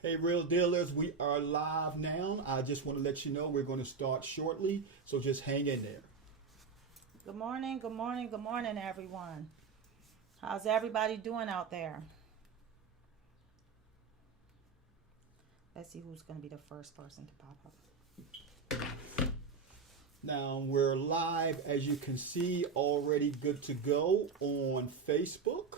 Hey, real dealers, we are live now. I just want to let you know we're going to start shortly, so just hang in there. Good morning, good morning, good morning, everyone. How's everybody doing out there? Let's see who's going to be the first person to pop up. Now, we're live, as you can see, already good to go on Facebook.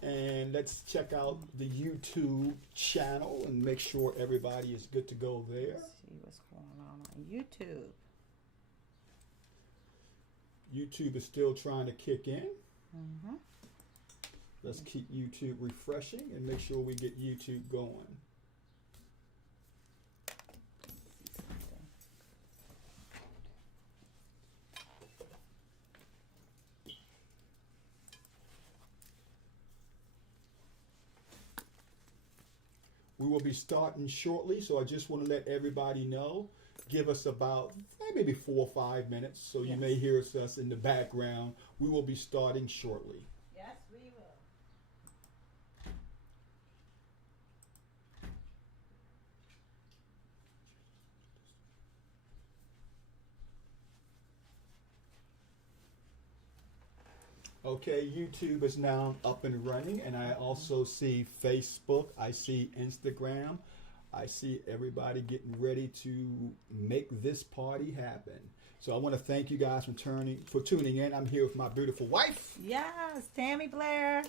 And let's check out the YouTube channel and make sure everybody is good to go there. Let's see what's going on YouTube. YouTube is still trying to kick in. Let's keep YouTube refreshing and make sure we get YouTube going. We will be starting shortly, so I just want to let everybody know. Give us about maybe 4 or 5 minutes, so you may hear us in the background. We will be starting shortly. Yes, we will. Okay, YouTube is now up and running, and I also see Facebook, I see Instagram, I see everybody getting ready to make this party happen. So I want to thank you guys for tuning in. I'm here with my beautiful wife. Yes, Tammy Blair.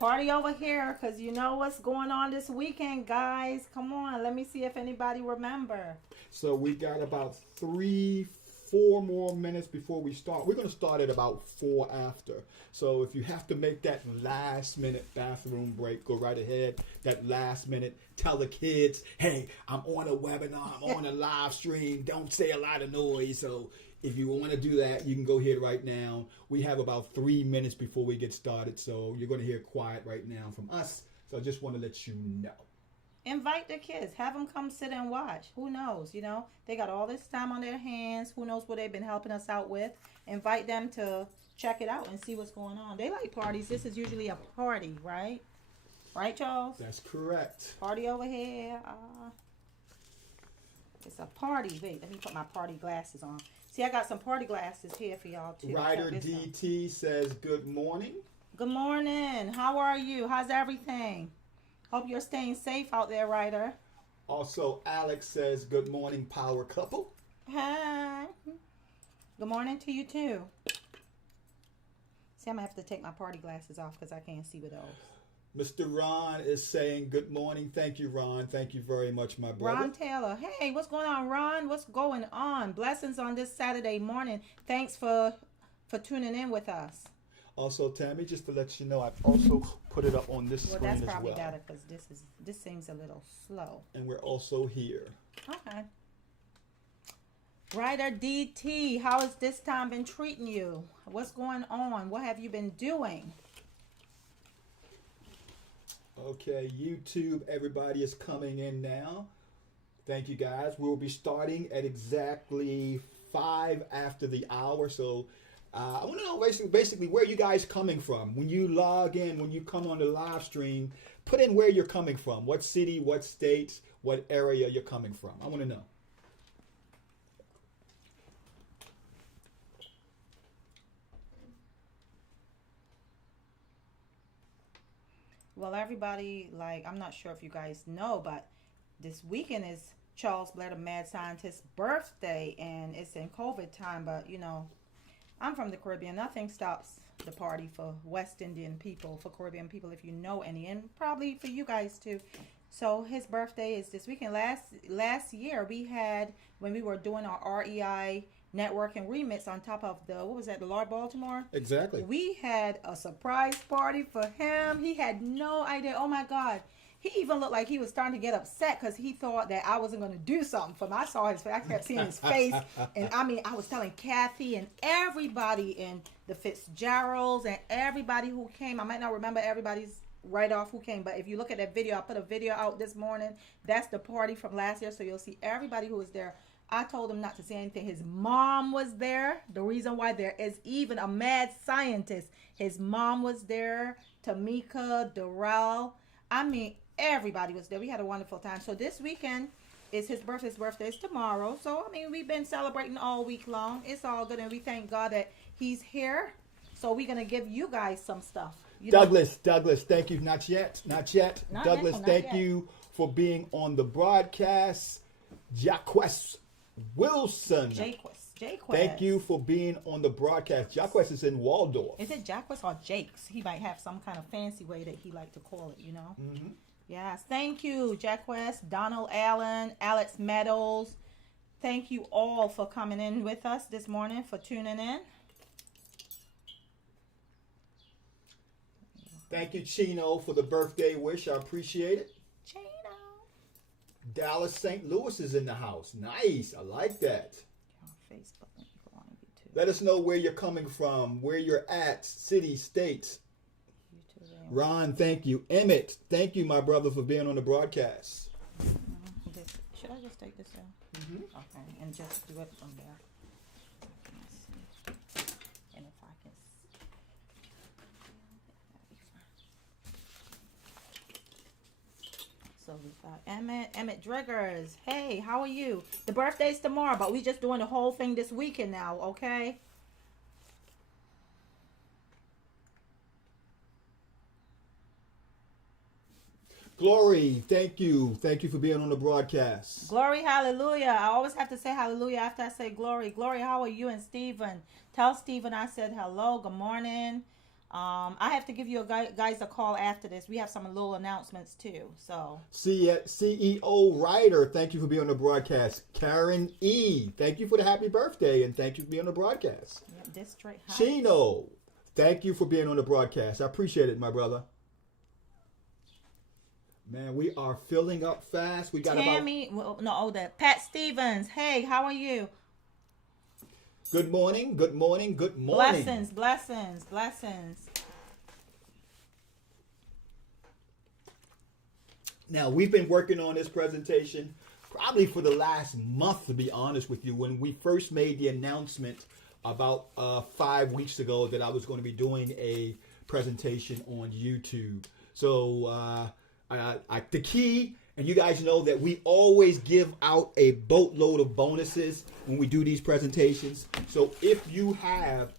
Party over here, because you know what's going on this weekend, guys. Come on, let me see if anybody remember. So we got about 3-4 more minutes before we start. We're going to start at about 4 after. So if you have to make that last minute bathroom break, go right ahead. That last minute, tell the kids, hey, I'm on a webinar, I'm on a live stream. Don't say a lot of noise. So if you want to do that, you can go ahead right now. We have about 3 minutes before we get started. So you're going to hear quiet right now from us. So I just want to let you know. Invite the kids. Have them come sit and watch. Who knows? You know, they got all this time on their hands. Who knows what they've been helping us out with. Invite them to check it out and see what's going on. They like parties. This is usually a party, right? Right, Charles? That's correct. Party over here. It's a party. Wait, let me put my party glasses on. See, I got some party glasses here for y'all, too. Ryder DT says good morning. Good morning. How are you? How's everything? Hope you're staying safe out there, Ryder. Also, Alex says, good morning, power couple. Hi. Good morning to you, too. See, I'm going to have to take my party glasses off because I can't see with those. Mr. Ron is saying, good morning. Thank you, Ron. Thank you very much, my brother. Ron Taylor. Hey, what's going on, Ron? What's going on? Blessings on this Saturday morning. Thanks for tuning in with us. Also, Tammy, just to let you know, I've also put it up on this screen as well. Well, that's probably better because this seems a little slow. And we're also here. Okay. Ryder DT, how has this time been treating you? What's going on? What have you been doing? Okay, YouTube, everybody is coming in now. Thank you, guys. We'll be starting at exactly 5 after the hour, so I want to know basically where you guys coming from. When you log in, when you come on the live stream, put in where you're coming from. What city, what state, what area you're coming from. I want to know. Well, everybody, I'm not sure if you guys know, but this weekend is Charles Blair, the mad scientist's birthday, and it's in COVID time, but, you know, I'm from the Caribbean. Nothing stops the party for West Indian people, for Caribbean people, if you know any, and probably for you guys too. So his birthday is this weekend. Last year we had, when we were doing our REI networking remix on top of the, what was that, the Lord Baltimore? Exactly. We had a surprise party for him. He had no idea. Oh my God. He even looked like he was starting to get upset because he thought that I wasn't going to do something for him. I saw his face. I kept seeing his face. And I mean, I was telling Kathy and everybody in the Fitzgeralds and everybody who came. I might not remember everybody's right off who came, but if you look at that video, I put a video out this morning. That's the party from last year. So you'll see everybody who was there. I told him not to say anything. His mom was there. The reason why there is even a mad scientist. His mom was there. Tamika, Darrell. I mean, Everybody was there. We had a wonderful time. So this weekend is his birthday. His birthday is tomorrow. So, I mean, we've been celebrating all week long. It's all good. And we thank God that he's here. So we're going to give you guys some stuff. Douglas, thank you. Not yet. Douglas, thank you you for being on the broadcast. Jaquez Wilson. Jaquez. Thank you for being on the broadcast. Jaquez is in Waldorf. Is it Jaquez or Jakes? He might have some kind of fancy way that he like to call it, Mm-hmm. Yes. Thank you, Jaquez, Donald Allen, Alex Meadows. Thank you all for coming in with us this morning, for tuning in. Thank you, Chino, for the birthday wish. I appreciate it. Chino. Dallas, St. Louis is in the house. Nice. I like that. On Facebook. Let me go on YouTube. Let us know where you're coming from, where you're at, city, states. YouTube. Ron, thank you. Emmett, thank you, my brother, for being on the broadcast. Should I just take this down? Mm-hmm. Okay, and just do it from there. Let's see. And if I can. So we got Emmett Driggers. Hey, how are you? The birthday's tomorrow, but we just doing the whole thing this weekend now, okay? Glory, thank you. Thank you for being on the broadcast. Glory, hallelujah. I always have to say hallelujah after I say glory. Glory, how are you and Stephen? Tell Stephen I said hello, good morning. I have to give you guys a call after this. We have some little announcements too. So CEO Ryder, thank you for being on the broadcast. Karen E, thank you for the happy birthday and thank you for being on the broadcast. Yep, District Heights. Chino, thank you for being on the broadcast. I appreciate it, my brother. Man, we are filling up fast. We got Tammy, that Pat Stevens. Hey, how are you? Good morning, good morning, good morning. Blessings. Now, we've been working on this presentation probably for the last month, to be honest with you. When we first made the announcement about 5 weeks ago that I was going to be doing a presentation on YouTube. So, the key, and you guys know that we always give out a boatload of bonuses when we do these presentations. So if you have,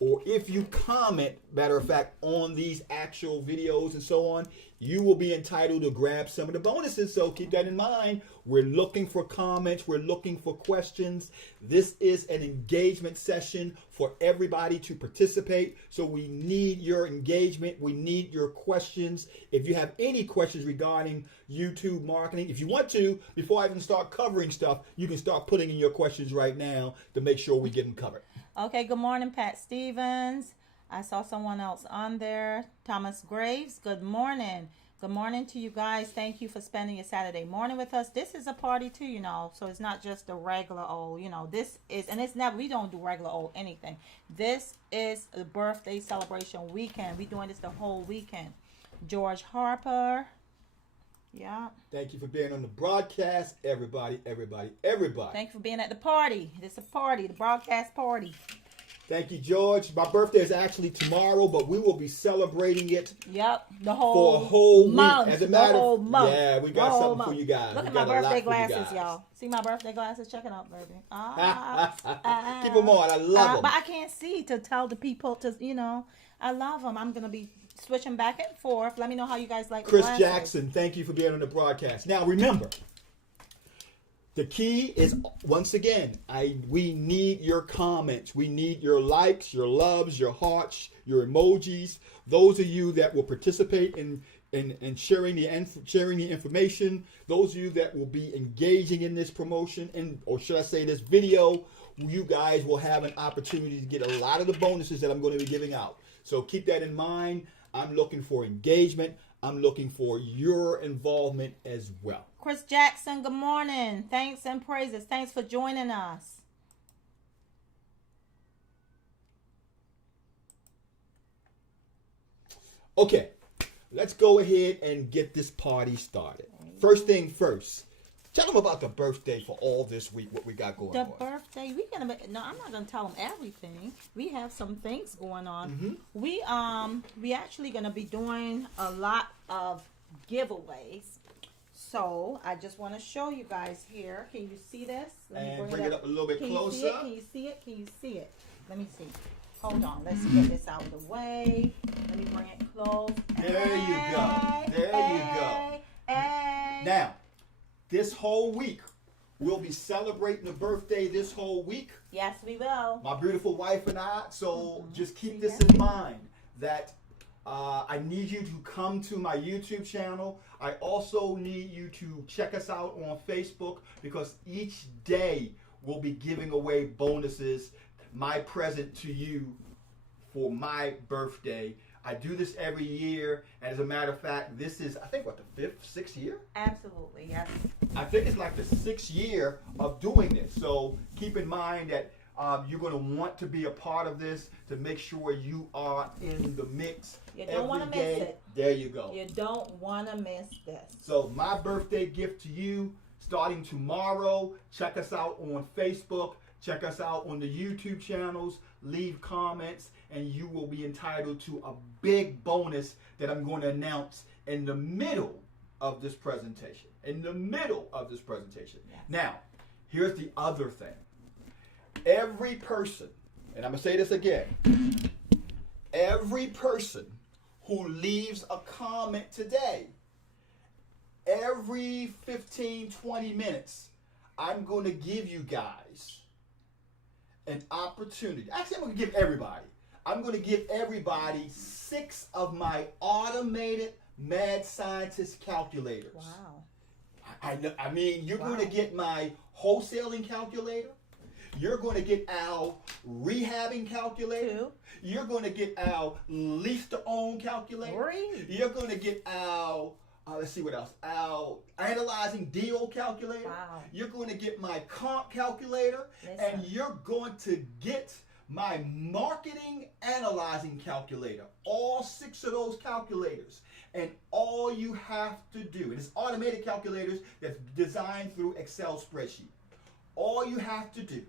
or if you comment, matter of fact, on these actual videos and so on, you will be entitled to grab some of the bonuses. So keep that in mind. We're looking for comments. We're looking for questions. This is an engagement session for everybody to participate. So we need your engagement. We need your questions. If you have any questions regarding YouTube marketing, if you want to, before I even start covering stuff, you can start putting in your questions right now to make sure we get them covered. Okay, good morning, Pat Stevens. I saw someone else on there. Thomas Graves, good morning. Good morning to you guys. Thank you for spending your Saturday morning with us. This is a party too, so it's not just the regular old, this is, and it's never, we don't do regular old anything. This is a birthday celebration weekend. We're doing this the whole weekend. George Harper. Yeah. Thank you for being on the broadcast, everybody. Thank you for being at the party. It's a party, the broadcast party. Thank you, George. My birthday is actually tomorrow, but we will be celebrating it. Yep, for a whole month. Week. As a matter of month. Yeah, we got something for you guys. Look at my birthday glasses, y'all. See my birthday glasses? Check it out, baby. Keep them on. I love them. But I can't see to tell the people to, I love them. I'm gonna be switching back and forth. Let me know how you guys like Chris the glasses. Jackson, thank you for being on the broadcast. Now remember, the key is, once again, we need your comments. We need your likes, your loves, your hearts, your emojis. Those of you that will participate in sharing the information. Those of you that will be engaging in this promotion, or should I say this video, you guys will have an opportunity to get a lot of the bonuses that I'm going to be giving out. So keep that in mind. I'm looking for engagement. I'm looking for your involvement as well. Chris Jackson, good morning. Thanks and praises. Thanks for joining us. Okay, let's go ahead and get this party started. First thing first, tell them about the birthday for all this week, what we got going on. The birthday, I'm not gonna tell them everything. We have some things going on. Mm-hmm. We actually gonna be doing a lot of giveaways. So I just want to show you guys here. Can you see this? Let me bring it up a little bit closer. Can you see it? Can you see it? Let me see. Hold on. Let's get this out of the way. Let me bring it close. There you go. There you go. Now, this whole week, we'll be celebrating the birthday this whole week. Yes, we will. My beautiful wife and I. So just keep this in mind that I need you to come to my YouTube channel. I also need you to check us out on Facebook because each day we'll be giving away bonuses, my present to you for my birthday. I do this every year, and as a matter of fact, this is, I think, what, the 5th, 6th year? Absolutely, yes. I think it's like the 6th year of doing this. So keep in mind that you're going to want to be a part of this to make sure you are in the mix. You don't want to miss it. There you go. You don't want to miss this. So my birthday gift to you, starting tomorrow, check us out on Facebook. Check us out on the YouTube channels. Leave comments, and you will be entitled to a big bonus that I'm going to announce in the middle of this presentation. In the middle of this presentation. Yes. Now, here's the other thing. Every person, and I'm going to say this again, every person who leaves a comment today, every 15, 20 minutes, I'm going to give you guys an opportunity. Actually, I'm going to give everybody. I'm going to give everybody 6 of my automated mad scientist calculators. Wow. I mean, you're going to get my wholesaling calculator. You're going to get our rehabbing calculator. 2. You're going to get our lease to own calculator. 3. You're going to get our, let's see what else, our analyzing deal calculator. Wow. You're going to get my comp calculator. Listen. And you're going to get my marketing analyzing calculator. All 6 of those calculators. And all you have to do, and it's automated calculators that's designed through Excel spreadsheet. All you have to do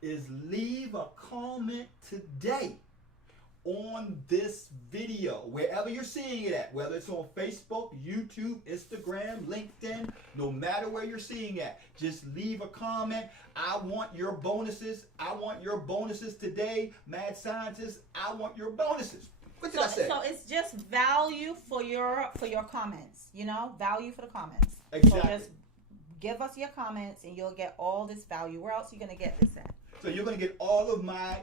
is leave a comment today on this video, wherever you're seeing it at, whether it's on Facebook, YouTube, Instagram, LinkedIn, no matter where you're seeing it at, just leave a comment. I want your bonuses. I want your bonuses today, Mad Scientist. I want your bonuses. What did I say? So it's just value for your comments, you know, value for the comments. Exactly. So just give us your comments and you'll get all this value. Where else are you going to get this at? So you're going to get all of my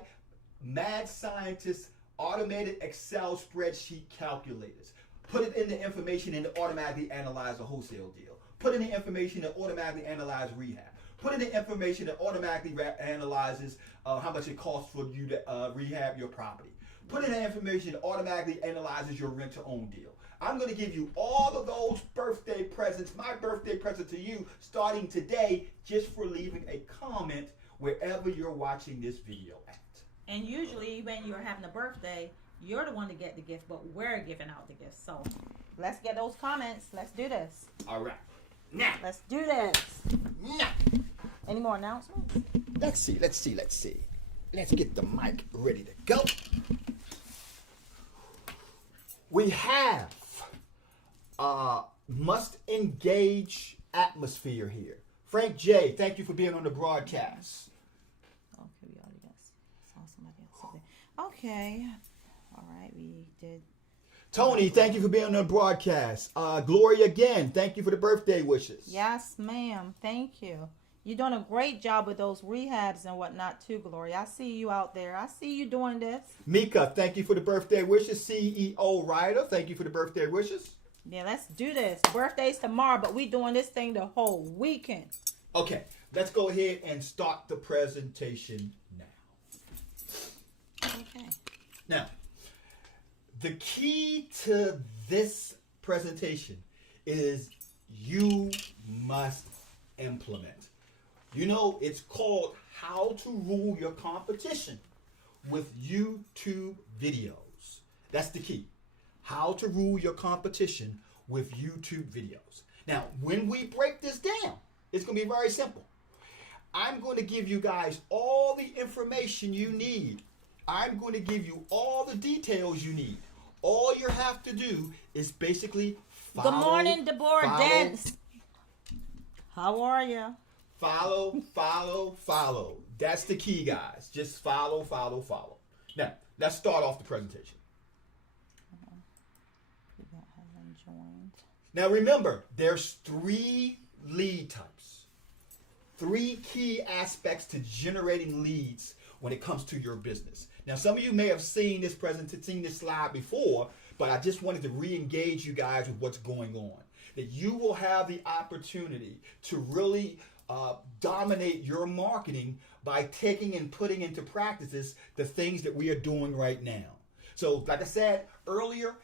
Mad Scientist automated Excel spreadsheet calculators. Put it in the information and it automatically analyze a wholesale deal. Put in the information that automatically analyze rehab. Put in the information that automatically analyzes how much it costs for you to rehab your property. Put in the information that automatically analyzes your rent-to-own deal. I'm going to give you all of those birthday presents, my birthday present to you, starting today, just for leaving a comment wherever you're watching this video at. And usually when you're having a birthday, you're the one to get the gift, but we're giving out the gift. So let's get those comments. Let's do this. All right. Now. Let's do this. Now. Any more announcements? Let's see. Let's get the mic ready to go. We have must engage atmosphere here. Frank J, thank you for being on the broadcast. Okay, we already saw somebody else. Okay. All right, we did. Tony, thank you for being on the broadcast. Gloria again, thank you for the birthday wishes. Yes, ma'am. Thank you. You're doing a great job with those rehabs and whatnot too, Gloria. I see you out there. I see you doing this. Mika, thank you for the birthday wishes. CEO Ryder, thank you for the birthday wishes. Yeah, let's do this. Birthday's tomorrow, but we doing this thing the whole weekend. Okay, let's go ahead and start the presentation now. Okay. Now, the key to this presentation is you must implement. You know, it's called How to Rule Your Competition with YouTube videos. That's the key. How to rule your competition with YouTube videos. Now, when we break this down, it's going to be very simple. I'm going to give you guys all the information you need. I'm going to give you all the details you need. All you have to do is basically Good morning, Deborah Dance. How are you? Follow. That's the key, guys. Just follow. Now, let's start off the presentation. Now, remember, there's 3 lead types. 3 key aspects to generating leads when it comes to your business. Now, some of you may have seen this slide before, but I just wanted to re-engage you guys with what's going on. That you will have the opportunity to really dominate your marketing by taking and putting into practices the things that we are doing right now. So, like I said earlier,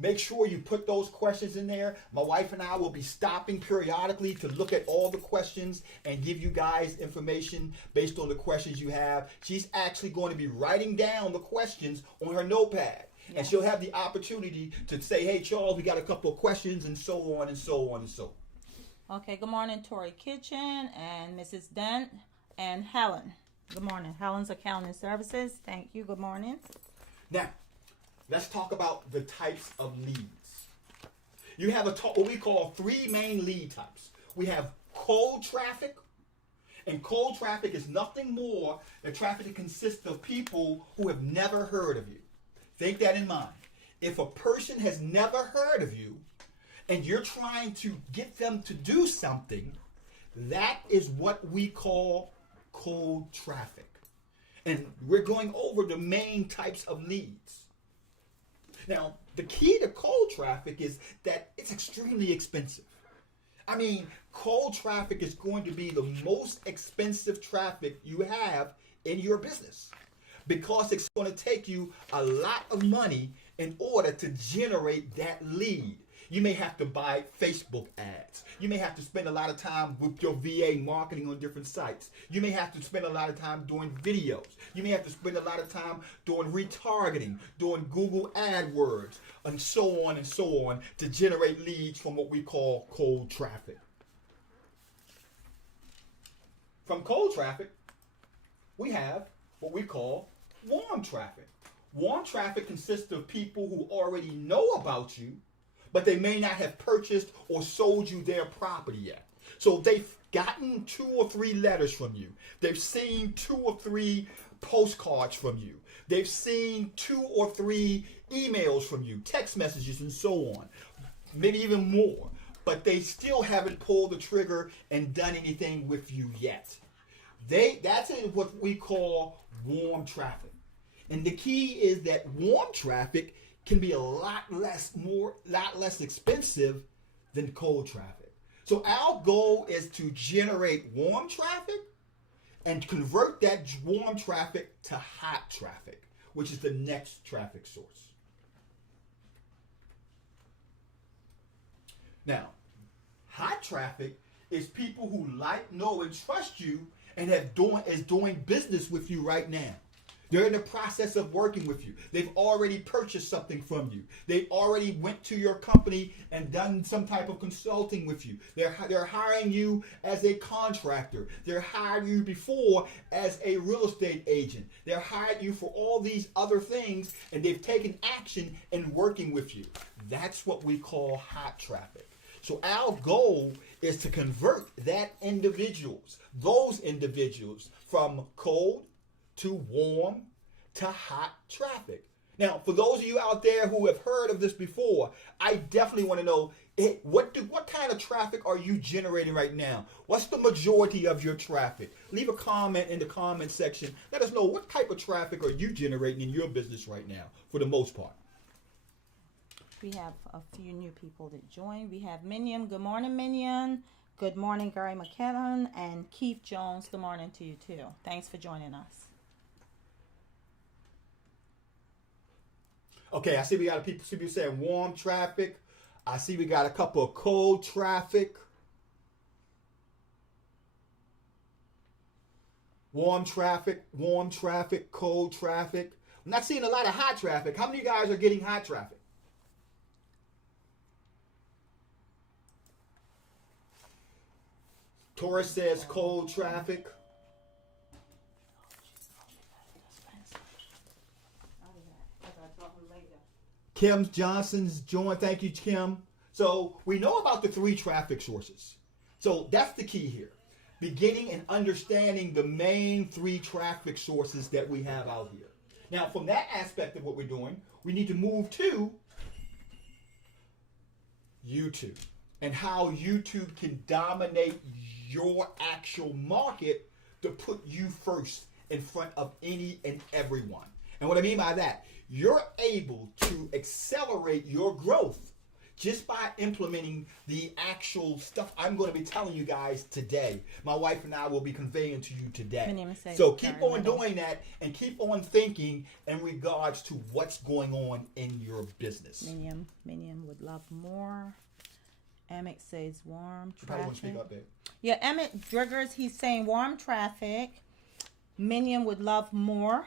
make sure you put those questions in there. My wife and I will be stopping periodically to look at all the questions and give you guys information based on the questions you have. She's actually going to be writing down the questions on her notepad. Yes. And she'll have the opportunity to say, hey, Charles, we got a couple of questions, and so on and so on and so on. Okay, good morning, Tori Kitchen and Mrs. Dent and Helen. Good morning. Helen's Accounting Services. Thank you. Good morning. Now, let's talk about the types of leads. You have what we call 3 main lead types. We have cold traffic, and cold traffic is nothing more than traffic that consists of people who have never heard of you. Think that in mind. If a person has never heard of you and you're trying to get them to do something, that is what we call cold traffic. And we're going over the main types of leads. Now, the key to cold traffic is that it's extremely expensive. I mean, cold traffic is going to be the most expensive traffic you have in your business because it's going to take you a lot of money in order to generate that lead. You may have to buy Facebook ads. You may have to spend a lot of time with your VA marketing on different sites. You may have to spend a lot of time doing videos. You may have to spend a lot of time doing retargeting, doing Google AdWords, and so on to generate leads from what we call cold traffic. From cold traffic, we have what we call warm traffic. Warm traffic consists of people who already know about you, but they may not have purchased or sold you their property yet. So they've gotten 2 or 3 letters from you. They've seen 2 or 3 postcards from you. They've seen 2 or 3 emails from you, text messages and so on, maybe even more. But they still haven't pulled the trigger and done anything with you yet. That's what we call warm traffic. And the key is that warm traffic can be a lot less expensive than cold traffic. So our goal is to generate warm traffic and convert that warm traffic to hot traffic, which is the next traffic source. Now, hot traffic is people who like, know, and trust you and is doing business with you right now. They're in the process of working with you. They've already purchased something from you. They already went to your company and done some type of consulting with you. They're hiring you as a contractor. They're hiring you before as a real estate agent. They're hiring you for all these other things, and they've taken action in working with you. That's what we call hot traffic. So our goal is to convert those individuals from cold to warm to hot traffic. Now, for those of you out there who have heard of this before, I definitely want to know what kind of traffic are you generating right now? What's the majority of your traffic? Leave a comment in the comment section. Let us know what type of traffic are you generating in your business right now for the most part. We have a few new people that joined. We have Minion. Good morning, Minion. Good morning, Gary McKinnon. And Keith Jones, good morning to you too. Thanks for joining us. Okay, I see we got people saying warm traffic. I see we got a couple of cold traffic. Warm traffic, cold traffic. I'm not seeing a lot of hot traffic. How many of you guys are getting hot traffic? Taurus says cold traffic. Kim Johnson's joined. Thank you, Kim. So we know about the 3 traffic sources. So that's the key here. Beginning and understanding the main 3 traffic sources that we have out here. Now, from that aspect of what we're doing, we need to move to YouTube and how YouTube can dominate your actual market to put you first in front of any and everyone. And what I mean by that, you're able to accelerate your growth just by implementing the actual stuff I'm going to be telling you guys today. My wife and I will be conveying to you today. So keep on doing that and keep on thinking in regards to what's going on in your business. Minion would love more. Emmett says warm You probably want to traffic. speak up, babe. Yeah, Emmett Driggers, he's saying warm traffic. Minion would love more.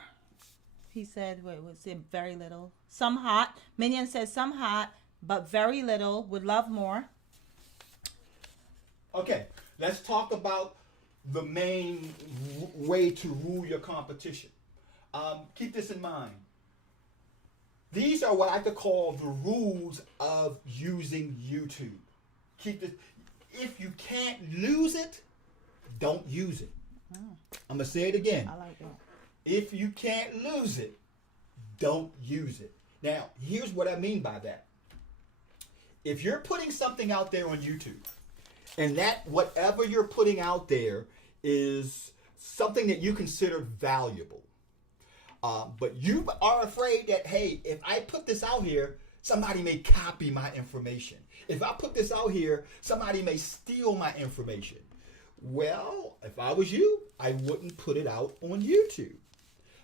He said, wait, was it very little? Some hot. Minion says some hot, but very little. Would love more. Okay, let's talk about the main way to rule your competition. Keep this in mind. These are what I could call the rules of using YouTube. Keep this. If you can't lose it, don't use it. I'm going to say it again. I like that. If you can't lose it, don't use it. Now, here's what I mean by that. If you're putting something out there on YouTube, and that whatever you're putting out there is something that you consider valuable, but you are afraid that, hey, if I put this out here, somebody may copy my information. If I put this out here, somebody may steal my information. Well, if I was you, I wouldn't put it out on YouTube.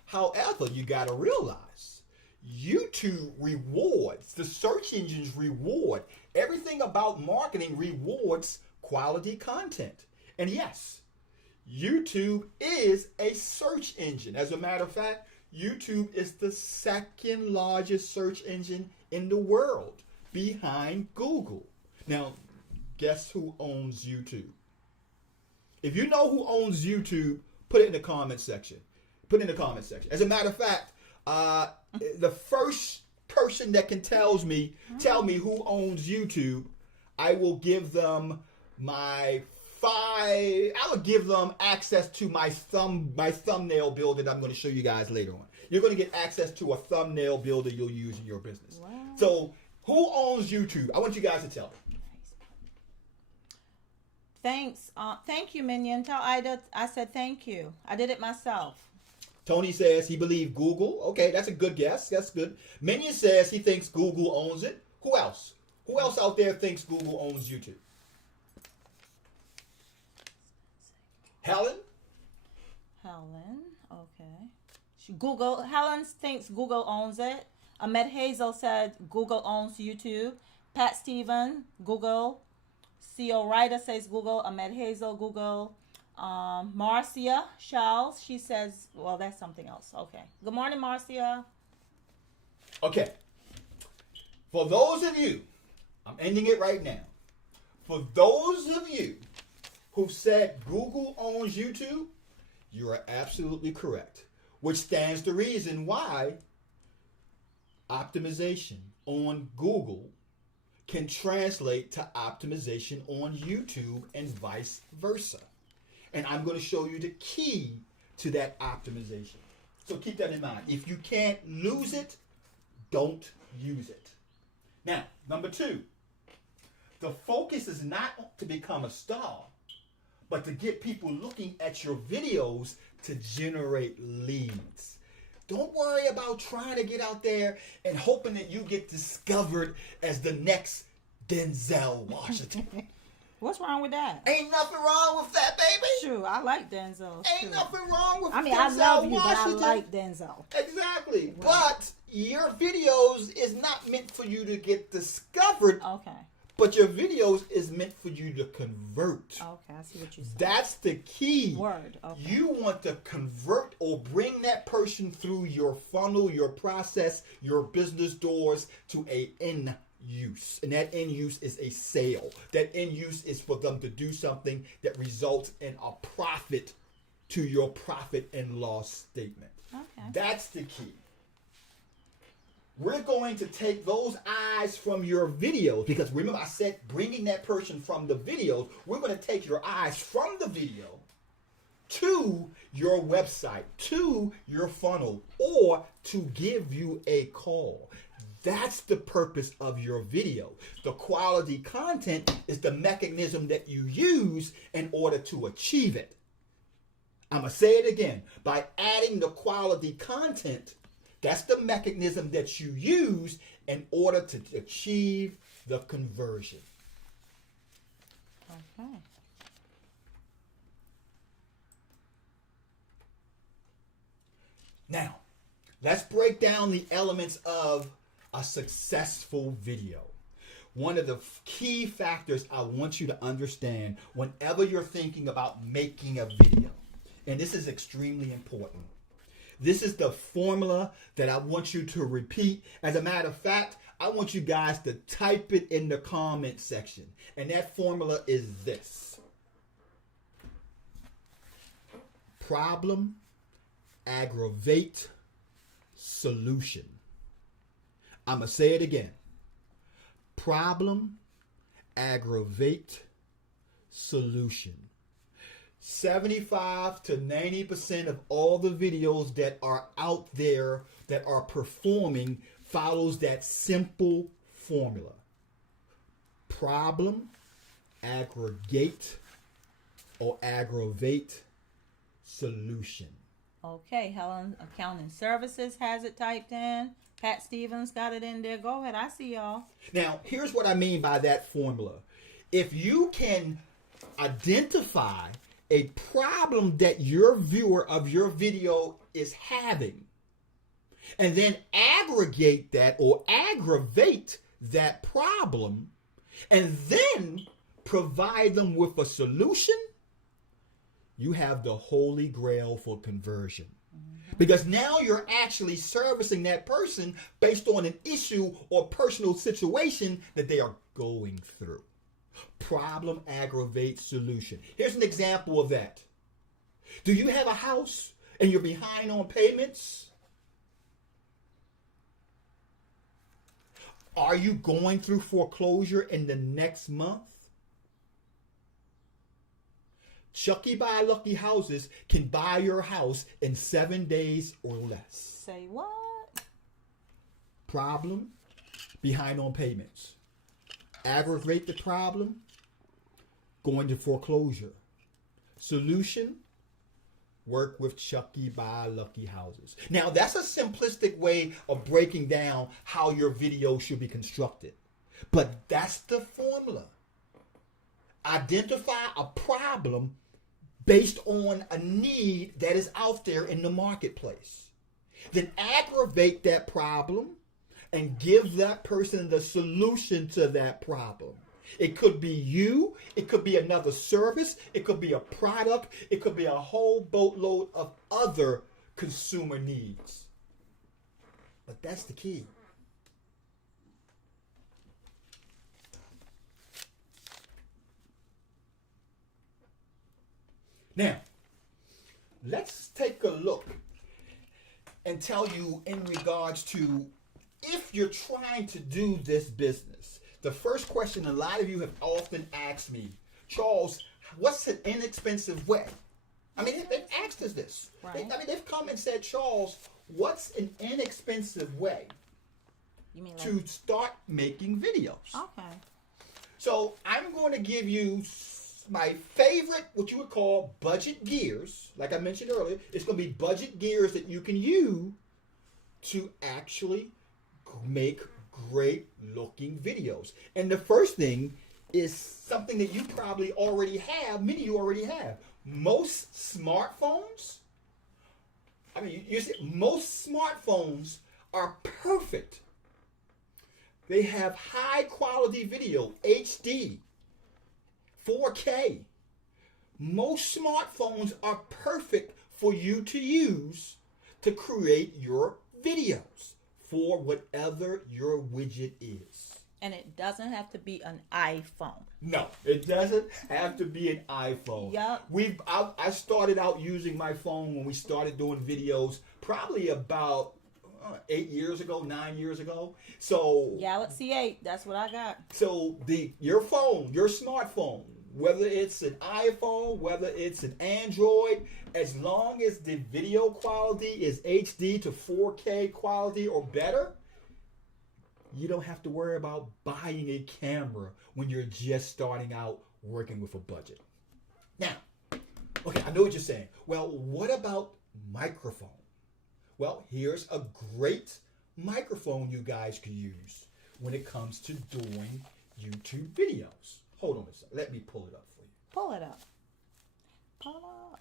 However, you got to realize YouTube rewards, the search engines reward, everything about marketing rewards quality content. And yes, YouTube is a search engine. As a matter of fact, YouTube is the 2nd largest search engine in the world behind Google. Now, guess who owns YouTube? If you know who owns YouTube, put it in the comment section. Put it in the comment section. As a matter of fact, the first person that can tell me who owns YouTube, I will give them I would give them access to my thumbnail builder that I'm going to show you guys later on. You're going to get access to a thumbnail builder you'll use in your business. Wow. So, who owns YouTube? I want you guys to tell me. Thanks. Thank you, Minion. Tell Ida I said thank you. I did it myself. Tony says he believes Google. Okay, that's a good guess. That's good. Minion says he thinks Google owns it. Who else? Who else out there thinks Google owns YouTube? Helen? Okay. Helen thinks Google owns it. Ahmed Hazel said Google owns YouTube. Pat Steven, Google. C.O. Ryder says Google. Ahmed Hazel, Google. Marcia Charles, she says, well, that's something else. Okay. Good morning, Marcia. Okay. For those of you, I'm ending it right now. For those of you who said Google owns YouTube, you are absolutely correct. Which stands to reason why optimization on Google can translate to optimization on YouTube and vice versa. And I'm going to show you the key to that optimization. So keep that in mind. If you can't lose it, don't use it. Now, number 2, the focus is not to become a star, but to get people looking at your videos to generate leads. Don't worry about trying to get out there and hoping that you get discovered as the next Denzel Washington. What's wrong with that? Ain't nothing wrong with that, baby. True, I like Denzel. Ain't nothing wrong with Denzel I love you, Washington. but I like Denzel. Exactly. Right. But your videos is not meant for you to get discovered. Okay. But your videos is meant for you to convert. Okay, I see what you're saying. That's the key. Word. Okay. You want to convert or bring that person through your funnel, your process, your business doors to a end use. And that end use is a sale. That end use is for them to do something that results in a profit to your profit and loss statement. Okay. That's the key. we're going to take those eyes from your videos, because remember I said bringing that person from the videos, we're going to take your eyes from the video to your website, to your funnel, or to give you a call. That's the purpose of your video. The quality content is the mechanism that you use in order to achieve it. I'm going to say it again. By adding the quality content, that's the mechanism that you use in order to achieve the conversion. Okay. Now, let's break down the elements of a successful video. One of the key factors I want you to understand whenever you're thinking about making a video, and this is extremely important. This is the formula that I want you to repeat. As a matter of fact, I want you guys to type it in the comment section. And that formula is this: problem, aggravate, solution. I'm going to say it again. Problem, aggravate, solution. 75 to 90% of all the videos that are out there that are performing follows that simple formula. Problem, aggregate, or aggravate, solution. Okay, Helen Accounting Services has it typed in. Pat Stevens got it in there. Go ahead, I see y'all. Now, here's what I mean by that formula. If you can identify a problem that your viewer of your video is having, and then aggregate that or aggravate that problem, and then provide them with a solution, you have the holy grail for conversion. Because now you're actually servicing that person based on an issue or personal situation that they are going through. Problem, aggravate, solution. Here's an example of that. Do you have a house and you're behind on payments? Are you going through foreclosure in the next month? Chucky Buy Lucky Houses can buy your house in 7 days or less. Say what? Problem, behind on payments. Aggravate the problem, going to foreclosure. Solution, work with Chucky Buy Lucky Houses. Now, that's a simplistic way of breaking down how your video should be constructed. But that's the formula. Identify a problem based on a need that is out there in the marketplace. Then aggravate that problem and give that person the solution to that problem. It could be you, it could be another service, it could be a product, it could be a whole boatload of other consumer needs. But that's the key. Now, let's take a look and tell you in regards to if you're trying to do this business. The first question a lot of you have often asked me, Charles, what's an inexpensive way? I mean, they've asked us this. Right. They've come and said, Charles, what's an inexpensive way to start making videos? Okay. So I'm going to give you my favorite, what you would call budget gears. Like I mentioned earlier, it's going to be budget gears that you can use to actually make great looking videos. And the first thing is something that you probably already have, many of you already have. Most smartphones, you see, most smartphones are perfect. They have high quality video, HD, 4K. Most smartphones are perfect for you to use to create your videos for whatever your widget is. And it doesn't have to be an iPhone. No, it doesn't have to be an iPhone. Yep. I started out using my phone when we started doing videos probably about 8 years ago, 9 years ago. So Galaxy 8, that's what I got. So your phone, your smartphone, whether it's an iPhone, whether it's an Android, as long as the video quality is HD to 4K quality or better, you don't have to worry about buying a camera when you're just starting out working with a budget. Now, okay, I know what you're saying. Well, what about microphone? Well, here's a great microphone you guys could use when it comes to doing YouTube videos. Hold on a second. Let me pull it up for you. Pull it up. Pull up.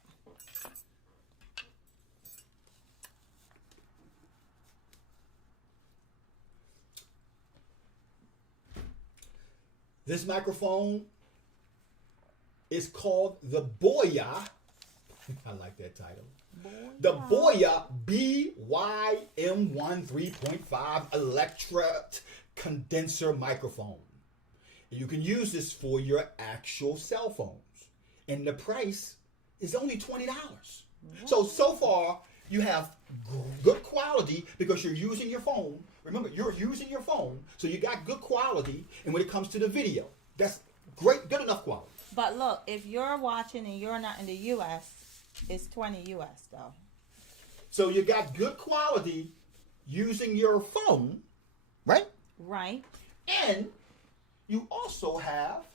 This microphone is called the Boya. I like that title. Boya. The Boya BYM1 3.5 electret condenser microphone. You can use this for your actual cell phones. And the price is only $20. So far, you have good quality because you're using your phone. Remember, you're using your phone, so you got good quality. And when it comes to the video, that's great, good enough quality. But look, if you're watching and you're not in the U.S., it's $20 US though. So you got good quality using your phone, right? Right. And you also have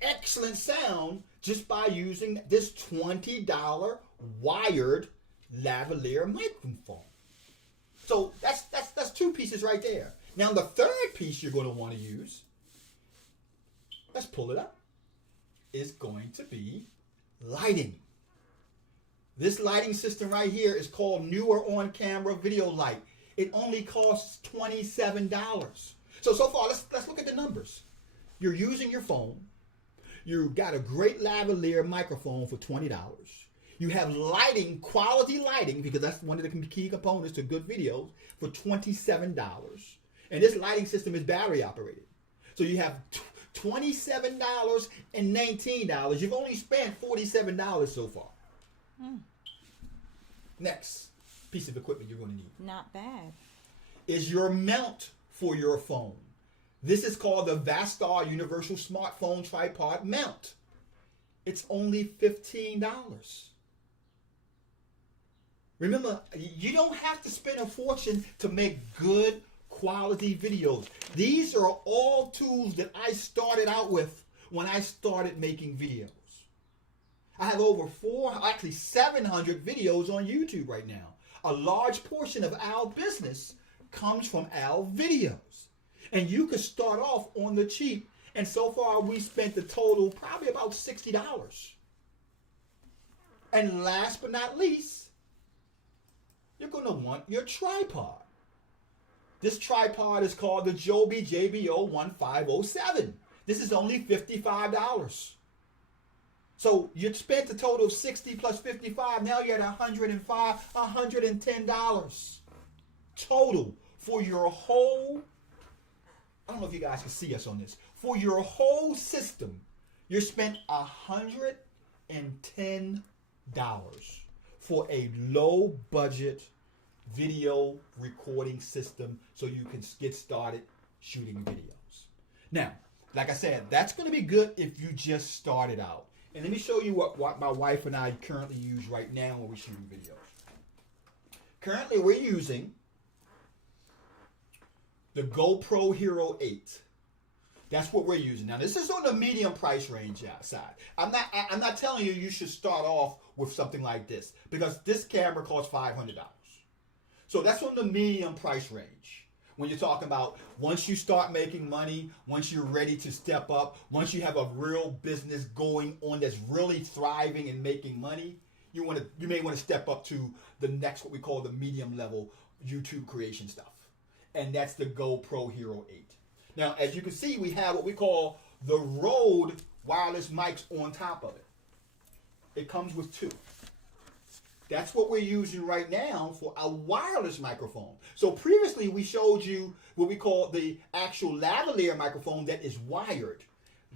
excellent sound just by using this $20 wired lavalier microphone. So that's two pieces right there. Now the third piece you're going to want to use, let's pull it up, is going to be lighting. This lighting system right here is called Newer On Camera Video Light. It only costs $27. So far, let's look at the numbers. You're using your phone. You got a great lavalier microphone for $20. You have lighting, quality lighting, because that's one of the key components to good videos, for $27. And this lighting system is battery operated. So you have $27 and $19. You've only spent $47 so far. Next piece of equipment you're going to need. Not bad. Is your mount for your phone. This is called the Vastar Universal Smartphone Tripod Mount. It's only $15. Remember, you don't have to spend a fortune to make good quality videos. These are all tools that I started out with when I started making videos. I have over 700 videos on YouTube right now. A large portion of our business comes from our videos. And you could start off on the cheap. And so far, we spent the total probably about $60. And last but not least, you're going to want your tripod. This tripod is called the Joby JBO 1507. This is only $55. So you spent a total of $60 plus $55. Now you're at $105, $110 total for your whole. I don't know if you guys can see us on this. For your whole system, you spent $110 for a low budget video recording system so you can get started shooting videos. Now, like I said, that's going to be good if you just started out. And let me show you what my wife and I currently use right now when we're shooting videos. Currently, we're using the Gopro Hero 8. That's what we're using. Now, this is on the medium price range outside. I'm not telling you should start off with something like this because this camera costs $500. So that's on the medium price range. When you're talking about once you start making money, once you're ready to step up, once you have a real business going on that's really thriving and making money, you may want to step up to the next, what we call the medium level YouTube creation stuff. And that's the GoPro Hero 8. Now, as you can see, we have what we call the Rode wireless mics on top of it. It comes with two. That's what we're using right now for a wireless microphone. So previously we showed you what we call the actual lavalier microphone that is wired.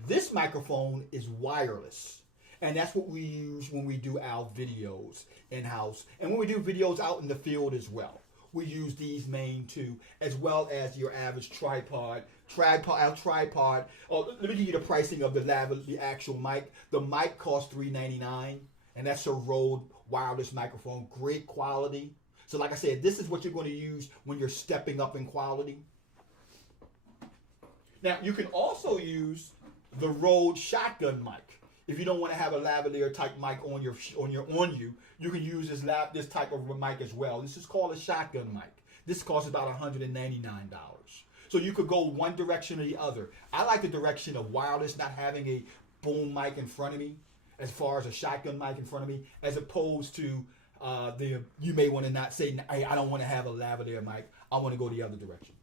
This microphone is wireless. And that's what we use when we do our videos in-house and when we do videos out in the field as well. we use these main two, as well as your average tripod. Oh, let me give you the pricing of the actual mic. The mic costs $399, and that's a Rode wireless microphone. Great quality. So like I said, this is what you're going to use when you're stepping up in quality. Now, you can also use the Rode shotgun mic. If you don't want to have a lavalier type mic on you, you can use this type of mic as well. This is called a shotgun mic. This costs about $199. So you could go one direction or the other. I like the direction of wireless, not having a boom mic in front of me, as far as a shotgun mic in front of me, as opposed to you may want to not say, hey, I don't want to have a lavalier mic. I want to go the other direction.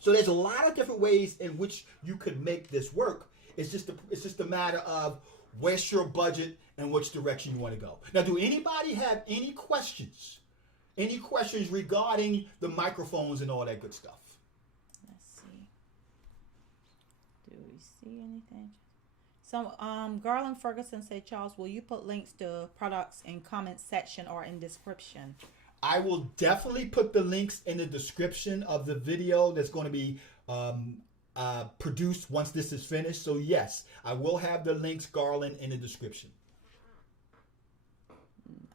So there's a lot of different ways in which you could make this work. It's just a matter of where's your budget and which direction you want to go. Now, do anybody have any questions? Any questions regarding the microphones and all that good stuff? Let's see. Do we see anything? So, Garland Ferguson said, Charles, will you put links to products in comment section or in description? I will definitely put the links in the description of the video that's going to be produced once this is finished. So yes, I will have the links, Garland, in the description.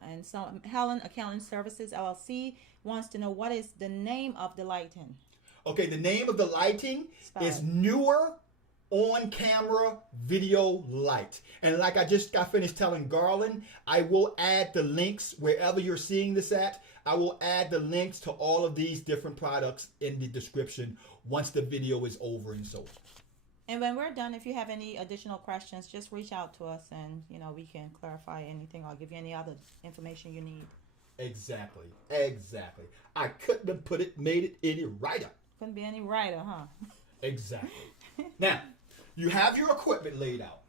And so Helen Accounting Services LLC wants to know, what is the name of the lighting? Okay, the name of the lighting is Newer On Camera Video Light. And like I just got finished telling Garland, I will add the links wherever you're seeing this at. I will add the links to all of these different products in the description once the video is over and so on. And when we're done, if you have any additional questions, just reach out to us and, we can clarify anything or give you any other information you need. Exactly. I couldn't have made it any righter. Couldn't be any righter, huh? Exactly. Now, you have your equipment laid out.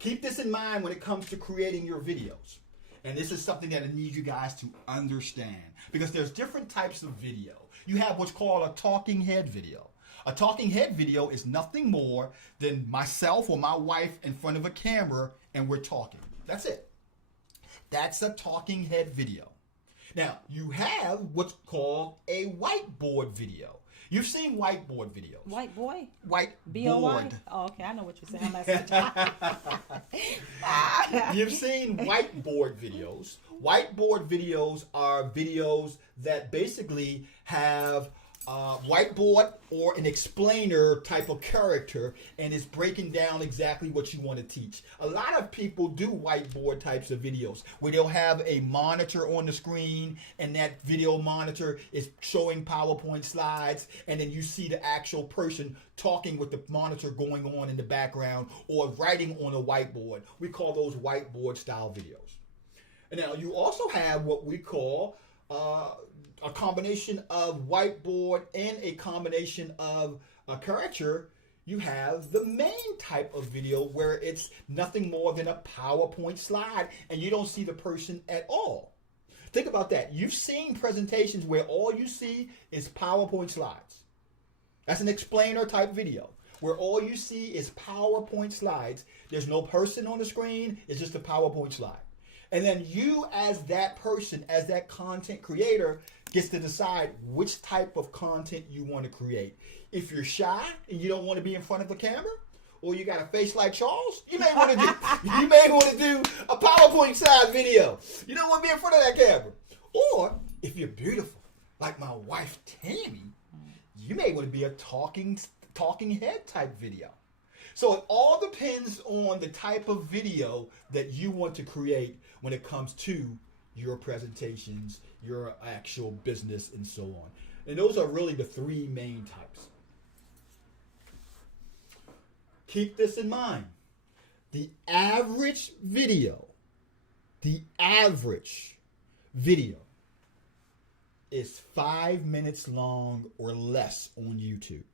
Keep this in mind when it comes to creating your videos. And this is something that I need you guys to understand, because there's different types of video. You have what's called a talking head video. A talking head video is nothing more than myself or my wife in front of a camera and we're talking. That's it. That's a talking head video. Now, you have what's called a whiteboard video. You've seen whiteboard videos. White boy? Whiteboard. Oh, okay. I know what you're saying. You've seen whiteboard videos. Whiteboard videos are videos that basically have whiteboard or an explainer type of character, and it's breaking down exactly what you want to teach. A lot of people do whiteboard types of videos where they'll have a monitor on the screen, and that video monitor is showing PowerPoint slides, and then you see the actual person talking with the monitor going on in the background or writing on a whiteboard. We call those whiteboard style videos. And now you also have what we call a combination of whiteboard and a combination of a caricature. You have the main type of video where it's nothing more than a PowerPoint slide and you don't see the person at all. Think about that. You've seen presentations where all you see is PowerPoint slides. That's an explainer type video where all you see is PowerPoint slides. There's no person on the screen. It's just a PowerPoint slide. And then you, as that person, as that content creator, gets to decide which type of content you want to create. If you're shy and you don't want to be in front of the camera, or you got a face like Charles, you may want to do a PowerPoint slide video. You don't want to be in front of that camera. Or if you're beautiful, like my wife Tammy, you may want to be a talking head type video. So it all depends on the type of video that you want to create when it comes to your presentations, your actual business, and so on. And those are really the three main types. Keep this in mind. The average video is 5 minutes long or less on YouTube.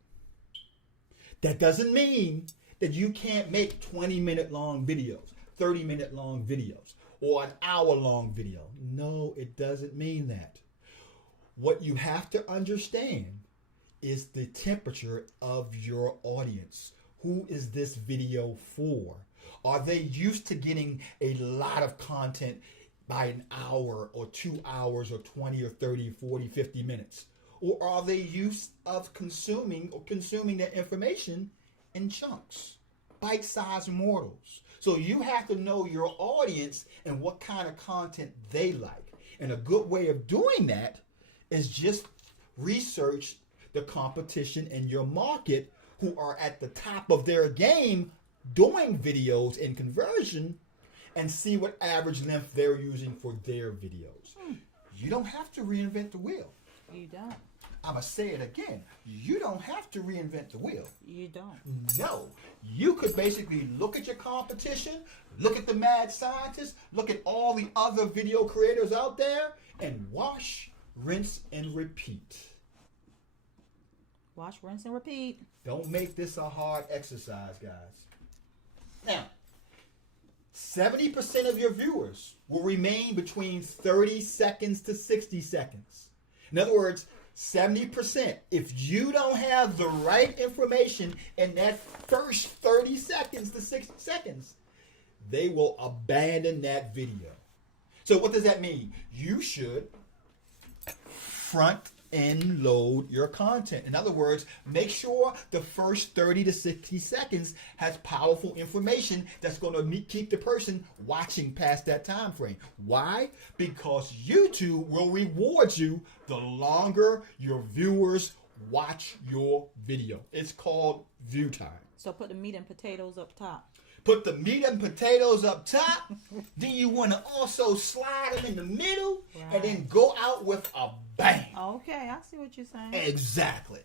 That doesn't mean that you can't make 20-minute long videos, 30-minute long videos, or an hour-long video. No, it doesn't mean that. What you have to understand is the temperature of your audience. Who is this video for? Are they used to getting a lot of content by an hour or 2 hours or 20 or 30, 40, 50 minutes? Or are they used of consuming that information in chunks, bite-sized mortals? So you have to know your audience and what kind of content they like. And a good way of doing that is just research the competition in your market who are at the top of their game doing videos and conversion, and see what average length they're using for their videos. You don't have to reinvent the wheel. You don't. I'm going to say it again. You don't have to reinvent the wheel. You don't. No. You could basically look at your competition, look at the mad scientists, look at all the other video creators out there, and wash, rinse, and repeat. Wash, rinse, and repeat. Don't make this a hard exercise, guys. Now, 70% of your viewers will remain between 30 seconds to 60 seconds. In other words, 70%. If you don't have the right information in that first 30 seconds to 60 seconds, they will abandon that video. So what does that mean? You should front end load your content. In other words, make sure the first 30 to 60 seconds has powerful information that's going to keep the person watching past that time frame. Why? Because YouTube will reward you the longer your viewers watch your video. It's called view time. So put the meat and potatoes up top. Put the meat and potatoes up top. Then you want to also slide them in the middle, right, and then go out with a bang. Okay, I see what you're saying. Exactly.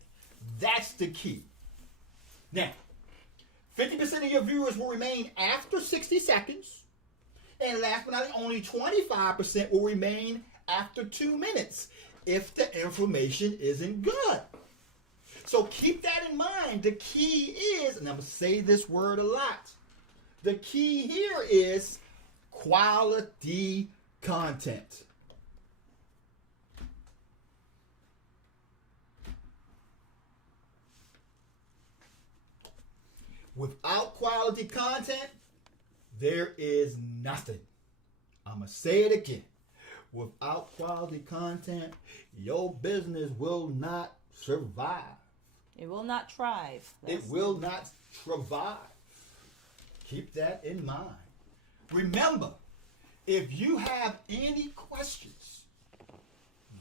That's the key. Now, 50% of your viewers will remain after 60 seconds. And last but not least, only 25% will remain after 2 minutes if the information isn't good. So keep that in mind. The key is, and I'm going to say this word a lot, the key here is quality content. Without quality content, there is nothing. I'm going to say it again. Without quality content, your business will not survive. It will not thrive. It will not survive. Keep that in mind. Remember, if you have any questions,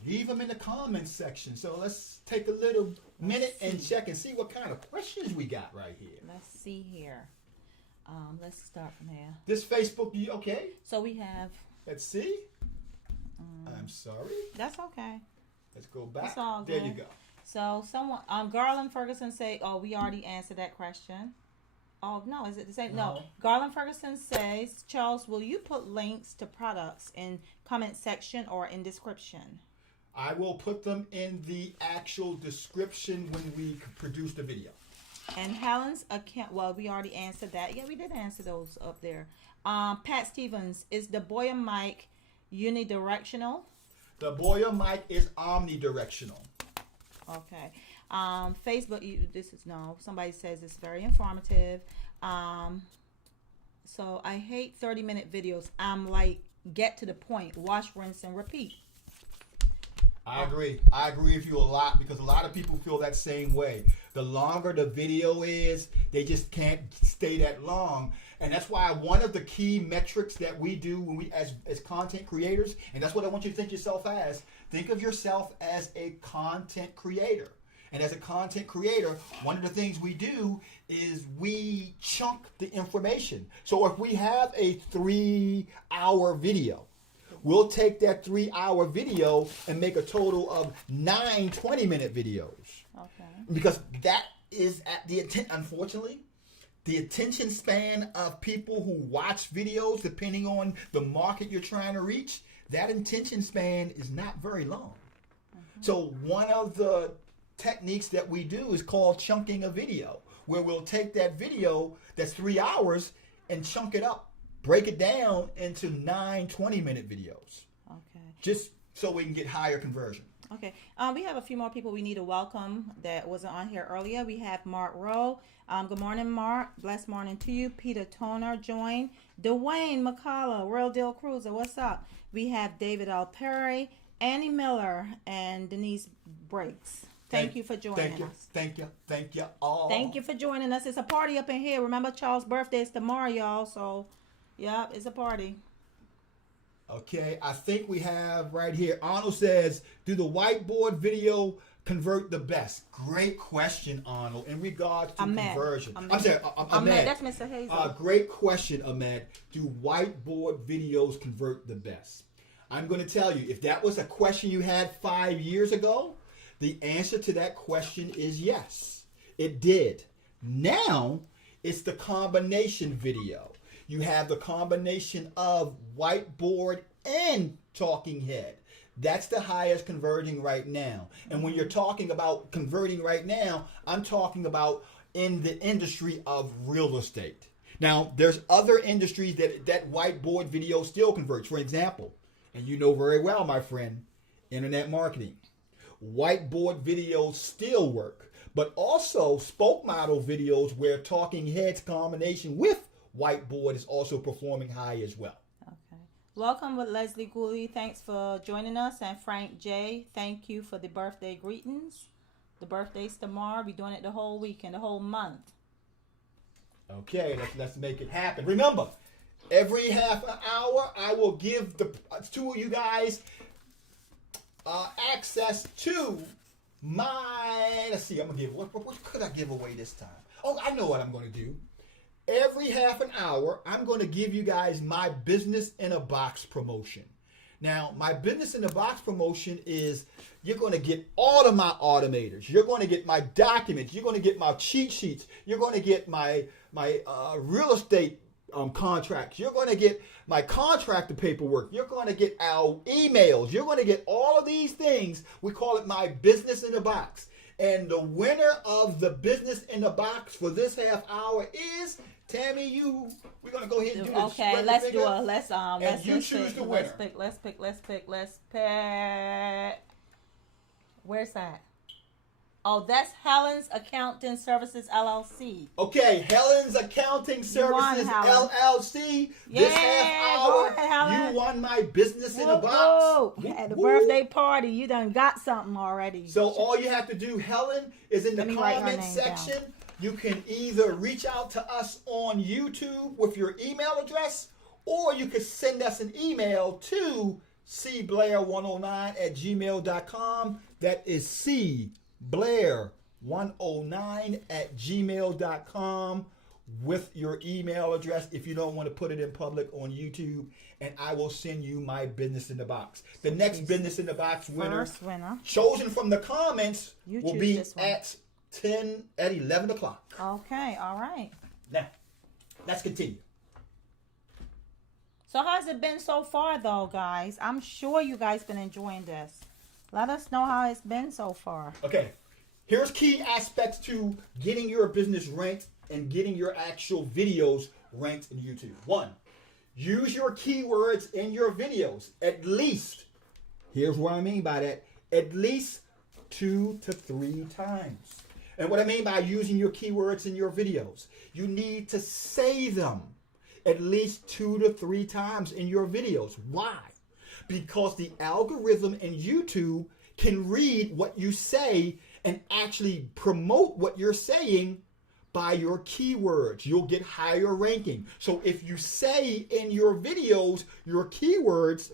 leave them in the comments section. So let's take a little minute and check and see what kind of questions we got right here. Let's see here. Let's start from here. This Facebook, okay? So we have. Let's see. I'm sorry. That's okay. Let's go back. That's all good. There you go. So someone, Garland Ferguson say, oh, we already answered that question. Oh, no, is it the same? No. Garland Ferguson says, Charles, will you put links to products in comment section or in description? I will put them in the actual description when we produce the video. And Helen's account, well, we already answered that. Yeah, we did answer those up there. Pat Stevens, is the Boya mic unidirectional? The Boya mic is omnidirectional. Okay. Facebook, somebody says it's very informative. So I hate 30-minute videos. I'm like, get to the point, wash, rinse, and repeat. I agree. I agree with you a lot because a lot of people feel that same way. The longer the video is, they just can't stay that long. And that's why one of the key metrics that we do when we as content creators, and that's what I want you to think yourself as, think of yourself as a content creator. And as a content creator, one of the things we do is we chunk the information. So if we have a 3-hour video, we'll take that 3-hour video and make a total of 9 20-minute videos. Okay. Because that is at the intent, unfortunately, the attention span of people who watch videos, depending on the market you're trying to reach, that attention span is not very long. Mm-hmm. So one of the techniques that we do is called chunking a video, where we'll take that video that's 3 hours and chunk it up, break it down into 9 20-minute videos. Okay. Just so we can get higher conversion. Okay. We have a few more people we need to welcome that wasn't on here earlier. We have Mark Rowe. Good morning, Mark. Blessed morning to you. Peter Toner joined. Dwayne McCullough, Real Deal Cruiser. What's up? We have David L. Perry, Annie Miller, and Denise Breaks. Thank you for joining us. Thank you all. Thank you for joining us. It's a party up in here. Remember, Charles' birthday is tomorrow, y'all. So, yeah, it's a party. Okay, I think we have right here. Arnold says, do the whiteboard video convert the best? Great question, Arnold, in regards to conversion. I'm sorry, Ahmed. That's Mr. Hazel. Great question, Ahmed. Do whiteboard videos convert the best? I'm going to tell you, if that was a question you had 5 years ago, the answer to that question is yes, it did. Now, it's the combination video. You have the combination of whiteboard and talking head. That's the highest converting right now. And when you're talking about converting right now, I'm talking about in the industry of real estate. Now, there's other industries that whiteboard video still converts. For example, and you know very well, my friend, internet marketing. Whiteboard videos still work, but also spoke model videos where talking heads combination with whiteboard is also performing high as well. Okay. Welcome with Leslie Gooley. Thanks for joining us. And Frank J. Thank you for the birthday greetings. The birthday's tomorrow. We're doing it the whole week and the whole month. Okay, let's make it happen. Remember, every half an hour, I will give the two of you guys access to my, let's see, I'm going to give, what could I give away this time? Oh, I know what I'm going to do. Every half an hour, I'm going to give you guys my business in a box promotion. Now, my business in a box promotion is you're going to get all of my automators. You're going to get my documents. You're going to get my cheat sheets. You're going to get my real estate contracts. You're going to get my contractor paperwork. You're going to get our emails. You're going to get all of these things. We call it my business in a box. And the winner of the business in the box for this half hour is Tammy. We're going to go ahead and do this. Okay, let's do it. And you choose the winner. Let's pick. Where's that? Oh, that's Helen's Accounting Services LLC. Okay, Helen's Accounting Services LLC. This half hour, you won my business in a box. At the birthday party, you done got something already. So all you have to do, Helen, is in the comment section. Down. You can either reach out to us on YouTube with your email address, or you can send us an email to cblair109@gmail.com. That is cblair109@gmail.com with your email address if you don't want to put it in public on YouTube, and I will send you my business in the box. The next business in the box winner chosen from the comments will be at 11 o'clock. Okay, all right. Now, let's continue. So how's it been so far, though, guys? I'm sure you guys been enjoying this. Let us know how it's been so far. Okay. Here's key aspects to getting your business ranked and getting your actual videos ranked in YouTube. 1, use your keywords in your videos. At least, here's what I mean by that, at least 2 to 3 times. And what I mean by using your keywords in your videos, you need to say them at least 2 to 3 times in your videos. Why? Because the algorithm in YouTube can read what you say and actually promote what you're saying by your keywords. You'll get higher ranking. So if you say in your videos your keywords,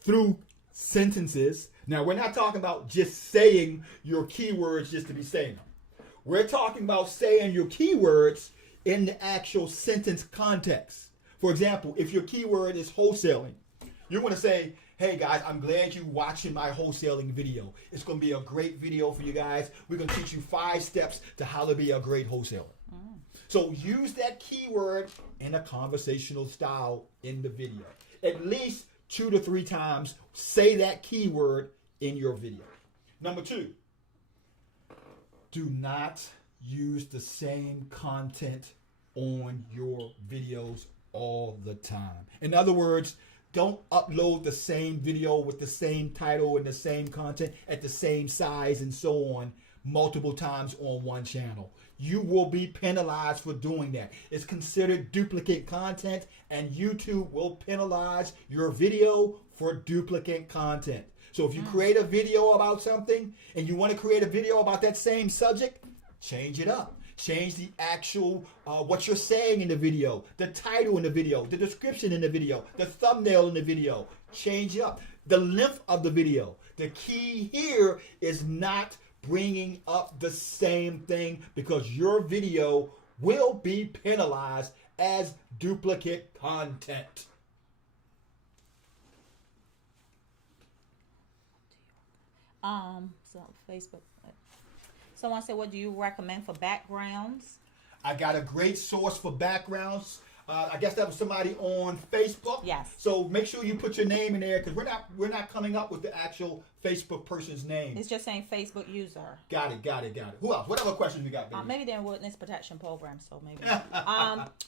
through sentences. Now, we're not talking about just saying your keywords just to be saying them. We're talking about saying your keywords in the actual sentence context. For example, if your keyword is wholesaling, you want to say, hey guys, I'm glad you're watching my wholesaling video. It's going to be a great video for you guys. We're going to teach you 5 steps to how to be a great wholesaler. So use that keyword in a conversational style in the video. At least 2 to 3 times say that keyword in your video. Number 2, do not use the same content on your videos all the time. In other words, don't upload the same video with the same title and the same content at the same size and so on multiple times on one channel. You will be penalized for doing that. It's considered duplicate content, and YouTube will penalize your video for duplicate content. So if you create a video about something and you want to create a video about that same subject, change it up. Change the actual, what you're saying in the video, the title in the video, the description in the video, the thumbnail in the video. Change it up. The length of the video. The key here is not bringing up the same thing, because your video will be penalized as duplicate content. So Facebook. Someone said, what do you recommend for backgrounds? I got a great source for backgrounds. I guess that was somebody on Facebook. Yes. So make sure you put your name in there, because we're not coming up with the actual Facebook person's name. It's just saying Facebook user. Got it. Who else? What other questions we got, baby? Maybe they're in witness protection program, so maybe.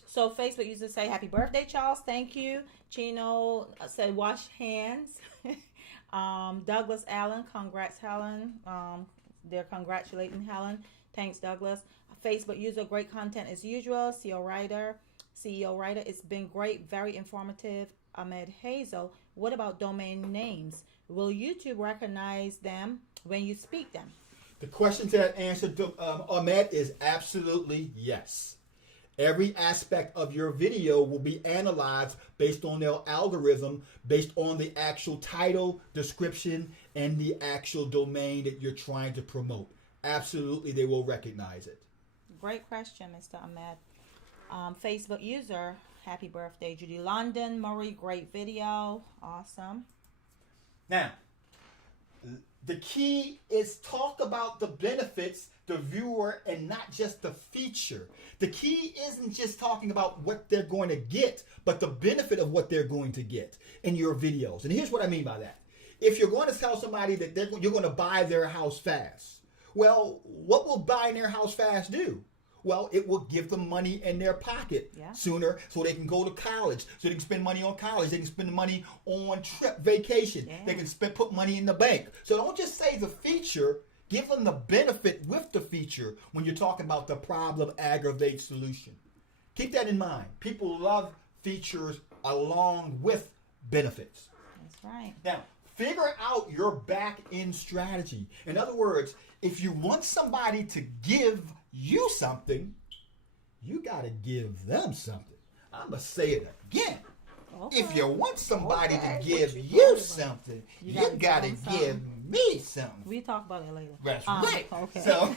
So Facebook users say, happy birthday, Charles. Thank you. Chino said, wash hands. Douglas Allen, congrats, Helen. They're congratulating Helen. Thanks, Douglas. Facebook user, great content as usual. CEO Writer, it's been great, very informative. Ahmed Hazel, what about domain names? Will YouTube recognize them when you speak them? The question to that answer, Ahmed, is absolutely yes. Every aspect of your video will be analyzed based on their algorithm, based on the actual title, description, and the actual domain that you're trying to promote. Absolutely, they will recognize it. Great question, Mr. Ahmed. Facebook user, happy birthday, Judy London. Marie, great video. Awesome. Now, the key is talk about the benefits, the viewer, and not just the feature. The key isn't just talking about what they're going to get, but the benefit of what they're going to get in your videos. And here's what I mean by that. If you're going to tell somebody that you're going to buy their house fast, well, what will buying their house fast do? Well, it will give them money in their pocket sooner, so they can go to college, so they can spend money on college, they can spend money on trip, vacation, they can put money in the bank. So don't just say the feature, give them the benefit with the feature when you're talking about the problem aggravate solution. Keep that in mind. People love features along with benefits. That's right. Now, figure out your back-end strategy. In other words, if you want somebody to give you something, you got to give them something. I'm going to say it again. Okay. If you want somebody to give you something, you got to give me something. We talk about it later. That's right. Okay. So,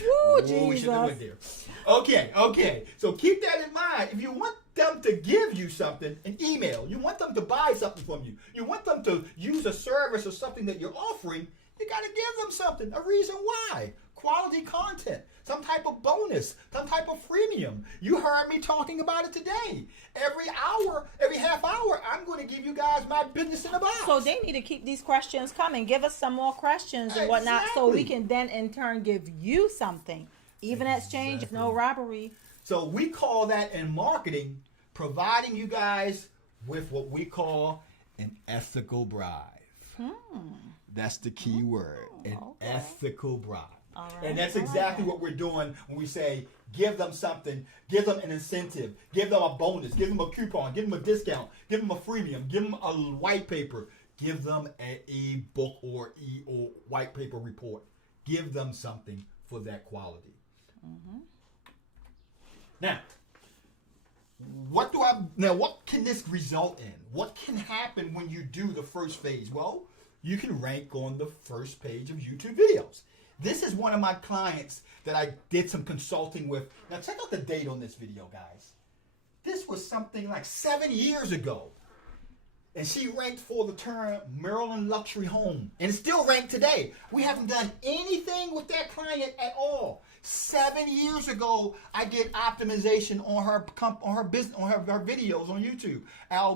Woo, Jesus. We should have went there. Okay. So keep that in mind. If you want them to give you something, an email, you want them to buy something from you, you want them to use a service or something that you're offering, you got to give them something, a reason why. Quality content, some type of bonus, some type of freemium. You heard me talking about it today. Every hour, every half hour, I'm going to give you guys my business in a box. So they need to keep these questions coming. Give us some more questions and whatnot, so we can then in turn give you something. Even exchange, no robbery. So we call that in marketing providing you guys with what we call an ethical bribe. That's the key word, an ethical bribe. Right. And that's exactly what we're doing when we say give them something, give them an incentive, give them a bonus, give them a coupon, give them a discount, give them a freemium, give them a white paper, give them an e-book or white paper report. Give them something for that quality. Now, what can this result in? What can happen when you do the first phase? Well, you can rank on the first page of YouTube videos. This is one of my clients that I did some consulting with. Now check out the date on this video, guys. This was something like 7 years ago. And she ranked for the term Maryland luxury home. And it's still ranked today. We haven't done anything with that client at all. 7 years ago, I did optimization on her business, on her videos on YouTube.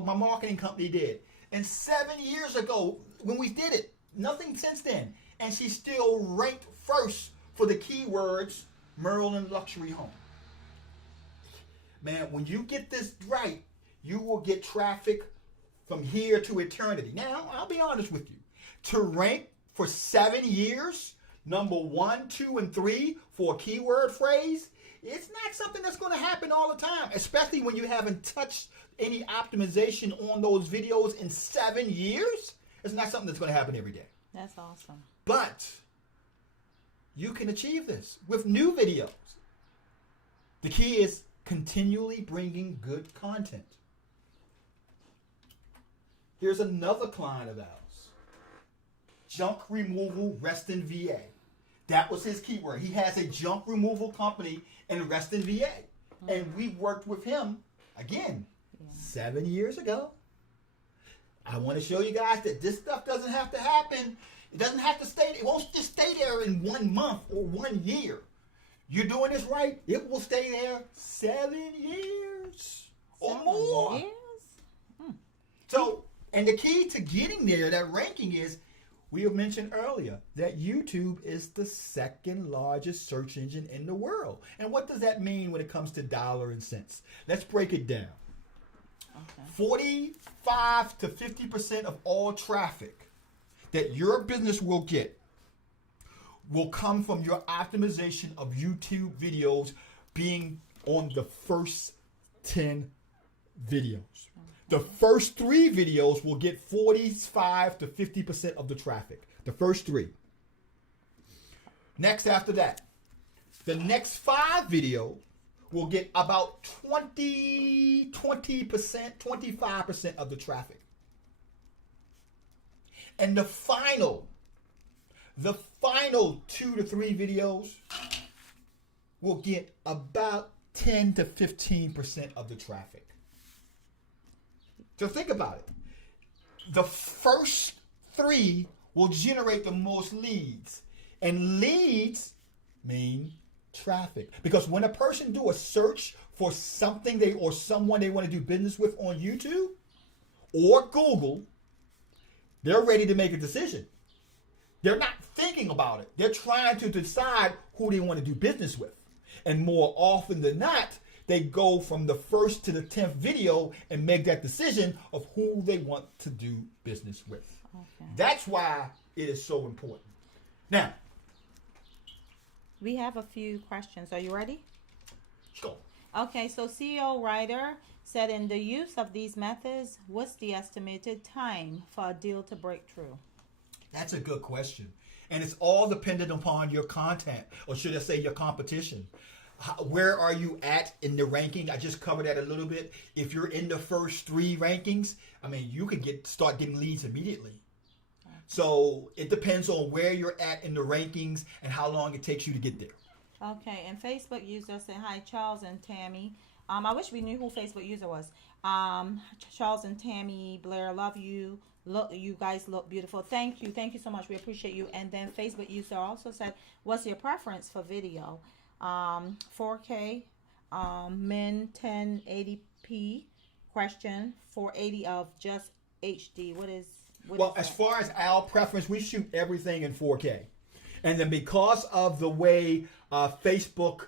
My marketing company did. And 7 years ago, when we did it, nothing since then. And she still ranked first for the keywords Maryland luxury home. Man, when you get this right, you will get traffic from here to eternity. Now, I'll be honest with you. To rank for 7 years, number 1, 2, and 3 for a keyword phrase, it's not something that's going to happen all the time, especially when you haven't touched any optimization on those videos in 7 years. It's not something that's going to happen every day. That's awesome. But you can achieve this with new videos. The key is continually bringing good content. Here's another client of ours. Junk removal Reston, VA. That was his keyword. He has a junk removal company in Reston, VA. And we worked with him, again, 7 years ago. I want to show you guys that this stuff doesn't have to happen. It doesn't have to stay. It won't just stay there in 1 month or 1 year. You're doing this right, it will stay there 7 years or more. So, and the key to getting there, that ranking is, we have mentioned earlier that YouTube is the second largest search engine in the world. And what does that mean when it comes to dollar and cents? Let's break it down. Okay. 45 to 50% of all traffic that your business will get will come from your optimization of YouTube videos being on the first 10 videos. The first 3 videos will get 45 to 50% of the traffic. The first 3. Next after that, the next 5 videos will get about 20%, 25% of the traffic. And the final 2 to 3 videos will get about 10 to 15% of the traffic. So think about it. The first 3 will generate the most leads. And leads mean traffic. Because when a person do a search for something or someone they want to do business with on YouTube or Google, they're ready to make a decision. They're not thinking about it. They're trying to decide who they want to do business with. And more often than not, they go from the first to the 10th video and make that decision of who they want to do business with. Okay. That's why it is so important. Now, we have a few questions. Are you ready? Go. Okay, so CEO Writer said, in the use of these methods, what's the estimated time for a deal to break through? That's a good question. And it's all dependent upon your content, or should I say your competition. Where are you at in the ranking? I just covered that a little bit. If you're in the first 3 rankings, I mean, you can start getting leads immediately. Okay. So it depends on where you're at in the rankings and how long it takes you to get there. Okay, and Facebook user said, hi, Charles and Tammy. I wish we knew who Facebook user was. Charles and Tammy Blair, love you. Look, you guys look beautiful. Thank you so much. We appreciate you. And then Facebook user also said, what's your preference for video? 4K, min 1080p, question 480 of just HD. Well, as far as our preference, we shoot everything in 4K. And then because of the way Facebook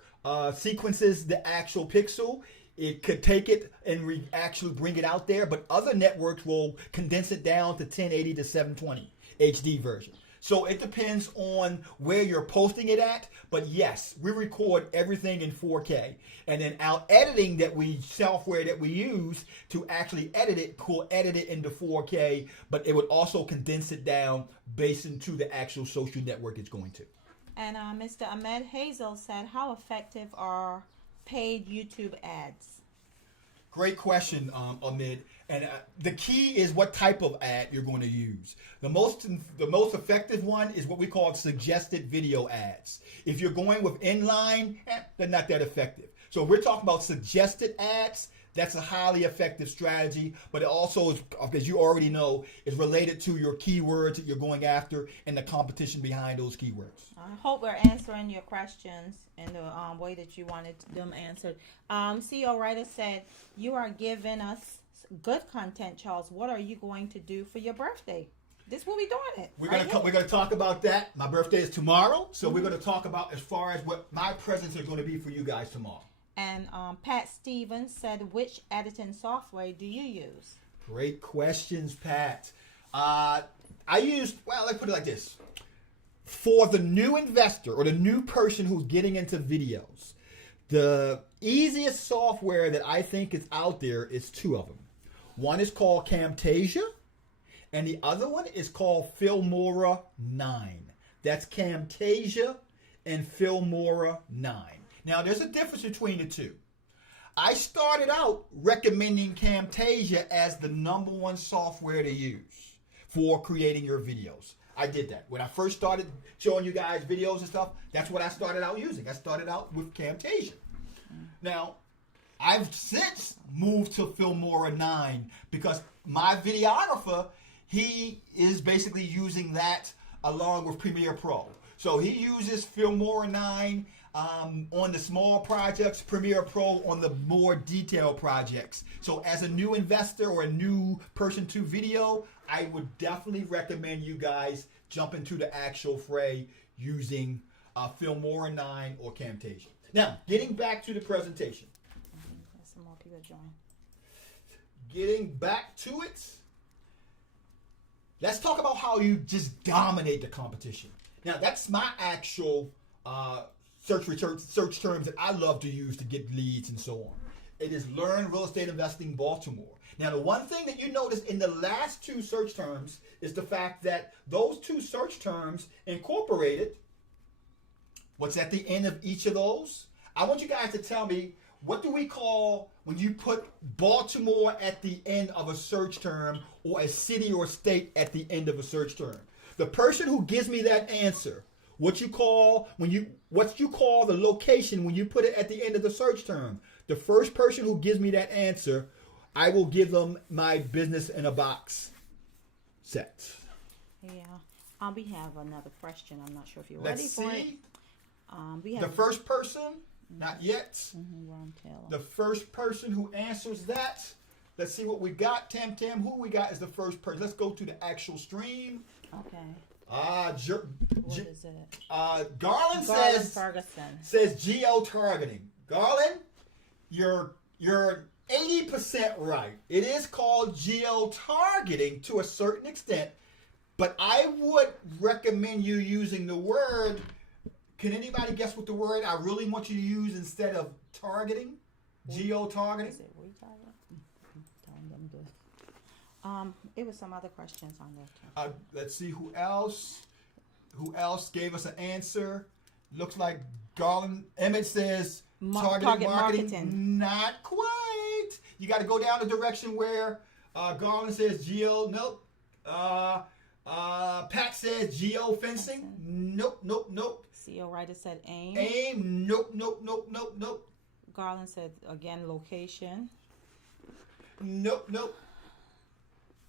sequences the actual pixel, it could take it and actually bring it out there, but other networks will condense it down to 1080 to 720 HD version. So it depends on where you're posting it at, but yes, we record everything in 4K. And then our editing software that we use to actually edit it, could edit it into 4K, but it would also condense it down based into the actual social network it's going to. And Mr. Ahmed Hazel said, how effective are paid YouTube ads? Great question, Ahmed. And the key is what type of ad you're going to use. The most effective one is what we call suggested video ads. If you're going with inline, they're not that effective. So if we're talking about suggested ads, that's a highly effective strategy, but it also is, as you already know, is related to your keywords that you're going after and the competition behind those keywords. I hope we're answering your questions in the way that you wanted them answered. CEO Writer said, you are giving us good content, Charles. What are you going to do for your birthday? This will be doing it. We're gonna talk about that. My birthday is tomorrow, so we're gonna talk about as far as what my presents are going to be for you guys tomorrow. And Pat Stevens said, which editing software do you use? Great questions, Pat. I use, well, let's put it like this. For the new investor or the new person who's getting into videos, the easiest software that I think is out there is two of them. One is called Camtasia, and the other one is called Filmora 9. That's Camtasia and Filmora 9. Now, there's a difference between the two. I started out recommending Camtasia as the number one software to use for creating your videos. I did that. When I first started showing you guys videos and stuff, that's what I started out using. I started out with Camtasia. Now, I've since moved to Filmora 9 because my videographer, he is basically using that along with Premiere Pro. So he uses Filmora 9 on the small projects, Premiere Pro on the more detailed projects. So as a new investor or a new person to video, I would definitely recommend you guys jump into the actual fray using Filmora 9 or Camtasia. Now, getting back to the presentation. Some more people join. Getting back to it, let's talk about how you just dominate the competition. Now, that's my actual search terms that I love to use to get leads and so on. It is Learn Real Estate Investing Baltimore. Now, the one thing that you notice in the last two search terms is the fact that those two search terms incorporated what's at the end of each of those. I want you guys to tell me, what do we call when you put Baltimore at the end of a search term or a city or state at the end of a search term? The person who gives me that answer, what you call the location when you put it at the end of the search term. The first person who gives me that answer, I will give them my business in a box set. Yeah. We have another question. I'm not sure if you're ready for it. We have the first person, not yet. Ron Taylor. The first person who answers that, let's see what we got. Tam, who we got is the first person. Let's go to the actual stream. Okay. What is it? Garland Ferguson says geo-targeting. Garland, you're 80% right. It is called geo-targeting to a certain extent, but I would recommend you using the word. Can anybody guess what the word I really want you to use instead of targeting? Geo-targeting? Is it retargeting? It was some other questions on there too. Let's see who else gave us an answer. Looks like Garland Emmett says target marketing. Not quite. You got to go down the direction where Garland says geo. Nope. Pat says geo fencing. Nope. CEO writer said aim. Nope. Garland said again location. Nope.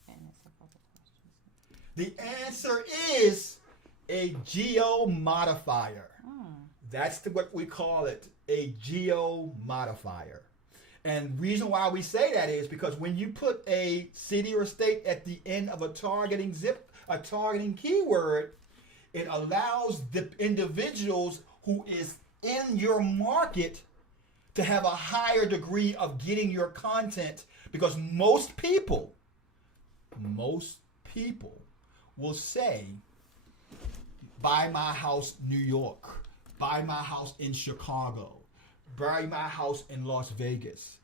And it's a couple questions. The answer is a geo modifier. That's what we call it, a geo modifier. And reason why we say that is because when you put a city or state at the end of a targeting keyword, it allows the individuals who is in your market to have a higher degree of getting your content, because most people will say, buy my house New York, buy my house in Chicago, buy my house in Las Vegas,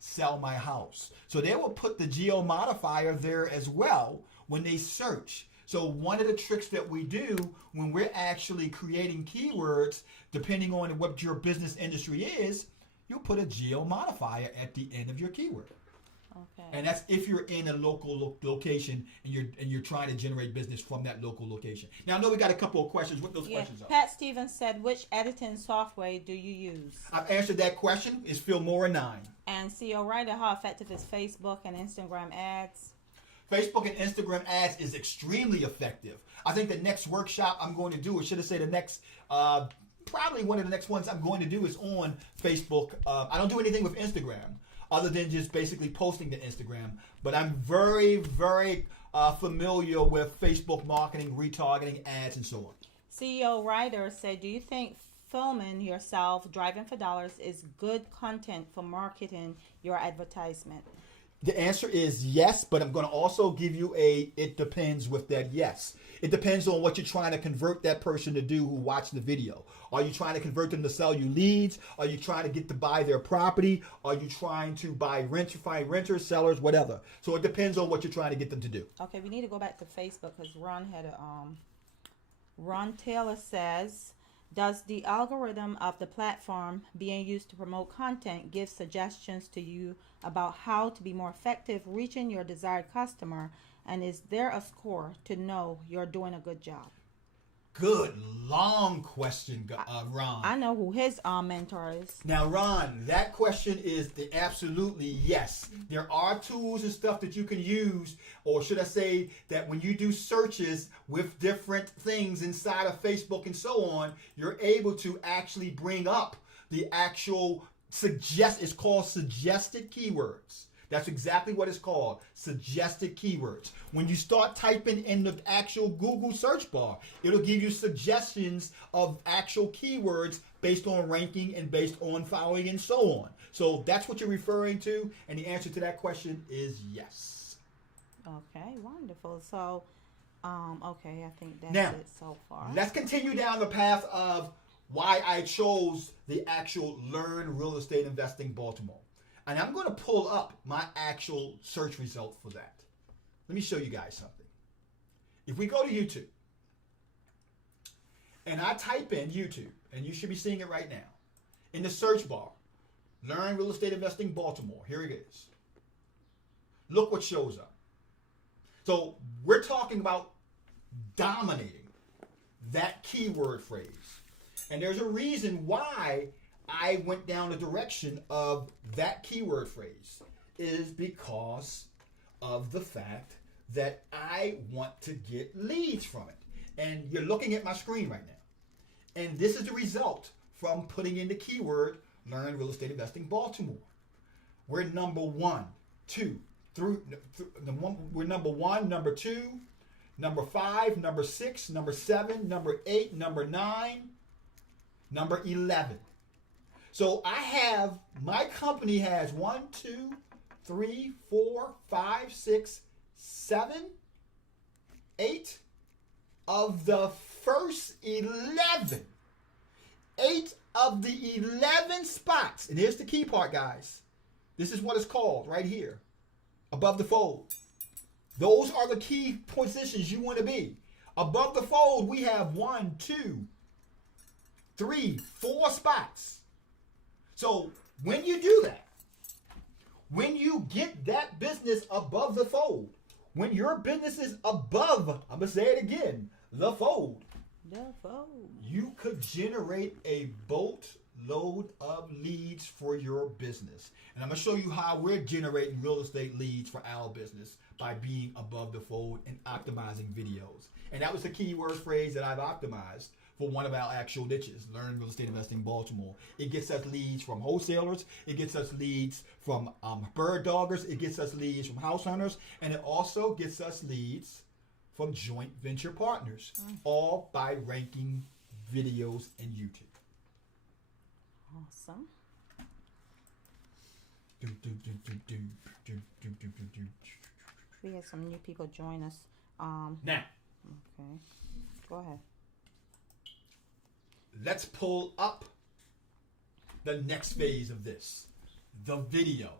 sell my house. So they will put the geo modifier there as well when they search. So one of the tricks that we do when we're actually creating keywords, depending on what your business industry is, you'll put a geo modifier at the end of your keyword. Okay. And that's if you're in a local location and you're trying to generate business from that local location. Now I know we got a couple of questions. What those questions are? Pat Stevens said, which editing software do you use? I've answered that question. It's Filmora 9. And CEO writer, how effective is Facebook and Instagram ads? Facebook and Instagram ads is extremely effective. I think the next workshop I'm going to do, or should I say the next, probably one of the next ones I'm going to do is on Facebook. I don't do anything with Instagram other than just basically posting to Instagram. But I'm very, very familiar with Facebook marketing, retargeting, ads, and so on. CEO writer said, do you think filming yourself driving for dollars is good content for marketing your advertisement? The answer is yes, but I'm going to also give you it depends with that yes. It depends on what you're trying to convert that person to do who watched the video. Are you trying to convert them to sell you leads? Are you trying to get to buy their property? Are you trying to find renters, sellers, whatever? So it depends on what you're trying to get them to do. Okay, we need to go back to Facebook because Ron had a Ron Taylor says, does the algorithm of the platform being used to promote content give suggestions to you about how to be more effective reaching your desired customer? And is there a score to know you're doing a good job? Good long question, Ron. I know who his mentor is. Now, Ron, that question is the absolutely yes. There are tools and stuff that you can use, or should I say that when you do searches with different things inside of Facebook and so on, you're able to actually bring up the actual it's called suggested keywords. That's exactly what it's called, suggested keywords. When you start typing in the actual Google search bar, it'll give you suggestions of actual keywords based on ranking and based on following and so on. So that's what you're referring to, and the answer to that question is yes. Okay, wonderful. So, okay, I think that's now, it so far. Let's continue down the path of why I chose the actual Learn Real Estate Investing Baltimore. And I'm going to pull up my actual search result for that. Let me show you guys something. If we go to YouTube, and I type in YouTube, and you should be seeing it right now, in the search bar, Learn Real Estate Investing Baltimore, here it is. Look what shows up. So we're talking about dominating that keyword phrase. And there's a reason why I went down the direction of that keyword phrase is because of the fact that I want to get leads from it. And you're looking at my screen right now. And this is the result from putting in the keyword Learn Real Estate Investing Baltimore. We're number 1, 2, 3. We're number 1, number 2, number 5, number 6, number 7, number 8, number 9, number 11. So my company has 1, 2, 3, 4, 5, 6, 7, 8 of the first 11. 8 of the 11 spots. And here's the key part, guys. This is what it's called right here, above the fold. Those are the key positions you want to be. Above the fold, we have 1, 2, 3, 4 spots. So when you do that, when you get that business above the fold, when your business is above, I'm going to say it again, the fold, you could generate a boatload of leads for your business. And I'm going to show you how we're generating real estate leads for our business by being above the fold and optimizing videos. And that was the keyword phrase that I've optimized for one of our actual niches, Learn Real Estate Investing Baltimore. It gets us leads from wholesalers. It gets us leads from bird doggers. It gets us leads from house hunters. And it also gets us leads from joint venture partners, all by ranking videos in YouTube. Awesome. We had some new people join us. Now. Okay. Go ahead. Let's pull up the next phase of this, the video.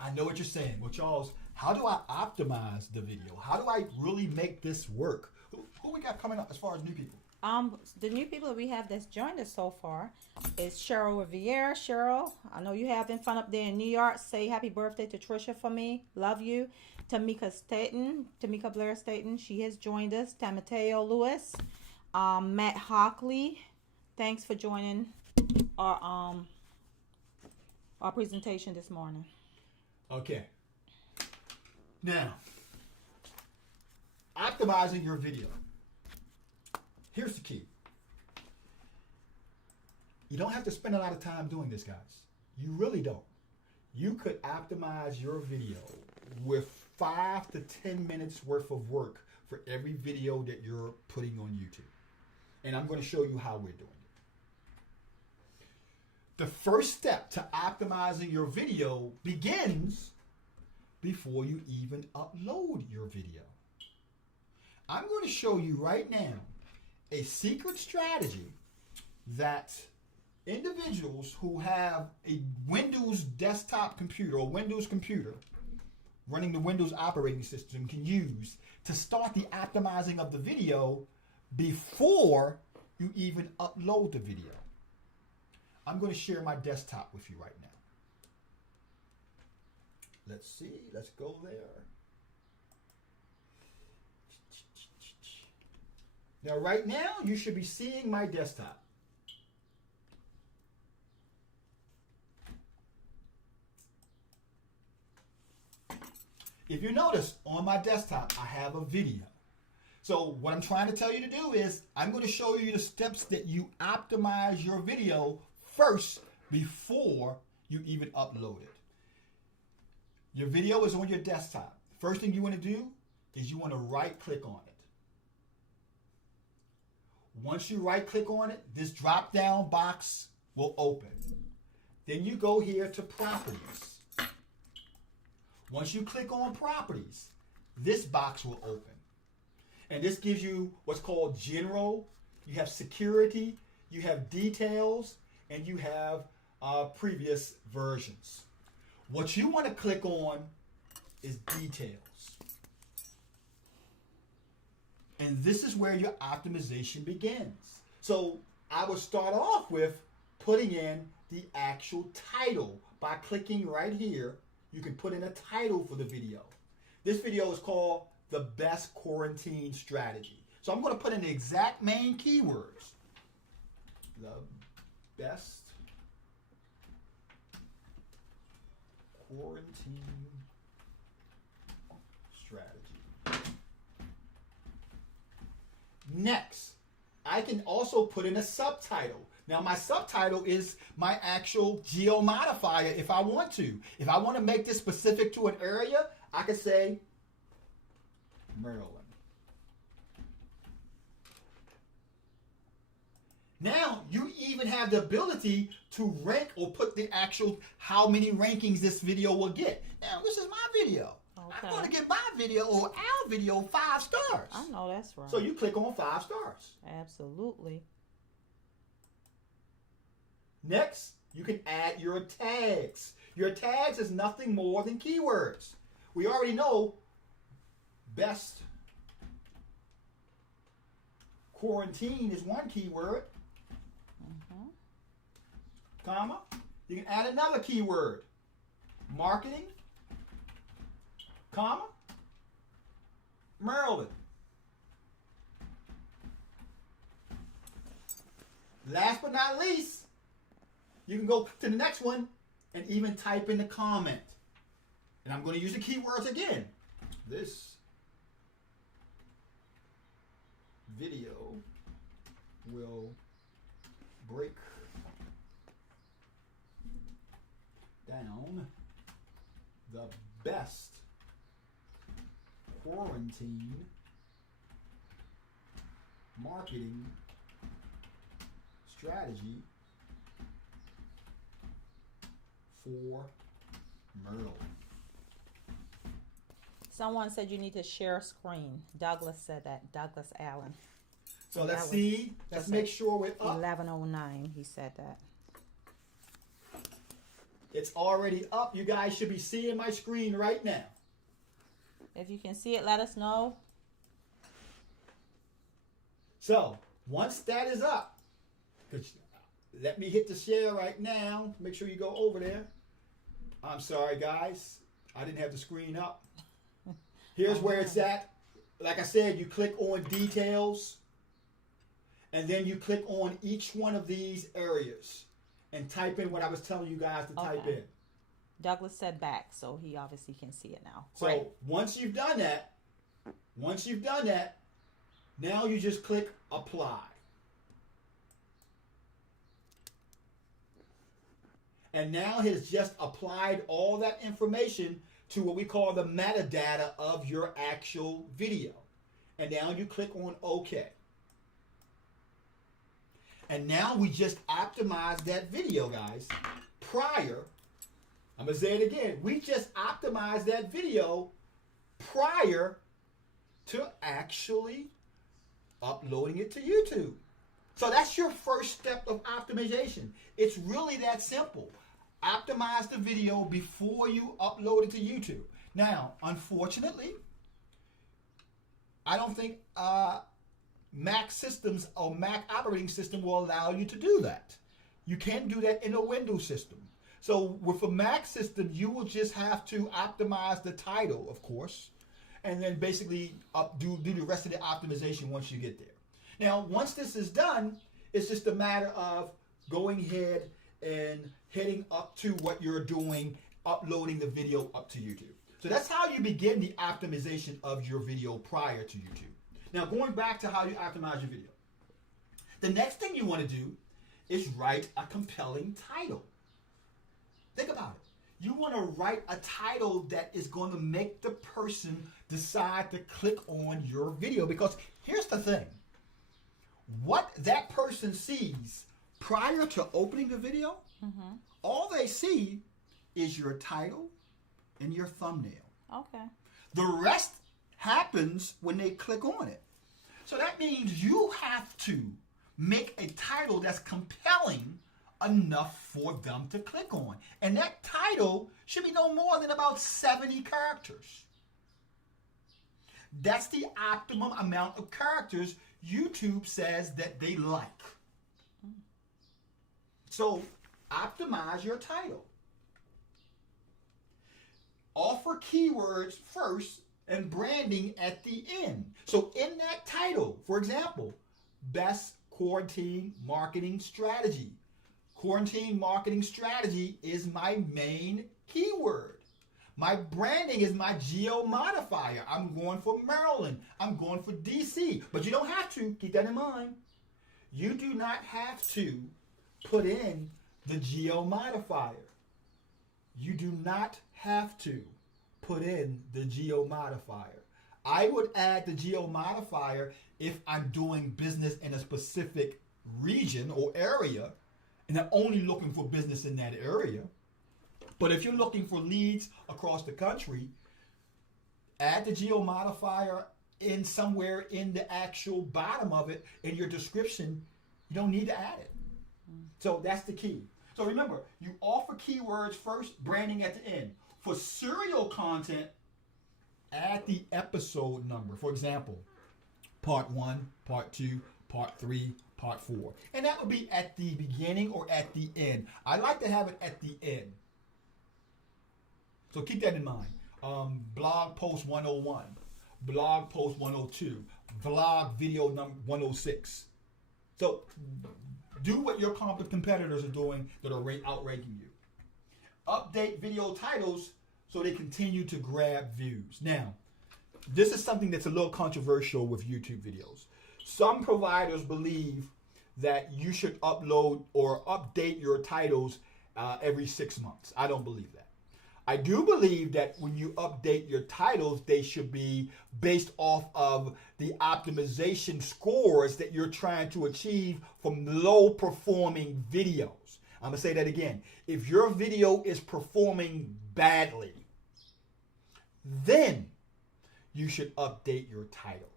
I know what you're saying. Well, Charles, how do I optimize the video? How do I really make this work? Who we got coming up as far as new people? The new people that we have that's joined us so far is Cheryl Riviere. Cheryl, I know you having fun up there in New York. Say happy birthday to Trisha for me. Love you. Tamika Blair Staten, she has joined us. Tamateo Lewis. Matt Hockley. Thanks for joining our presentation this morning. Okay. Now, optimizing your video. Here's the key. You don't have to spend a lot of time doing this, guys. You really don't. You could optimize your video with 5 to 10 minutes worth of work for every video that you're putting on YouTube. And I'm going to show you how we're doing it. the first step to optimizing your video begins before you even upload your video. I'm going to show you right now a secret strategy that individuals who have a Windows desktop computer or Windows computer running the Windows operating system can use to start the optimizing of the video before you even upload the video. I'm going to share my desktop with you right now. Let's see. Let's go there. Now, right now, you should be seeing my desktop. If you notice, on my desktop, I have a video. So what I'm trying to tell you to do is, I'm going to show you the steps that you optimize your video first before you even upload it. Your video is on your desktop. First thing you want to do is you want to right-click on it. Once you right-click on it, this drop-down box will open. Then you go here to Properties. Once you click on Properties, this box will open. And this gives you what's called General. You have Security, you have Details, and you have previous versions. What you want to click on is Details. And this is where your optimization begins. So I would start off with putting in the actual title. By clicking right here, you can put in a title for the video. This video is called The Best Quarantine Strategy. So I'm going to put in the exact main keywords. The best quarantine strategy. Next, I can also put in a subtitle. Now, my subtitle is my actual geo modifier if I want to. If I want to make this specific to an area, I could say Maryland. Now, you even have the ability to rank or put the actual how many rankings this video will get. Now, this is my video. Okay. I'm going to give my video or our video 5 stars. I know that's right. So you click on 5 stars. Absolutely. Next, you can add your tags. Your tags is nothing more than keywords. We already know best quarantine is one keyword. Comma. You can add another keyword. Marketing. Comma. Maryland. Last but not least, you can go to the next one and even type in the comment. And I'm going to use the keywords again. This video will break down the best quarantine marketing strategy for Maryland. Someone said you need to share screen. Douglas said that. Douglas Allen. So let's see. Let's make sure we're up. 11:09. He said that. It's already up. You guys should be seeing my screen right now. If you can see it, let us know. So once that is up, let me hit the share right now. Make sure you go over there. I'm sorry, guys. I didn't have the screen up. Here's where it's at. Like I said, you click on Details, and then you click on each one of these areas and type in what I was telling you guys to type in. Douglas said back, so he obviously can see it now. So right. Once you've done that, now you just click Apply. And now it has just applied all that information to what we call the metadata of your actual video. And now you click on OK. And now we just optimized that video, guys, prior. I'm going to say it again. We just optimized that video prior to actually uploading it to YouTube. So that's your first step of optimization. It's really that simple. Optimize the video before you upload it to YouTube. Now, unfortunately, I don't think Mac systems or Mac operating system will allow you to do that. You can do that in a Windows system. So with a Mac system, you will just have to optimize the title, of course, and then basically do the rest of the optimization once you get there. Now, once this is done, it's just a matter of going ahead and heading up to what you're doing, uploading the video up to YouTube. So that's how you begin the optimization of your video prior to YouTube. Now, going back to how you optimize your video. The next thing you want to do is write a compelling title. Think about it. You want to write a title that is going to make the person decide to click on your video. Because here's the thing. What that person sees prior to opening the video, all they see is your title and your thumbnail. Okay. The rest happens when they click on it. So that means you have to make a title that's compelling enough for them to click on. And that title should be no more than about 70 characters. That's the optimum amount of characters YouTube says that they like. So optimize your title. Offer keywords first and branding at the end. So in that title, for example, best quarantine marketing strategy. Quarantine marketing strategy is my main keyword. My branding is my geo modifier. I'm going for Maryland. I'm going for DC. But you don't have to. Keep that in mind. You do not have to put in the geo modifier. You do not have to put in the geo modifier. I would add the geo modifier if I'm doing business in a specific region or area and I'm only looking for business in that area. But if you're looking for leads across the country, add the geo modifier in somewhere in the actual bottom of it in your description. You don't need to add it. So that's the key. So remember, you offer keywords first, branding at the end. For serial content, add the episode number. For example, part 1, part 2, part 3, part 4. And that would be at the beginning or at the end. I like to have it at the end. So keep that in mind. Blog post 101, blog post 102, vlog video number 106. So do what your competitors are doing that are outranking you. Update video titles so they continue to grab views. Now, this is something that's a little controversial with YouTube videos. Some providers believe that you should upload or update your titles every 6 months. I don't believe that. I do believe that when you update your titles, they should be based off of the optimization scores that you're trying to achieve from low performing videos. I'm going to say that again. If your video is performing badly, then you should update your title.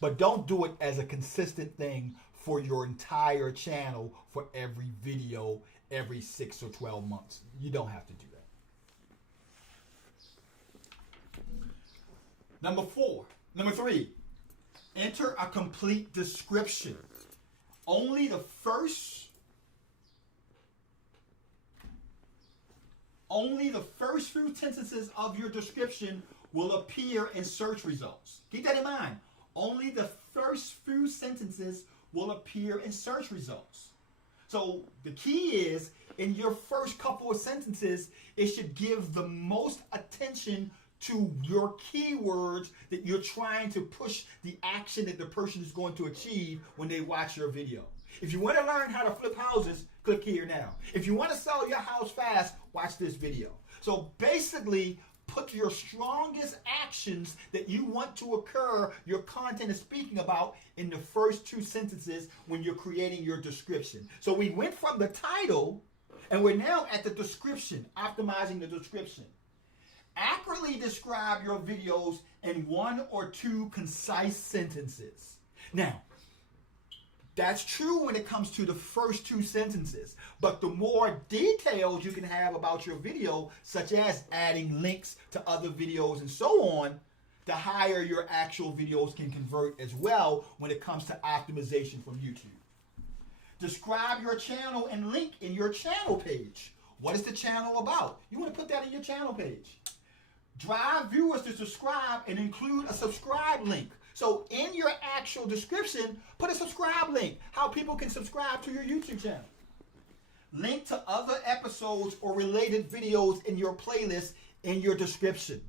But don't do it as a consistent thing for your entire channel for every video every 6 or 12 months. You don't have to do that. Number 3, enter a complete description. Only the first few sentences of your description will appear in search results. Keep that in mind. Only the first few sentences will appear in search results. So the key is, in your first couple of sentences, it should give the most attention to your keywords that you're trying to push the action that the person is going to achieve when they watch your video. If you want to learn how to flip houses, click here now. If you want to sell your house fast, watch this video. So basically, put your strongest actions that you want to occur, your content is speaking about, in the first 2 sentences when you're creating your description. So we went from the title, and we're now at the description, optimizing the description. Accurately describe your videos in 1 or 2 concise sentences. Now, that's true when it comes to the first 2 sentences, but the more details you can have about your video, such as adding links to other videos and so on, the higher your actual videos can convert as well when it comes to optimization from YouTube. Describe your channel and link in your channel page. What is the channel about? You want to put that in your channel page. Drive viewers to subscribe and include a subscribe link. So in your actual description, put a subscribe link, how people can subscribe to your YouTube channel. Link to other episodes or related videos in your playlist in your description.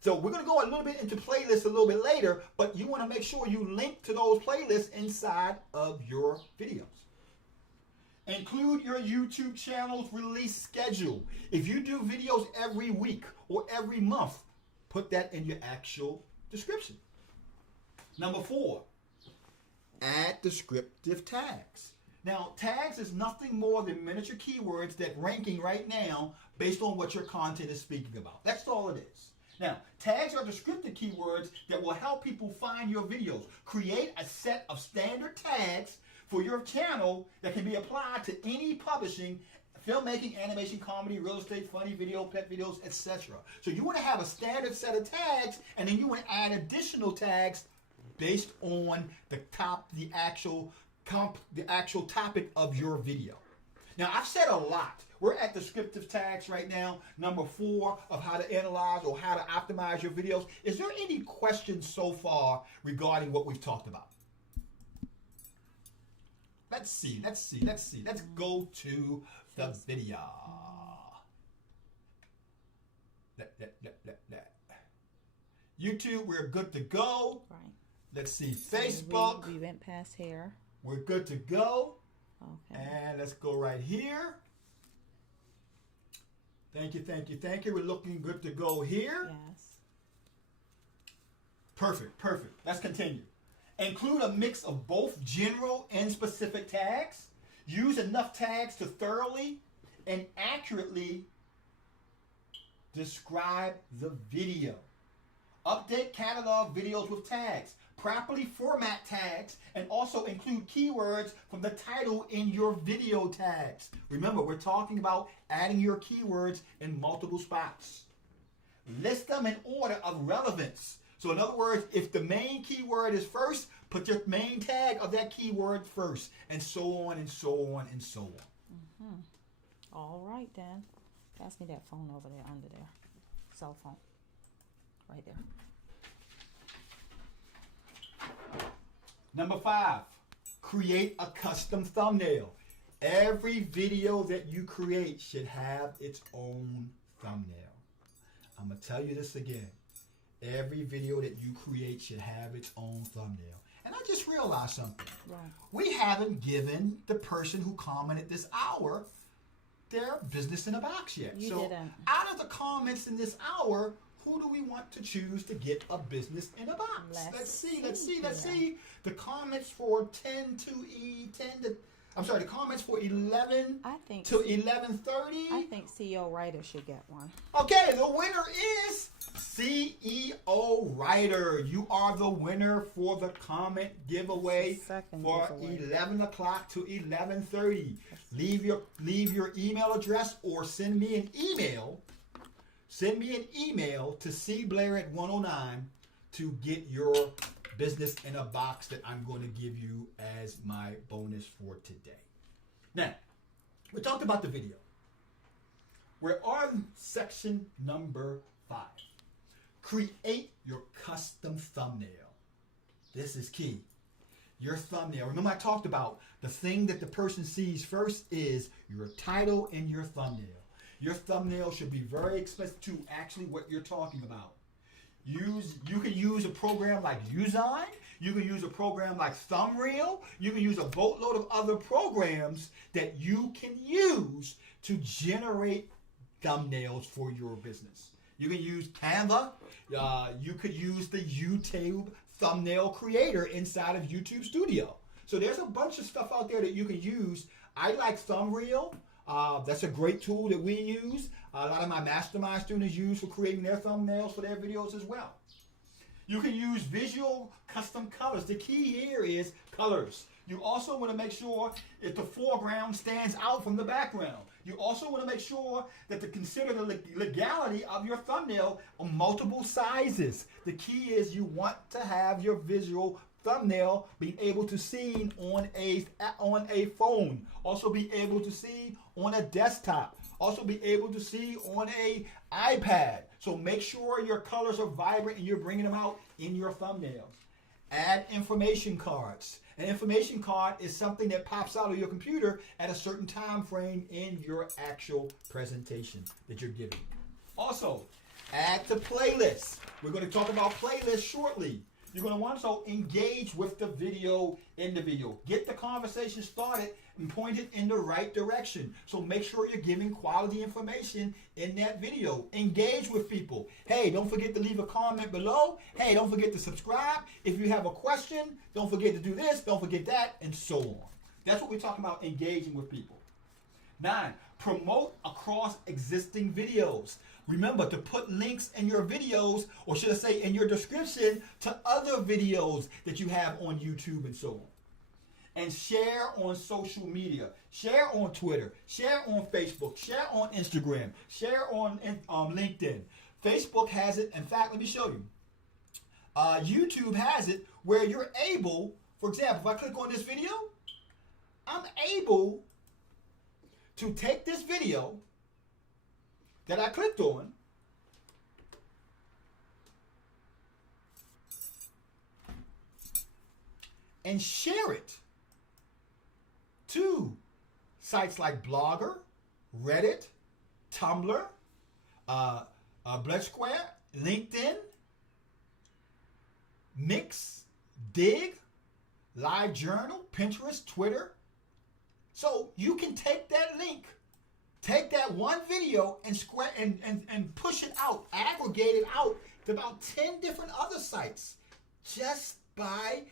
So we're going to go a little bit into playlists a little bit later, but you want to make sure you link to those playlists inside of your videos. Include your YouTube channel's release schedule. If you do videos every week or every month, put that in your actual description. Number 4, add descriptive tags. Now, tags is nothing more than miniature keywords that ranking right now based on what your content is speaking about. That's all it is. Now, tags are descriptive keywords that will help people find your videos. Create a set of standard tags for your channel that can be applied to any publishing, filmmaking, animation, comedy, real estate, funny video, pet videos, etc. So you want to have a standard set of tags, and then you want to add additional tags based on the actual topic of your video. Now, I've said a lot. We're at descriptive tags right now, number 4 of how to analyze or how to optimize your videos. Is there any questions so far regarding what we've talked about? Let's see. Let's go to the video. YouTube, we're good to go. Right. Let's see, Facebook. We went past here. We're good to go. Okay. And let's go right here. Thank you. We're looking good to go here. Yes. Perfect. Let's continue. Include a mix of both general and specific tags. Use enough tags to thoroughly and accurately describe the video. Update catalog videos with tags. Properly format tags and also include keywords from the title in your video tags. Remember, we're talking about adding your keywords in multiple spots. List them in order of relevance. So in other words, if the main keyword is first, put your main tag of that keyword first, and so on and so on and so on. Mm-hmm. All right, then. Pass me that phone over there under there. Cell phone. Right there. Number 5, create a custom thumbnail. Every video that you create should have its own thumbnail. I'm going to tell you this again. Every video that you create should have its own thumbnail. And I just realized something. Right. We haven't given the person who commented this hour their business in a box yet. You so didn't. out of the comments in this hour, who do we want to choose to get a business in a box? Let's see. The comments for the comments for 11 to 11:30. I think CEO Writer should get one. Okay, the winner is CEO Writer. You are the winner for the comment giveaway for 11 o'clock to 11:30. Leave your email address or send me an email. Send me an email to cblair@109 to get your business in a box that I'm going to give you as my bonus for today. Now, we talked about the video. We're on section number 5. Create your custom thumbnail. This is key. Your thumbnail. Remember I talked about the thing that the person sees first is your title and your thumbnail. Your thumbnail should be very explicit to actually what you're talking about. You can use a program like Usign. You can use a program like Thumbreel. You can use a boatload of other programs that you can use to generate thumbnails for your business. You can use Canva. You could use the YouTube thumbnail creator inside of YouTube Studio. So there's a bunch of stuff out there that you can use. I like Thumbreel. That's a great tool that we use. A lot of my mastermind students use for creating their thumbnails for their videos as well. You can use visual custom colors. The key here is colors. You also want to make sure that the foreground stands out from the background. You also want to make sure that to consider the legality of your thumbnail on multiple sizes. The key is you want to have your visual thumbnail being able to see on a phone. Also be able to see on a desktop. Also be able to see on a iPad. So make sure your colors are vibrant and you're bringing them out in your thumbnails. Add information cards. An information card is something that pops out of your computer at a certain time frame in your actual presentation that you're giving. Also, add to playlists. We're going to talk about playlists shortly. You're going to want to engage with the video in the video. Get the conversation started and point it in the right direction. So make sure you're giving quality information in that video. Engage with people. Hey, don't forget to leave a comment below. Hey, don't forget to subscribe. If you have a question, don't forget to do this, don't forget that, and so on. That's what we're talking about, engaging with people. 9, promote across existing videos. Remember to put links in your videos, or should I say in your description, to other videos that you have on YouTube and so on. And share on social media. Share on Twitter. Share on Facebook. Share on Instagram. Share on LinkedIn. Facebook has it. In fact, let me show you. YouTube has it where you're able, for example, if I click on this video, I'm able to take this video that I clicked on and share it to sites like Blogger, Reddit, Tumblr, Blood Square, LinkedIn, Mix, Dig, LiveJournal, Pinterest, Twitter. So you can take that link, take that one video and push it out, aggregate it out to about 10 different other sites just by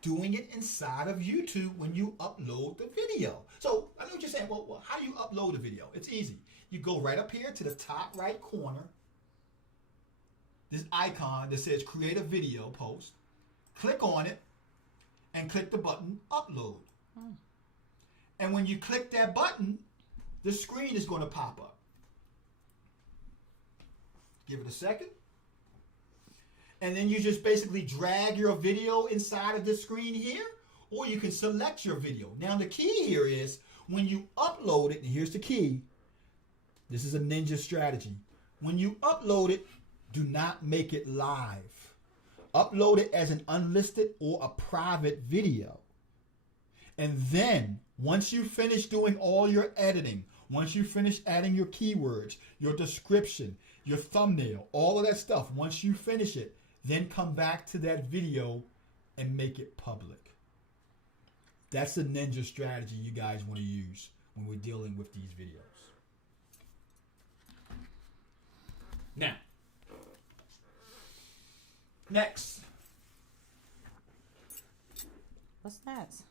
doing it inside of YouTube when you upload the video. So I know what you're saying, well, how do you upload a video? It's easy. You go right up here to the top right corner, this icon that says create a video post, click on it, and click the button upload. And when you click that button, the screen is going to pop up. Give it a second. And then you just basically drag your video inside of the screen here, or you can select your video. Now the key here is when you upload it, and here's the key. This is a ninja strategy. When you upload it, do not make it live. Upload it as an unlisted or a private video. And then once you finish doing all your editing, once you finish adding your keywords, your description, your thumbnail, all of that stuff, once you finish it, then come back to that video and make it public. That's the ninja strategy you guys want to use when we're dealing with these videos. Now, next. What's next?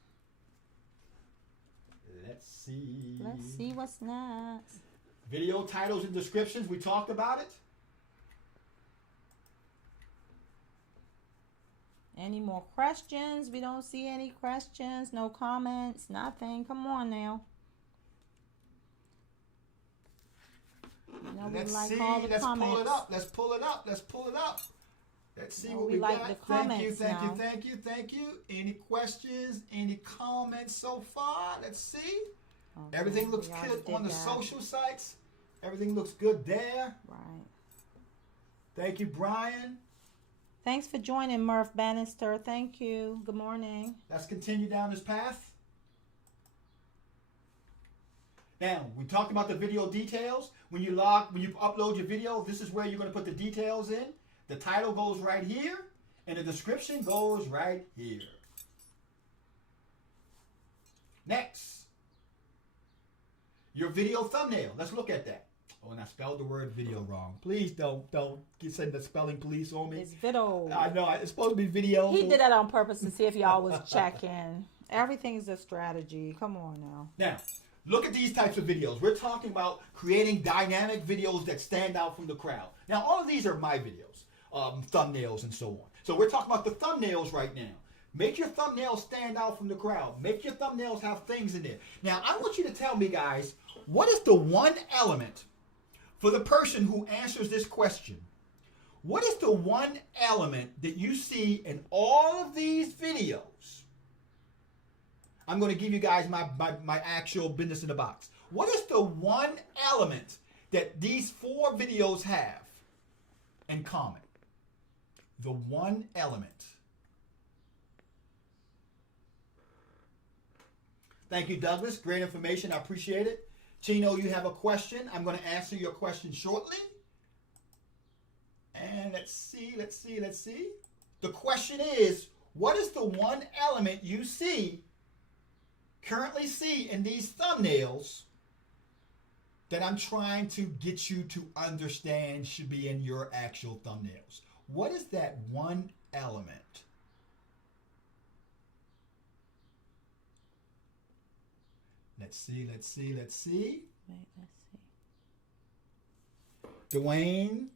Let's see. Let's see what's next. Video titles and descriptions. We talked about it. Any more questions? We don't see any questions. No comments. Nothing. Come on now. You know, Let's like see. all the Let's comments. pull it up. Let's pull it up. Let's pull it up. Let's see what we we like got. the Thank you, comments thank you, now. thank you, thank you. Any questions? Any comments so far? Let's see. Okay, Everything looks we already good did on the that. social sites. Everything looks good there. Right. Thank you, Brian. Thanks for joining, Murph Bannister. Thank you. Good morning. Let's continue down this path. Now, we talked about the video details. When you upload your video, this is where you're going to put the details in. The title goes right here, and the description goes right here. Next, your video thumbnail. Let's look at that. Oh, and I spelled the word video wrong. Please don't send the spelling police on me. It's video. I know it's supposed to be video. He did that on purpose to see if y'all was checking. Everything's a strategy. Come on now. Now, look at these types of videos. We're talking about creating dynamic videos that stand out from the crowd. Now, all of these are my videos, thumbnails and so on. So we're talking about the thumbnails right now. Make your thumbnails stand out from the crowd. Make your thumbnails have things in there. Now, I want you to tell me, guys, what is the one element for the person who answers this question? What is the one element that you see in all of these videos? I'm going to give you guys my actual business in the box. What is the one element that these 4 videos have in common? The one element. Thank you, Douglas. Great information. I appreciate it. Chino, you have a question. I'm going to answer your question shortly. And let's see. The question is, what is the one element you currently see in these thumbnails that I'm trying to get you to understand should be in your actual thumbnails? What is that one element? Let's see. Wait, let's see. Dwayne.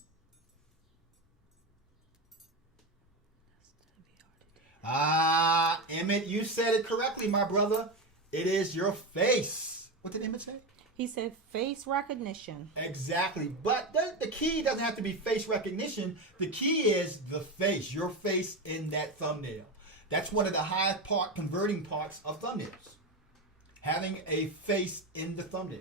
Emmett, you said it correctly, my brother. It is your face. What did Emmett say? He said face recognition. Exactly. But the key doesn't have to be face recognition. The key is the face, your face in that thumbnail. That's one of the high converting parts of thumbnails. Having a face in the thumbnail.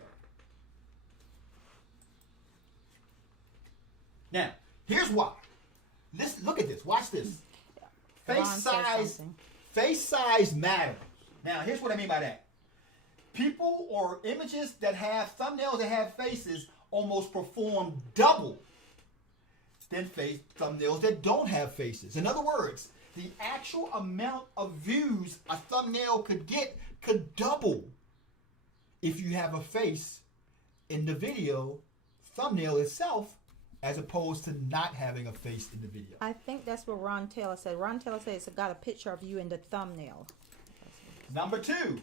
Now, here's why. Look at this. Watch this. Face size matters. Now, here's what I mean by that. People or images that have thumbnails that have faces almost perform double than thumbnails that don't have faces. In other words, the actual amount of views a thumbnail could get could double if you have a face in the video thumbnail itself, as opposed to not having a face in the video. I think that's what Ron Taylor said. Ron Taylor said it's got a picture of you in the thumbnail. Number 2,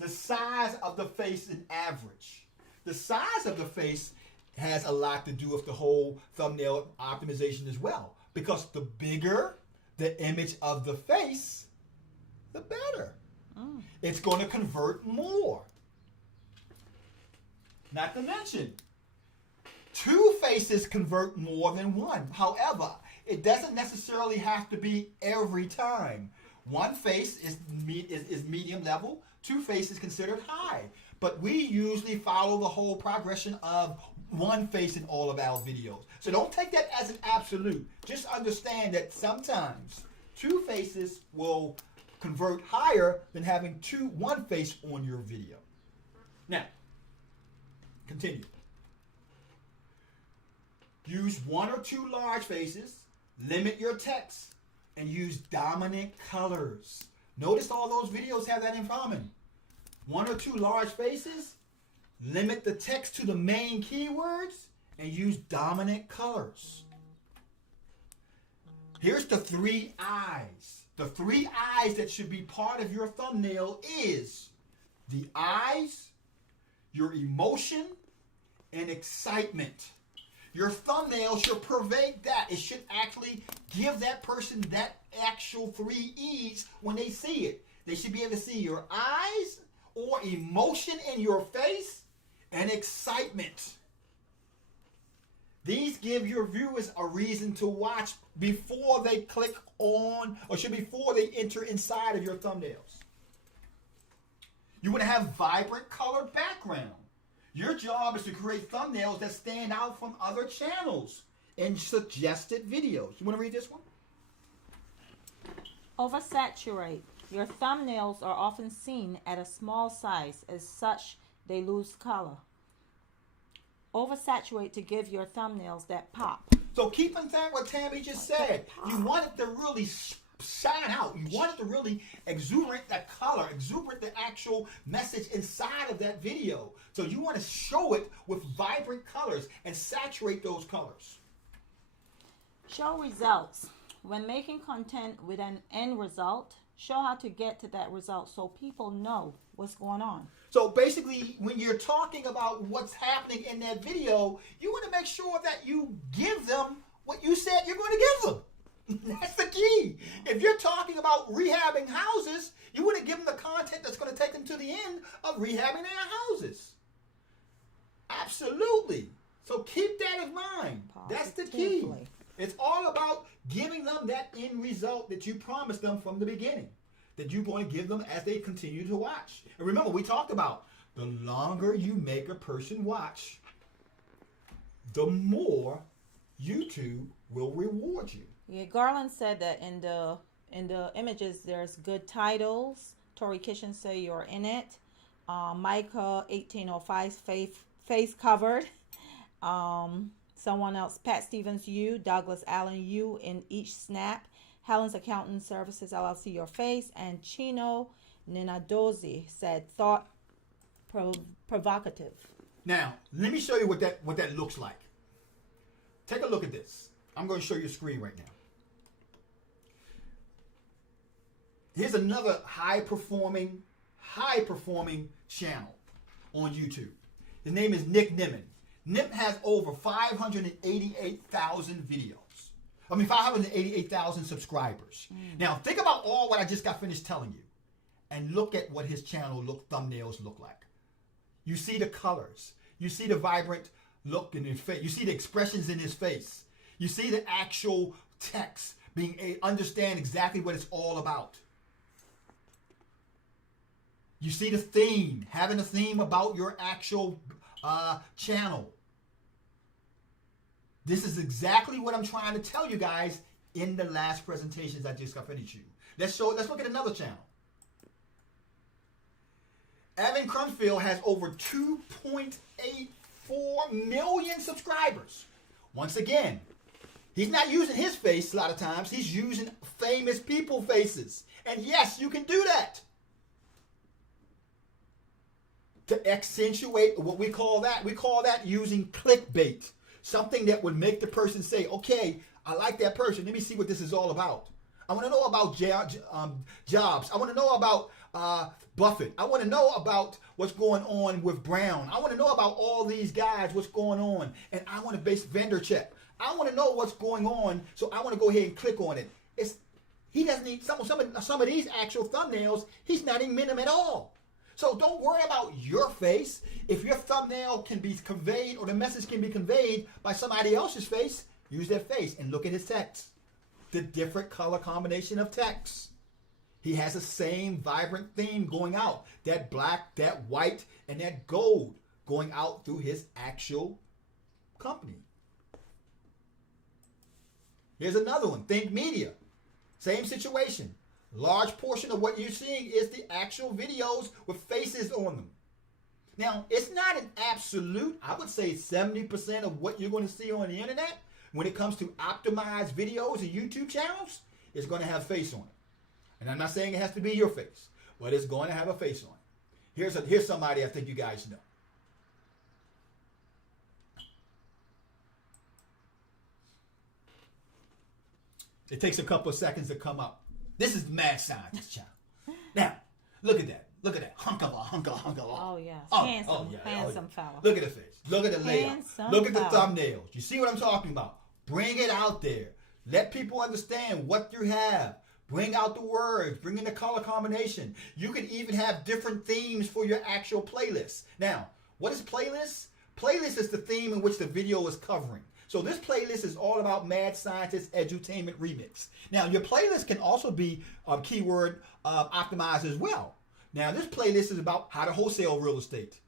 the size of the face in average. The size of the face has a lot to do with the whole thumbnail optimization as well. Because the bigger the image of the face, the better. It's going to convert more. Not to mention, 2 faces convert more than 1. However, it doesn't necessarily have to be every time. 1 face is medium level, 2 faces considered high. But we usually follow the whole progression of 1 face in all of our videos. So don't take that as an absolute. Just understand that sometimes 2 faces will convert higher than having 1 face on your video. Now, continue. Use 1 or 2 large faces, limit your text, and use dominant colors. Notice all those videos have that in common. 1 or 2 large faces, limit the text to the main keywords, and use dominant colors. Here's the 3 eyes. The 3 eyes that should be part of your thumbnail is the eyes, your emotion, and excitement. Your thumbnail should pervade that. It should actually give that person that actual 3 E's when they see it. They should be able to see your eyes or emotion in your face and excitement. These give your viewers a reason to watch before they click on, or before they enter inside of your thumbnails. You want to have vibrant color background. Your job is to create thumbnails that stand out from other channels in suggested videos. You want to read this one? Oversaturate. Your thumbnails are often seen at a small size. As such, they lose color. Oversaturate to give your thumbnails that pop. So keep in mind what Tammy just said. You want it to really shine out. You want it to really exuberate that color, exuberate the actual message inside of that video. So you want to show it with vibrant colors and saturate those colors. Show results. When making content with an end result, show how to get to that result so people know what's going on. So basically, when you're talking about what's happening in that video, you want to make sure that you give them what you said you're going to give them. That's the key. If you're talking about rehabbing houses, you want to give them the content that's going to take them to the end of rehabbing their houses. Absolutely. So keep that in mind. That's the key. It's all about giving them that end result that you promised them from the beginning, that you're going to give them as they continue to watch. And remember, we talked about the longer you make a person watch, the more YouTube will reward you. Yeah, Garland said that in the images there's good titles. Tori Kitchen say you're in it. Micah 1805 face covered. Someone else, Pat Stevens, you. Douglas Allen, you in each snap. Helen's Accountant Services LLC, your face. And Chino Ninadozi said thought provocative. Now, let me show you what that looks like. Take a look at this. I'm going to show you a screen right now. Here's another high-performing channel on YouTube. His name is Nick Nimmin. Nick has over 588,000 videos. 588,000 subscribers. Now, think about all what I just got finished telling you. And look at what his channel thumbnails look like. You see the colors. You see the vibrant look in his face. You see the expressions in his face. You see the actual text, understand exactly what it's all about. You see the theme, having a theme about your actual channel. This is exactly what I'm trying to tell you guys in the last presentations I just got finished you. Let's look at another channel. Evan Crumfield has over 2.84 million subscribers. Once again, he's not using his face a lot of times. He's using famous people faces. And yes, you can do that. To accentuate what we call that using clickbait. Something that would make the person say, okay, I like that person. Let me see what this is all about. I want to know about Jobs. I want to know about Buffett. I want to know about what's going on with Brown. I want to know about all these guys, what's going on. And I want to base vendor check. I want to know what's going on, so I want to go ahead and click on it. He doesn't need some of these actual thumbnails. He's not even in them at all. So don't worry about your face. If your thumbnail can be conveyed or the message can be conveyed by somebody else's face, use their face and look at his text. The different color combination of text. He has the same vibrant theme going out. That black, that white, and that gold going out through his actual company. Here's another one. Think Media. Same situation. Large portion of what you're seeing is the actual videos with faces on them. Now, it's not an absolute. I would say 70% of what you're going to see on the internet when it comes to optimized videos and YouTube channels is going to have face on it. And I'm not saying it has to be your face, but it's going to have a face on it. Here's somebody I think you guys know. It takes a couple of seconds to come up. This is the Mad Scientist channel. Now, look at that. Look at that. Hunk of a. Oh, yes. Handsome fella. Look at the face. Look at the layout. Handsome Look at the fella. thumbnails. You see what I'm talking about? Bring it out there. Let people understand what you have. Bring out the words. Bring in the color combination. You can even have different themes for your actual playlist. Now, what is playlist? Playlist is the theme in which the video is covering. So this playlist is all about Mad Scientist Edutainment Remix. Now, your playlist can also be keyword optimized as well. Now, this playlist is about how to wholesale real estate.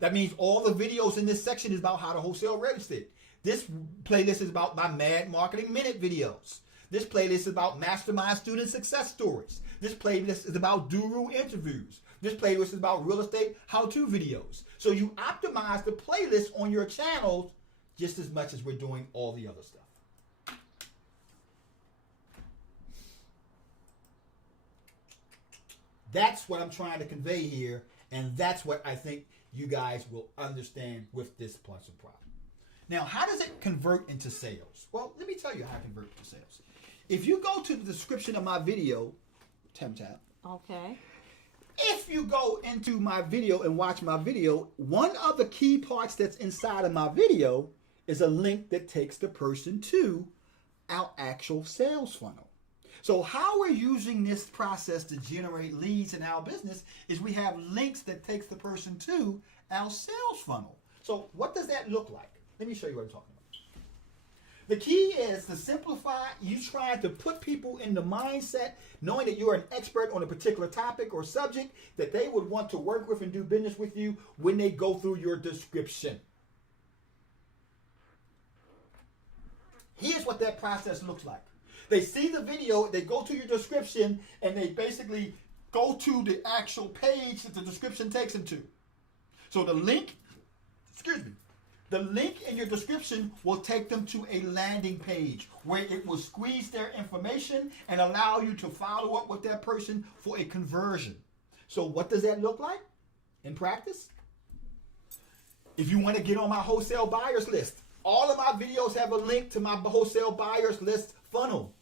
That means all the videos in this section is about how to wholesale real estate. This playlist is about my Mad Marketing Minute videos. This playlist is about mastermind student success stories. This playlist is about guru interviews. This playlist is about real estate how-to videos. So you optimize the playlist on your channels just as much as we're doing all the other stuff. That's what I'm trying to convey here, and that's what I think you guys will understand with this puzzle problem. Now, how does it convert into sales? Well, let me tell you how it converts into sales. If you go to the description of my video, tap. Okay. If you go into my video and watch my video, one of the key parts that's inside of my video is a link that takes the person to our actual sales funnel. So how we're using this process to generate leads in our business is we have links that takes the person to our sales funnel. So what does that look like? Let me show you what I'm talking about. The key is to simplify. You trying to put people in the mindset, knowing that you're an expert on a particular topic or subject, that they would want to work with and do business with you when they go through your description. Here's what that process looks like. They see the video, they go to your description, and they basically go to the actual page that the description takes them to. So the link in your description will take them to a landing page where it will squeeze their information and allow you to follow up with that person for a conversion. So what does that look like in practice? If you want to get on my wholesale buyers list, all of my videos have a link to my wholesale buyers list funnel.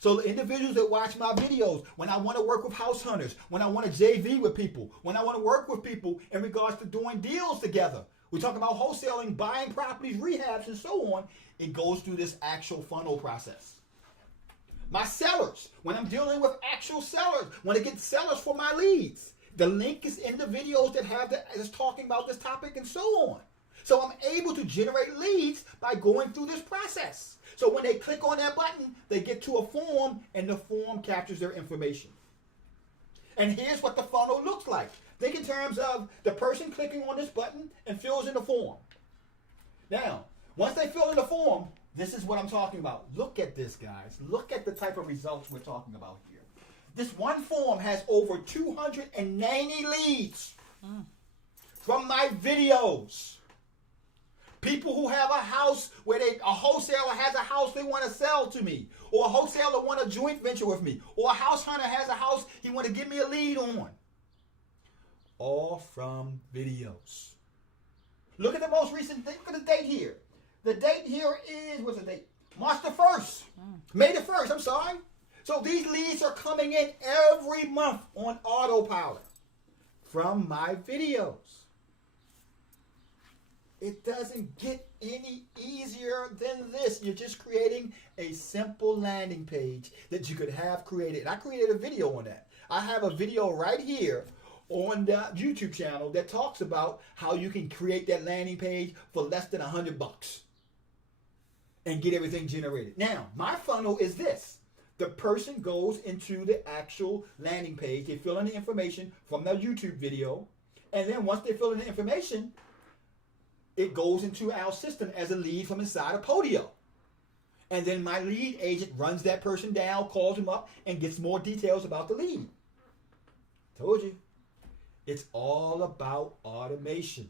So the individuals that watch my videos, when I want to work with house hunters, when I want to JV with people, when I want to work with people in regards to doing deals together, we talk about wholesaling, buying properties, rehabs, and so on, it goes through this actual funnel process. My sellers, when I'm dealing with actual sellers, when I get sellers for my leads, the link is in the videos that's talking about this topic and so on. So I'm able to generate leads by going through this process. So when they click on that button, they get to a form, and the form captures their information. And here's what the funnel looks like. Think in terms of the person clicking on this button and fills in the form. Now, once they fill in the form, this is what I'm talking about. Look at this, guys. Look at the type of results we're talking about here. This one form has over 290 leads from my videos. People who have a house where a wholesaler has a house they want to sell to me, or a wholesaler want a joint venture with me, or a house hunter has a house he want to give me a lead on. All from videos. Look at the most recent, look at the date here. The date here is, what's the date? March the 1st. May the 1st, I'm sorry. So these leads are coming in every month on autopilot from my videos. It doesn't get any easier than this. You're just creating a simple landing page that you could have created. And I created a video on that. I have a video right here on the YouTube channel that talks about how you can create that landing page for less than $100 and get everything generated. Now, my funnel is this. The person goes into the actual landing page. They fill in the information from their YouTube video. And then once they fill in the information, it goes into our system as a lead from inside of Podio. And then my lead agent runs that person down, calls him up, and gets more details about the lead. Told you. It's all about automation.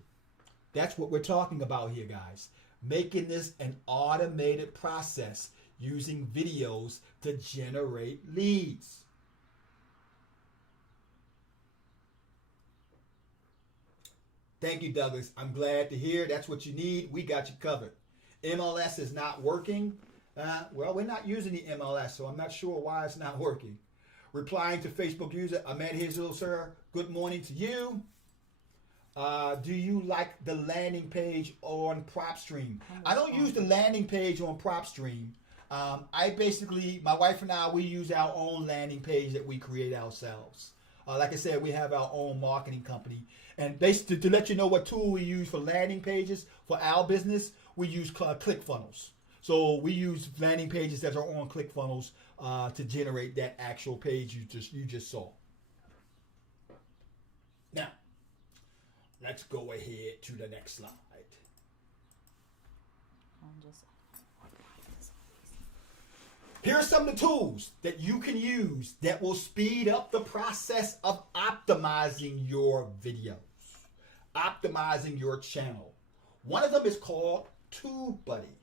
That's what we're talking about here, guys. Making this an automated process using videos to generate leads. Thank you, Douglas. I'm glad to hear that's what you need. We got you covered. MLS is not working. Well, we're not using the MLS, so I'm not sure why it's not working. Replying to Facebook user, Ahmed Hazel, sir, good morning to you. Do you like the landing page on PropStream? I don't use the landing page on PropStream. My wife and I, we use our own landing page that we create ourselves. Like I said, we have our own marketing company. And basically, to let you know what tool we use for landing pages for our business, we use ClickFunnels. So we use landing pages that are on ClickFunnels to generate that actual page you just saw. Now, let's go ahead to the next slide. Here are some of the tools that you can use that will speed up the process of optimizing your videos, optimizing your channel. One of them is called TubeBuddy.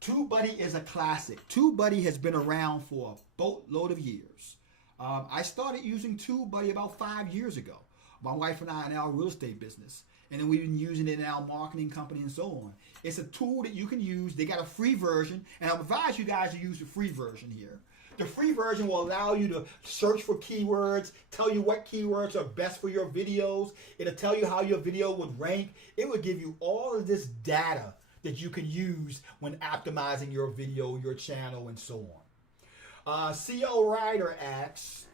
TubeBuddy is a classic. TubeBuddy has been around for a boatload of years. I started using TubeBuddy about 5 years ago. My wife and I in our real estate business. And then we've been using it in our marketing company and so on. It's a tool that you can use. They got a free version. And I advise you guys to use the free version here. The free version will allow you to search for keywords, tell you what keywords are best for your videos. It'll tell you how your video would rank. It will give you all of this data that you can use when optimizing your video, your channel, and so on. CO Ryder asks,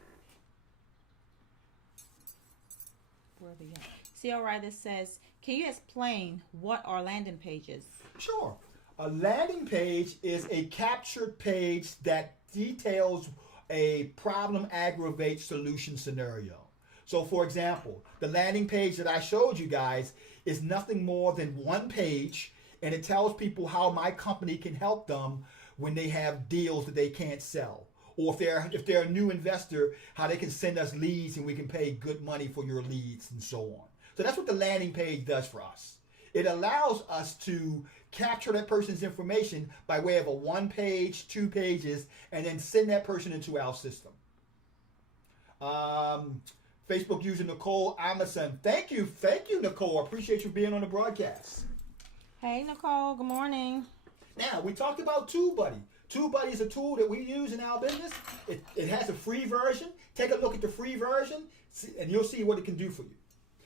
Where are they at? CO Ryder says, can you explain what are landing pages? Sure. A landing page is a captured page that details a problem aggravate solution scenario. So for example, the landing page that I showed you guys is nothing more than one page, and it tells people how my company can help them when they have deals that they can't sell. Or if they're a new investor, how they can send us leads and we can pay good money for your leads and so on. So that's what the landing page does for us. It allows us to capture that person's information by way of a 1 page, 2 pages, and then send that person into our system. Facebook user Nicole Amundsen. Thank you, Nicole. I appreciate you being on the broadcast. Hey, Nicole. Good morning. Now, we talked about TubeBuddy. TubeBuddy is a tool that we use in our business. It has a free version. Take a look at the free version, and you'll see what it can do for you.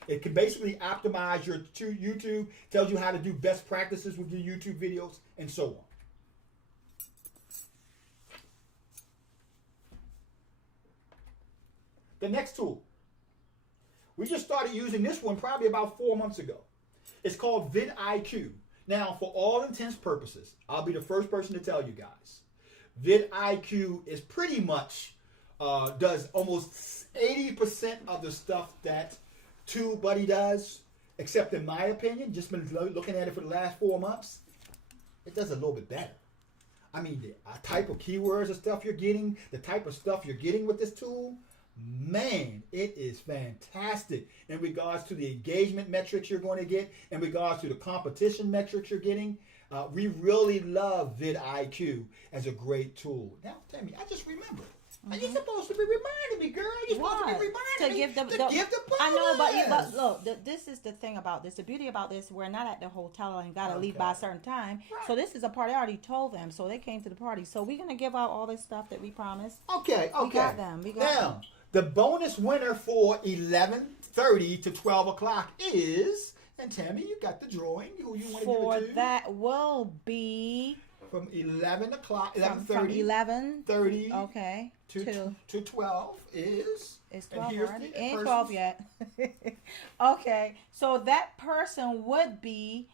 It can basically optimize your YouTube, tells you how to do best practices with your YouTube videos, and so on. The next tool. We just started using this one probably about 4 months ago. It's called Vid Iq. Now, for all intents and purposes, I'll be the first person to tell you guys. Vid Iq is pretty much, does almost 80% of the stuff that TubeBuddy does, except in my opinion, just been looking at it for the last 4 months, it does a little bit better. I mean, the type of keywords and stuff you're getting, the type of stuff you're getting with this tool, man, it is fantastic in regards to the engagement metrics you're going to get, in regards to the competition metrics you're getting. We really love Vid Iq as a great tool. Now, tell me, I just remembered. Are you supposed to be reminding me, girl? You're supposed to be reminding me give the bonus. I know, but look, this is the thing about this. The beauty about this, we're not at the hotel and got to leave by a certain time. Right. So this is a party. I already told them, so they came to the party. So we're gonna give out all this stuff that we promised. Okay. We got them. We got them. The bonus winner for 11:30 to 12 o'clock is, and Tammy, you got the drawing. Who you want to give it to? That will be from 11 o'clock, 11:30. From 11:30. Okay. To 12 is. It's 12 already. Ain't 12 yet. Okay. So that person would be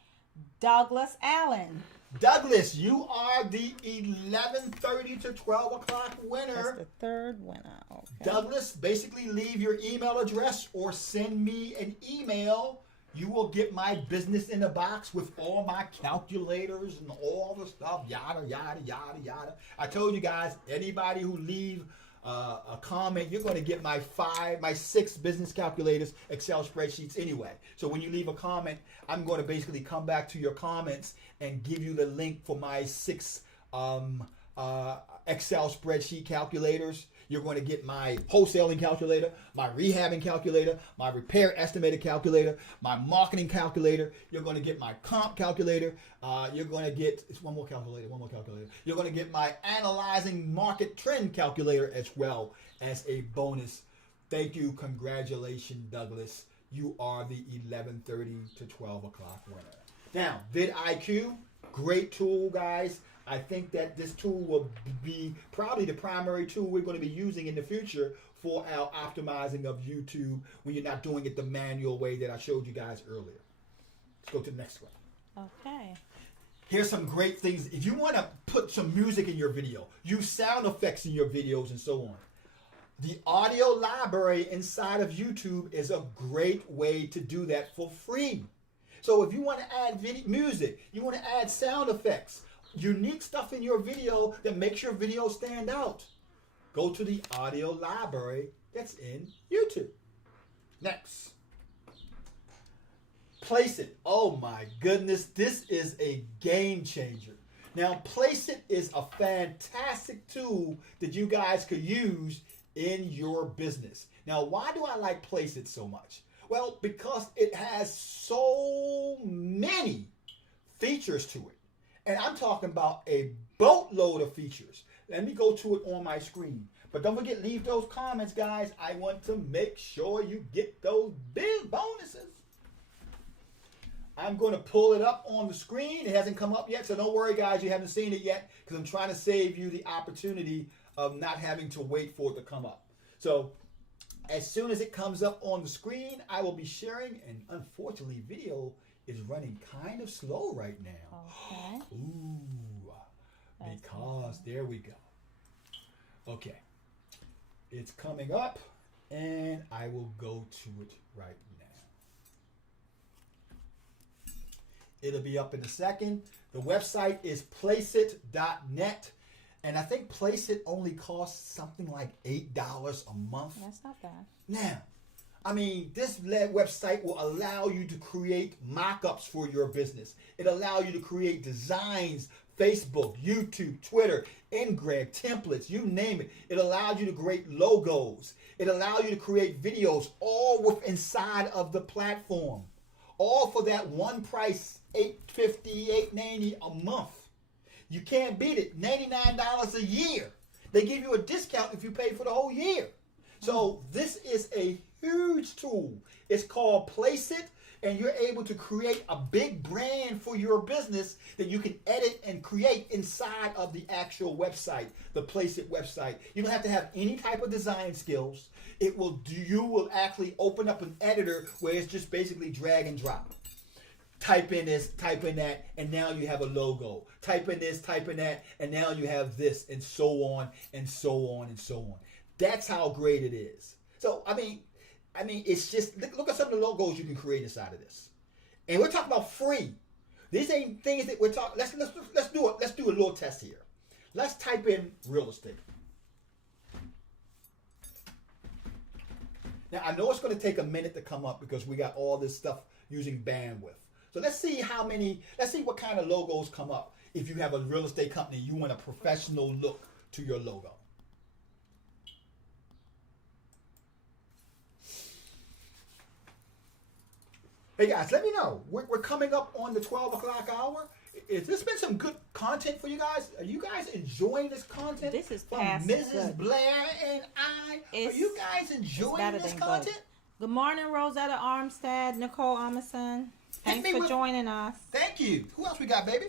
Douglas Allen. Douglas, you are the 11:30 to 12 o'clock winner. That's the third winner. Okay. Douglas, basically leave your email address or send me an email. You will get my business in a box with all my calculators and all the stuff, yada, yada, yada, yada. I told you guys, anybody who leave a comment, you're going to get my 6 business calculators, Excel spreadsheets anyway. So when you leave a comment, I'm going to basically come back to your comments and give you the link for my 6 Excel spreadsheet calculators. You're going to get my wholesaling calculator, my rehabbing calculator, my repair estimated calculator, my marketing calculator. You're going to get my comp calculator. You're going to get, it's one more calculator. You're going to get my analyzing market trend calculator as well as a bonus. Thank you. Congratulations, Douglas. You are the 11:30 to 12 o'clock winner. Now, Vid Iq, great tool, guys. I think that this tool will be probably the primary tool we're going to be using in the future for our optimizing of YouTube when you're not doing it the manual way that I showed you guys earlier. Let's go to the next one. Okay. Here's some great things. If you want to put some music in your video, use sound effects in your videos and so on. The audio library inside of YouTube is a great way to do that for free. So if you want to add music, you want to add sound effects, unique stuff in your video that makes your video stand out, go to the audio library that's in YouTube. Next. Placeit. Oh my goodness, this is a game changer. Now, Placeit is a fantastic tool that you guys could use in your business. Now, why do I like Place It so much? Well, because it has so many features to it. And I'm talking about a boatload of features. Let me go to it on my screen. But don't forget, leave those comments, guys. I want to make sure you get those big bonuses. I'm going to pull it up on the screen. It hasn't come up yet, so don't worry, guys. You haven't seen it yet because I'm trying to save you the opportunity of not having to wait for it to come up. So as soon as it comes up on the screen, I will be sharing. And unfortunately, video is running kind of slow right now. Okay. Ooh, because there we go. Okay. It's coming up, and I will go to it right now. It'll be up in a second. The website is placeit.net. And I think Placeit only costs something like $8 a month. That's not bad. Now, I mean, this website will allow you to create mock-ups for your business. It allows you to create designs, Facebook, YouTube, Twitter, Ngrag, templates, you name it. It allows you to create logos. It allows you to create videos all inside of the platform. All for that one price, $8.50, $8.90 a month. You can't beat it. $99 a year. They give you a discount if you pay for the whole year. So this is a huge tool. It's called Placeit, and you're able to create a big brand for your business that you can edit and create inside of the actual website, the Placeit website. You don't have to have any type of design skills. You will actually open up an editor where it's just basically drag and drop. Type in this, type in that, and now you have a logo. Type in this, type in that, and now you have this, and so on, and so on, and so on. That's how great it is. So, I mean, it's just, look at some of the logos you can create inside of this. And we're talking about free. These ain't things that we're talking, let's do it. Let's do a little test here. Let's type in real estate. Now, I know it's going to take a minute to come up because we got all this stuff using bandwidth. So let's see what kind of logos come up if you have a real estate company, you want a professional look to your logo. Hey guys, let me know. We're coming up on the 12 o'clock hour. Has this been some good content for you guys? Are you guys enjoying this content? This is from past Mrs. good. Blair and I. Are you guys enjoying this content? Good morning, Rosetta Armstead, Nicole Amundsen. Thanks for joining us. Thank you. Who else we got, baby?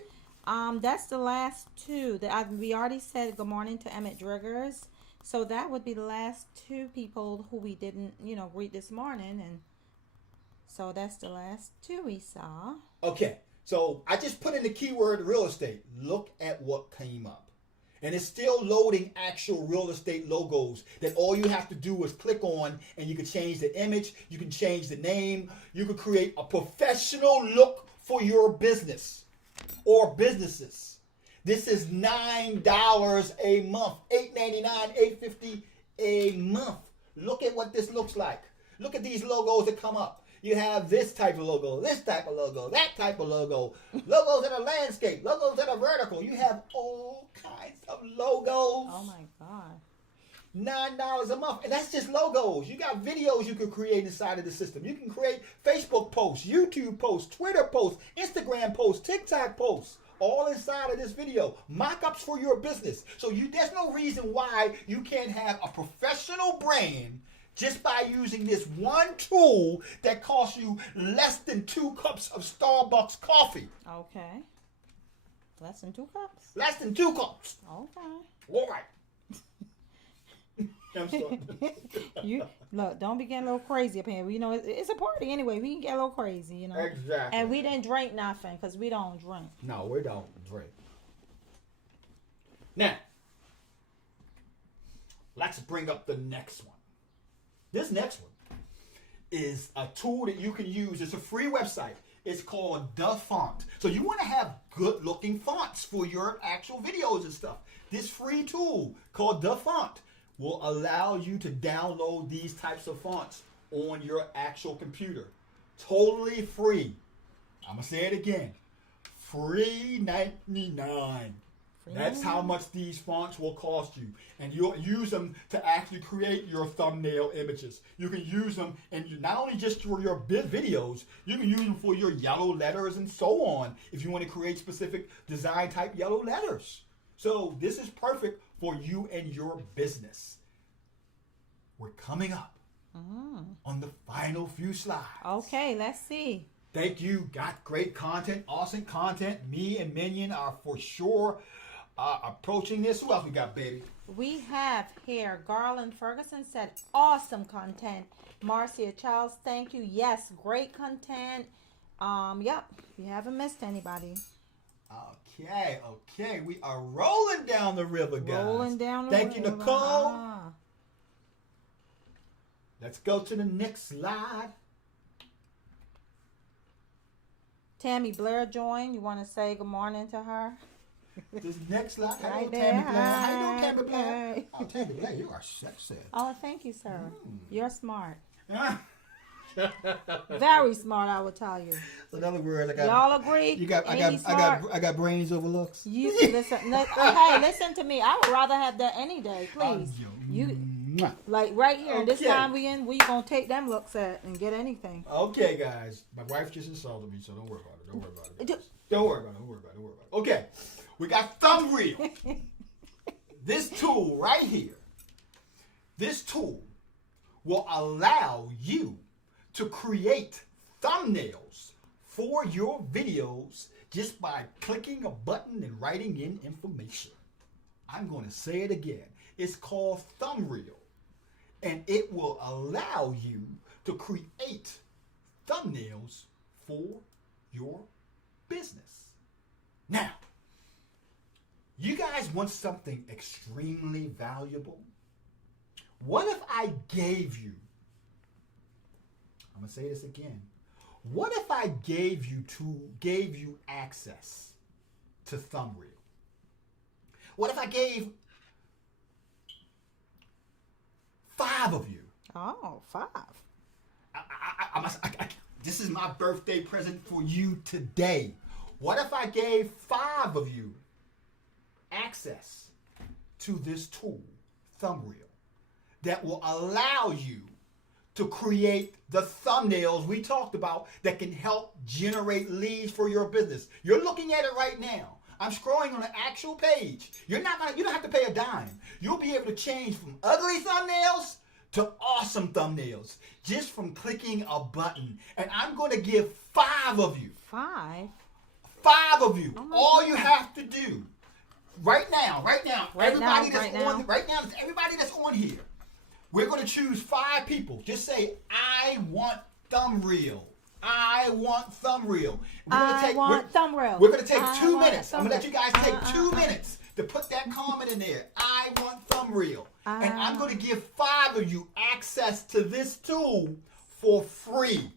That's the last two. We already said good morning to Emmett Driggers. So that would be the last two people who we didn't, greet this morning. And so that's the last two we saw. Okay. So I just put in the keyword real estate. Look at what came up. And it's still loading actual real estate logos that all you have to do is click on, and you can change the image, you can change the name, you can create a professional look for your business or businesses. This is $9 a month, $8.99, $8.50 a month. Look at what this looks like. Look at these logos that come up. You have this type of logo, this type of logo, that type of logo, logos that are landscape, logos that are vertical. You have all kinds of logos. Oh my God. $9 a month. And that's just logos. You got videos you can create inside of the system. You can create Facebook posts, YouTube posts, Twitter posts, Instagram posts, TikTok posts. All inside of this video. Mock-ups for your business. So there's no reason why you can't have a professional brand just by using this one tool that costs you less than 2 cups of Starbucks coffee. Okay. Less than 2 cups? Less than 2 cups. Okay. All right. I'm sorry. You look, don't be getting a little crazy up here. It's a party anyway. We can get a little crazy, Exactly. And we didn't drink nothing because we don't drink. No, we don't drink. Now, let's bring up the next one. This next one is a tool that you can use. It's a free website. It's called The Font. So you want to have good looking fonts for your actual videos and stuff. This free tool called The Font will allow you to download these types of fonts on your actual computer. Totally free. I'm going to say it again. Free $99. That's how much these fonts will cost you. And you'll use them to actually create your thumbnail images. You can use them, and not only just for your videos, you can use them for your yellow letters and so on if you want to create specific design type yellow letters. So this is perfect for you and your business. We're coming up on the final few slides. Okay, let's see. Thank you. Got great content, awesome content. Me and Minion are for sure approaching this. Who else we got, baby? We have here Garland Ferguson said, awesome content. Marcia Charles, thank you. Yes, great content. Yep, you haven't missed anybody. Okay. We are rolling down the river, guys. Rolling down the river. Thank you, Nicole. Let's go to the next slide. Tammy Blair joined. You want to say good morning to her? This next slide. Hello, Right Tammy there. Blair. How you doing, Hi. Tammy Blair? Oh, Tammy Blair, you are sexy. Oh, thank you, sir. You're smart. Very smart, I will tell you. In other words, I got. Y'all agree? I got brains over looks. You listen. Hey, listen to me. I would rather have that any day, please. Like right here. This time we gonna take them looks at and get anything. Okay, guys. My wife just insulted me, so don't worry about it. Don't worry about it. Okay, we got thumb reel. This tool right here. This tool will allow you to create thumbnails for your videos just by clicking a button and writing in information. I'm going to say it again. It's called thumb reel. And it will allow you to create thumbnails for your business. Now, you guys want something extremely valuable? What if I gave you, I'm going to say this again. What if I gave you access to thumb reel? What if I gave 5 of you? Oh, 5. This is my birthday present for you today. What if I gave 5 of you access to this tool, thumb reel, that will allow you to create the thumbnails we talked about that can help generate leads for your business? You're looking at it right now. I'm scrolling on the actual page. You don't have to pay a dime. You'll be able to change from ugly thumbnails to awesome thumbnails just from clicking a button. And I'm going to give 5 of you. 5? 5 of you. Oh All you have to do right now, everybody that's on here, we're going to choose 5 people. Just say, I want thumb reel. I want thumb reel. I want thumb reel. We're going to take 2 minutes. I'm going to let you guys take 2 minutes to put that comment in there. I want thumb reel. And I'm going to give 5 of you access to this tool for free.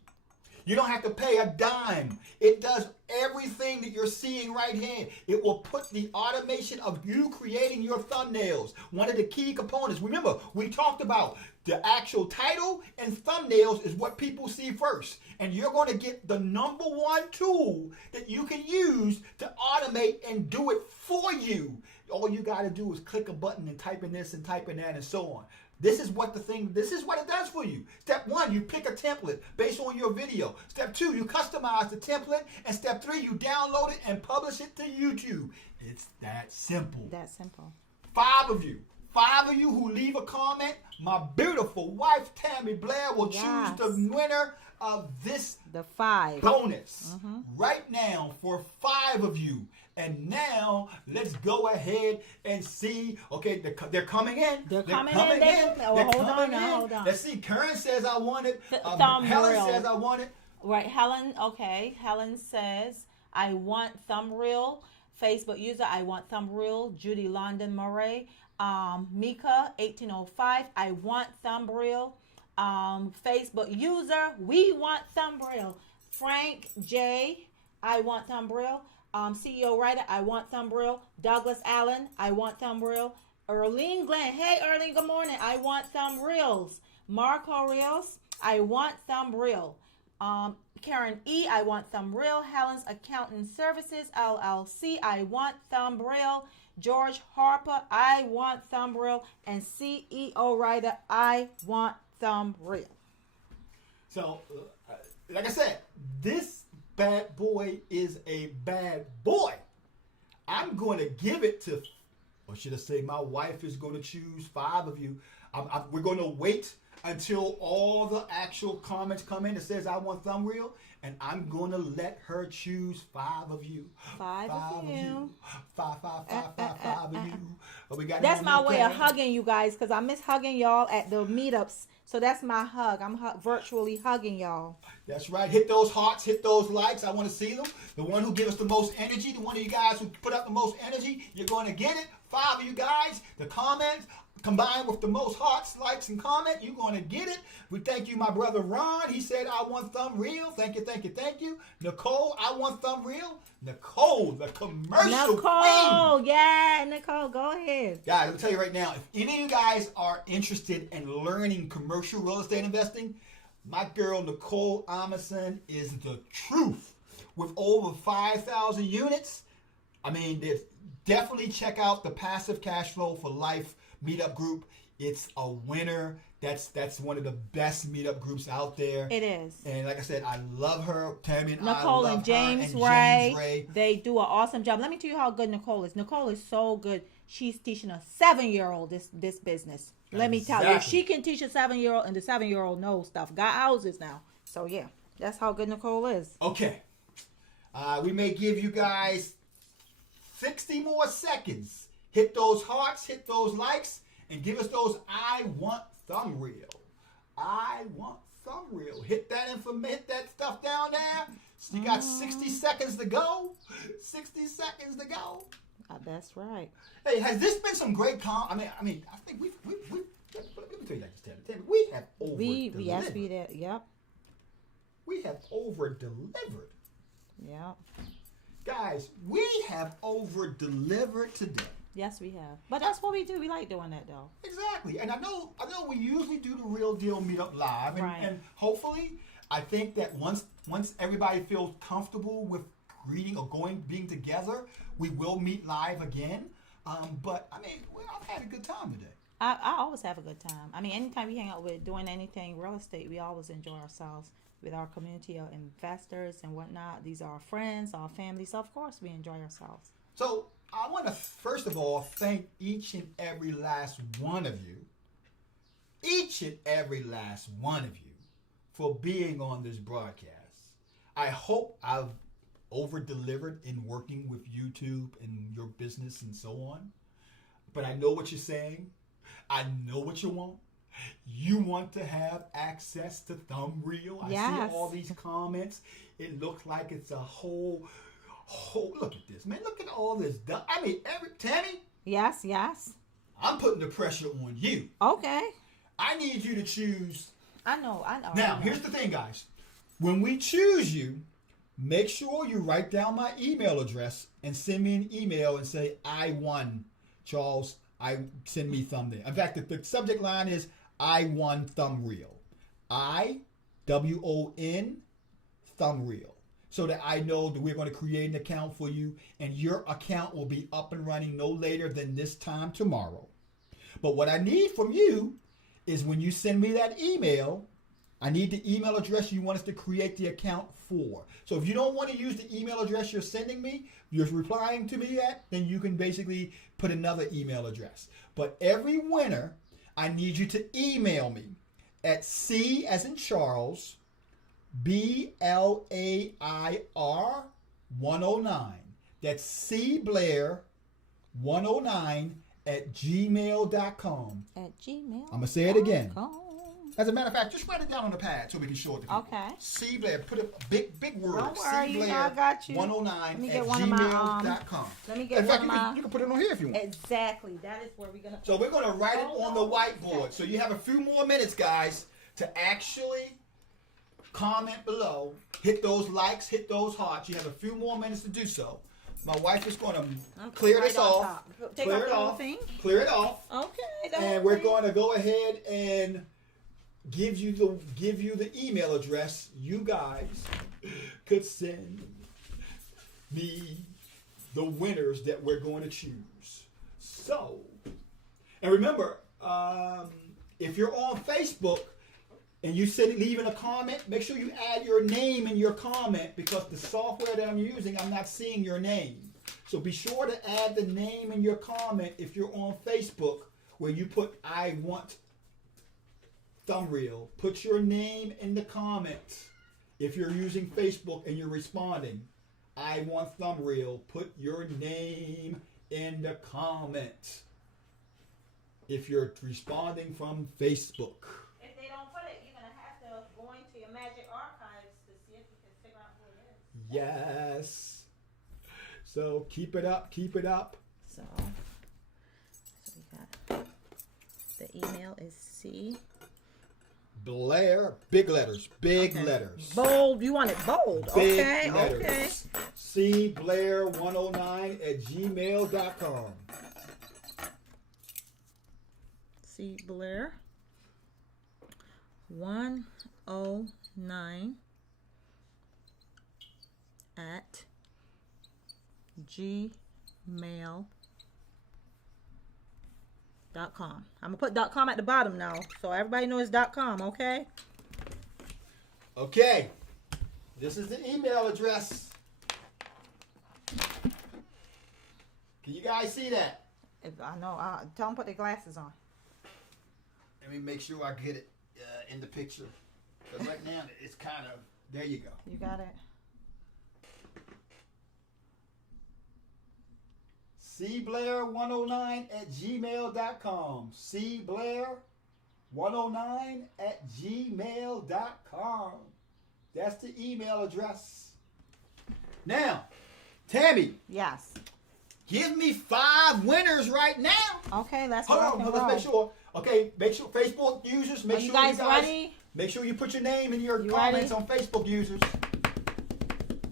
You don't have to pay a dime. It does everything that you're seeing right here. It will put the automation of you creating your thumbnails. One of the key components. Remember, we talked about the actual title and thumbnails is what people see first. And you're going to get the #1 tool that you can use to automate and do it for you. All you got to do is click a button and type in this and type in that and so on. This is what it does for you. Step 1, you pick a template based on your video. Step 2, you customize the template. And step 3, you download it and publish it to YouTube. It's that simple. That simple. 5 of you. 5 of you who leave a comment, my beautiful wife, Tammy Blair, will choose the winner of this the 5 bonus right now for 5 of you. And now let's go ahead and see. Okay, they're coming in. They're coming in. Hold on. Let's see. Karen says I want it. Thumb Helen reel. says I want it. Right, Helen. Okay, Helen says I want thumb reel. Facebook user, I want thumb reel. Judy London Murray. Mika 1805, I want thumb reel. Facebook user, we want thumb reel. Frank J, I want thumb reel. CEO writer, I want thumb reel. Douglas Allen, I want thumb reel. Erlene Glenn, hey Erlene, good morning. I want thumb reels. Marco Rios, I want thumb reel. Karen E, I want thumb real. Helen's Accounting Services LLC, I want thumb real. George Harper, I want thumb real. And CEO Writer, I want thumb real. So, like I said, this bad boy is a bad boy. I'm going to give it to, or should I say, my wife is going to choose 5 of you. We're going to wait until all the actual comments come in that says I want thumb real, and I'm going to let her choose 5 of you. 5 of you. 5 of you. But we got that's my way of hugging you guys, because I miss hugging y'all at the meetups. So that's my hug. I'm virtually hugging y'all. That's right. Hit those hearts, hit those likes. I want to see them. The one who gives us the most energy, the one of you guys who put up the most energy, you're going to get it. 5 of you guys, the comments, combined with the most hearts, likes, and comment, you're going to get it. We thank you, my brother Ron. He said, I want thumb real. Thank you, thank you, thank you. Nicole, I want thumb real. Nicole, the commercial queen. Yeah, Nicole, go ahead. Guys, let me tell you right now, if any of you guys are interested in learning commercial real estate investing, my girl Nicole Amundsen is the truth. With over 5,000 units, I mean, definitely check out the Passive Cash Flow for Life meetup group. It's a winner. That's one of the best meetup groups out there. It is. And like I said, I love her. Tammy and Nicole I love and James her. Ray. They do an awesome job. Let me tell you how good Nicole is. Nicole is so good. She's teaching a 7-year-old this business. Let me tell you, if she can teach a 7-year-old, and the 7-year-old knows stuff. Got houses now. So yeah, that's how good Nicole is. Okay. We may give you guys 60 more seconds. Hit those hearts, hit those likes, and give us those I want thumb real. I want thumb real. Hit that stuff down there. So you got 60 seconds to go. 60 seconds to go. That's right. Hey, has this been some great I mean, I think we've let me tell you like this, Tammy. We have over-delivered. Yes, we did. Yep. We have over-delivered. Yep. Guys, we have over-delivered today. Yes, we have. But that's what we do. We like doing that, though. Exactly. And I know we usually do the Real Deal Meetup live. And, right. And hopefully, I think that once everybody feels comfortable with greeting or being together, we will meet live again. But, I mean, I've had a good time today. I always have a good time. I mean, anytime we hang out with doing anything real estate, we always enjoy ourselves with our community of investors and whatnot. These are our friends, our family. So, of course, we enjoy ourselves. So, I want to, first of all, thank each and every last one of you, for being on this broadcast. I hope I've over-delivered in working with YouTube and your business and so on. But I know what you're saying. I know what you want. You want to have access to thumb reel. I see all these comments. It looks like it's a whole look at this, man. Look at all this. I mean, Tammy. Yes. I'm putting the pressure on you. Okay. I need you to choose. I know. Now, here's the thing, guys. When we choose you, make sure you write down my email address and send me an email and say, I won, Charles. Send me thumb there. In fact, the subject line is, I won thumb reel. I-W-O-N thumb reel. So that I know that we're going to create an account for you, and your account will be up and running no later than this time tomorrow. But what I need from you is when you send me that email, I need the email address you want us to create the account for. So if you don't want to use the email address you're sending me, you're replying to me at, then you can basically put another email address. But every winner, I need you to email me at C as in Charles, BLAIR 109. That's C Blair 109 at gmail.com. At gmail. I'm going to say it again. As a matter of fact, just write it down on the pad so we can show it to people. Okay. C Blair, put a big word. Don't worry, C Blair, I got you. 109 at gmail.com. Let me get In fact, you can put it on here if you want. Exactly. That is where we're going to. So we're going to write it on the whiteboard. So you have a few more minutes, guys, to actually comment below. Hit those likes, hit those hearts. You have a few more minutes to do so. My wife is going to clear this off. Clear it off. Clear it off. Okay. And we're going to go ahead and give you the email address, you guys could send me the winners that we're going to choose. So, and remember, if you're on Facebook and you leaving a comment, make sure you add your name in your comment, because the software that I'm using, I'm not seeing your name. So be sure to add the name in your comment if you're on Facebook, where you put I want thumbnail. Put your name in the comments. If you're using Facebook and you're responding, I want thumbnail, put your name in the comments. If you're responding from Facebook. If they don't put it, you're going to have to go into your Magic Archives to see if you can figure out who it is. Yes. So keep it up, keep it up. So we got, the email is C. Blair, big letters, big letters. Bold, you want it bold. Big Okay, letters. okay. cblair109@gmail.com. C. Blair 109 at gmail.com. I'm gonna put .com at the bottom now, so everybody knows .com. Okay. Okay. This is the email address. Can you guys see that? I know. Tell them put their glasses on. Let me make sure I get it in the picture. Because right now it's kind of, there you go. You got it. cblair109@gmail.com. cblair109@gmail.com. That's the email address. Now, Tammy. Yes. Give me 5 winners right now. Okay, let's Hold on, let's make sure. Okay, make sure Facebook users, make Are sure you guys ready? Make sure you put your name in your You comments ready? on Facebook users.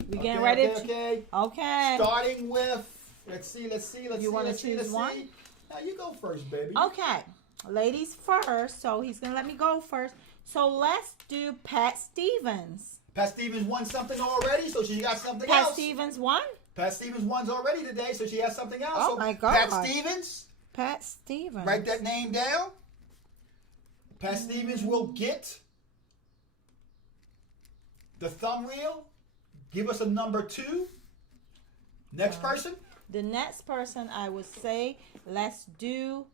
We getting ready? Okay. Okay. Starting with, let's see. You want to choose one? Now you go first, baby. Okay. Ladies first, so he's going to let me go first. So let's do Pat Stevens. Pat Stevens won something already, so she got something Pat else. Stevens won? Pat Stevens won already today, so she has something else. Oh, so my God. Pat Stevens, Pat Stevens. write that name down. Pat Stevens will get the thumbnail. Give us a number 2. Next person. The next person, I would say, let's do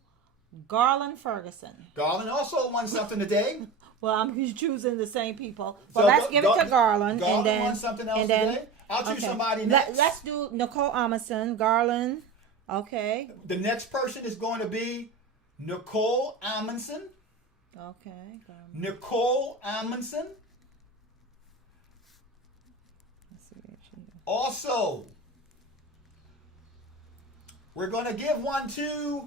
Garland Ferguson. Garland also won something today. Well, I'm choosing the same people. But So let's give it to Garland. Garland and then, won something else and then, today. I'll choose somebody next. Let's do Nicole Amundsen, Garland. Okay. The next person is going to be Nicole Amundsen. Okay. Garland. Nicole Amundsen. Let's see where she is. Also, we're going to give one to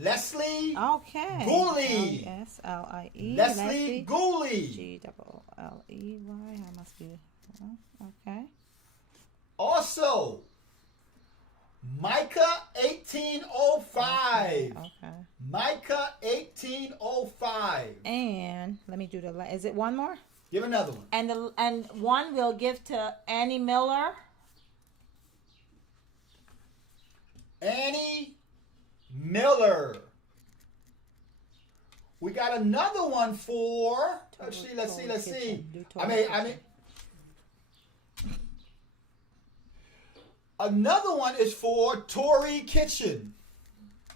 Leslie Okay. Gooley. Leslie. Leslie Gooley. Gooley. How must be? Okay. Also, Micah 1805. Okay. Micah 1805. And let me do the. Is it one more? Give another one. And one we'll give to Annie Miller. Annie Miller. We got another one for. Let's see. I mean. Another one is for Tori Kitchen.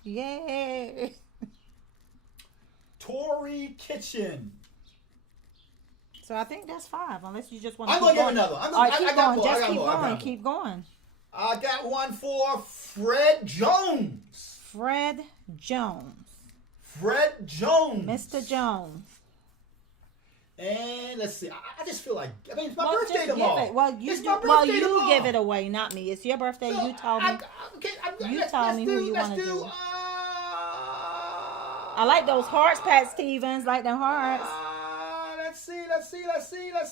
Yay! Tori Kitchen. So I think that's 5, unless you just want to. I'm gonna give another. I got more. Keep going. I got one for Fred Jones. Fred Jones. Mr. Mr. Jones. And let's see. I just feel like, it's my Well, birthday just tomorrow. give it. Well, you it's do. my birthday Well, you tomorrow. give it away, not me. It's your birthday. So You tell me. You tell me who you want to do. I like those hearts, Pat Stevens. Like them hearts. Let's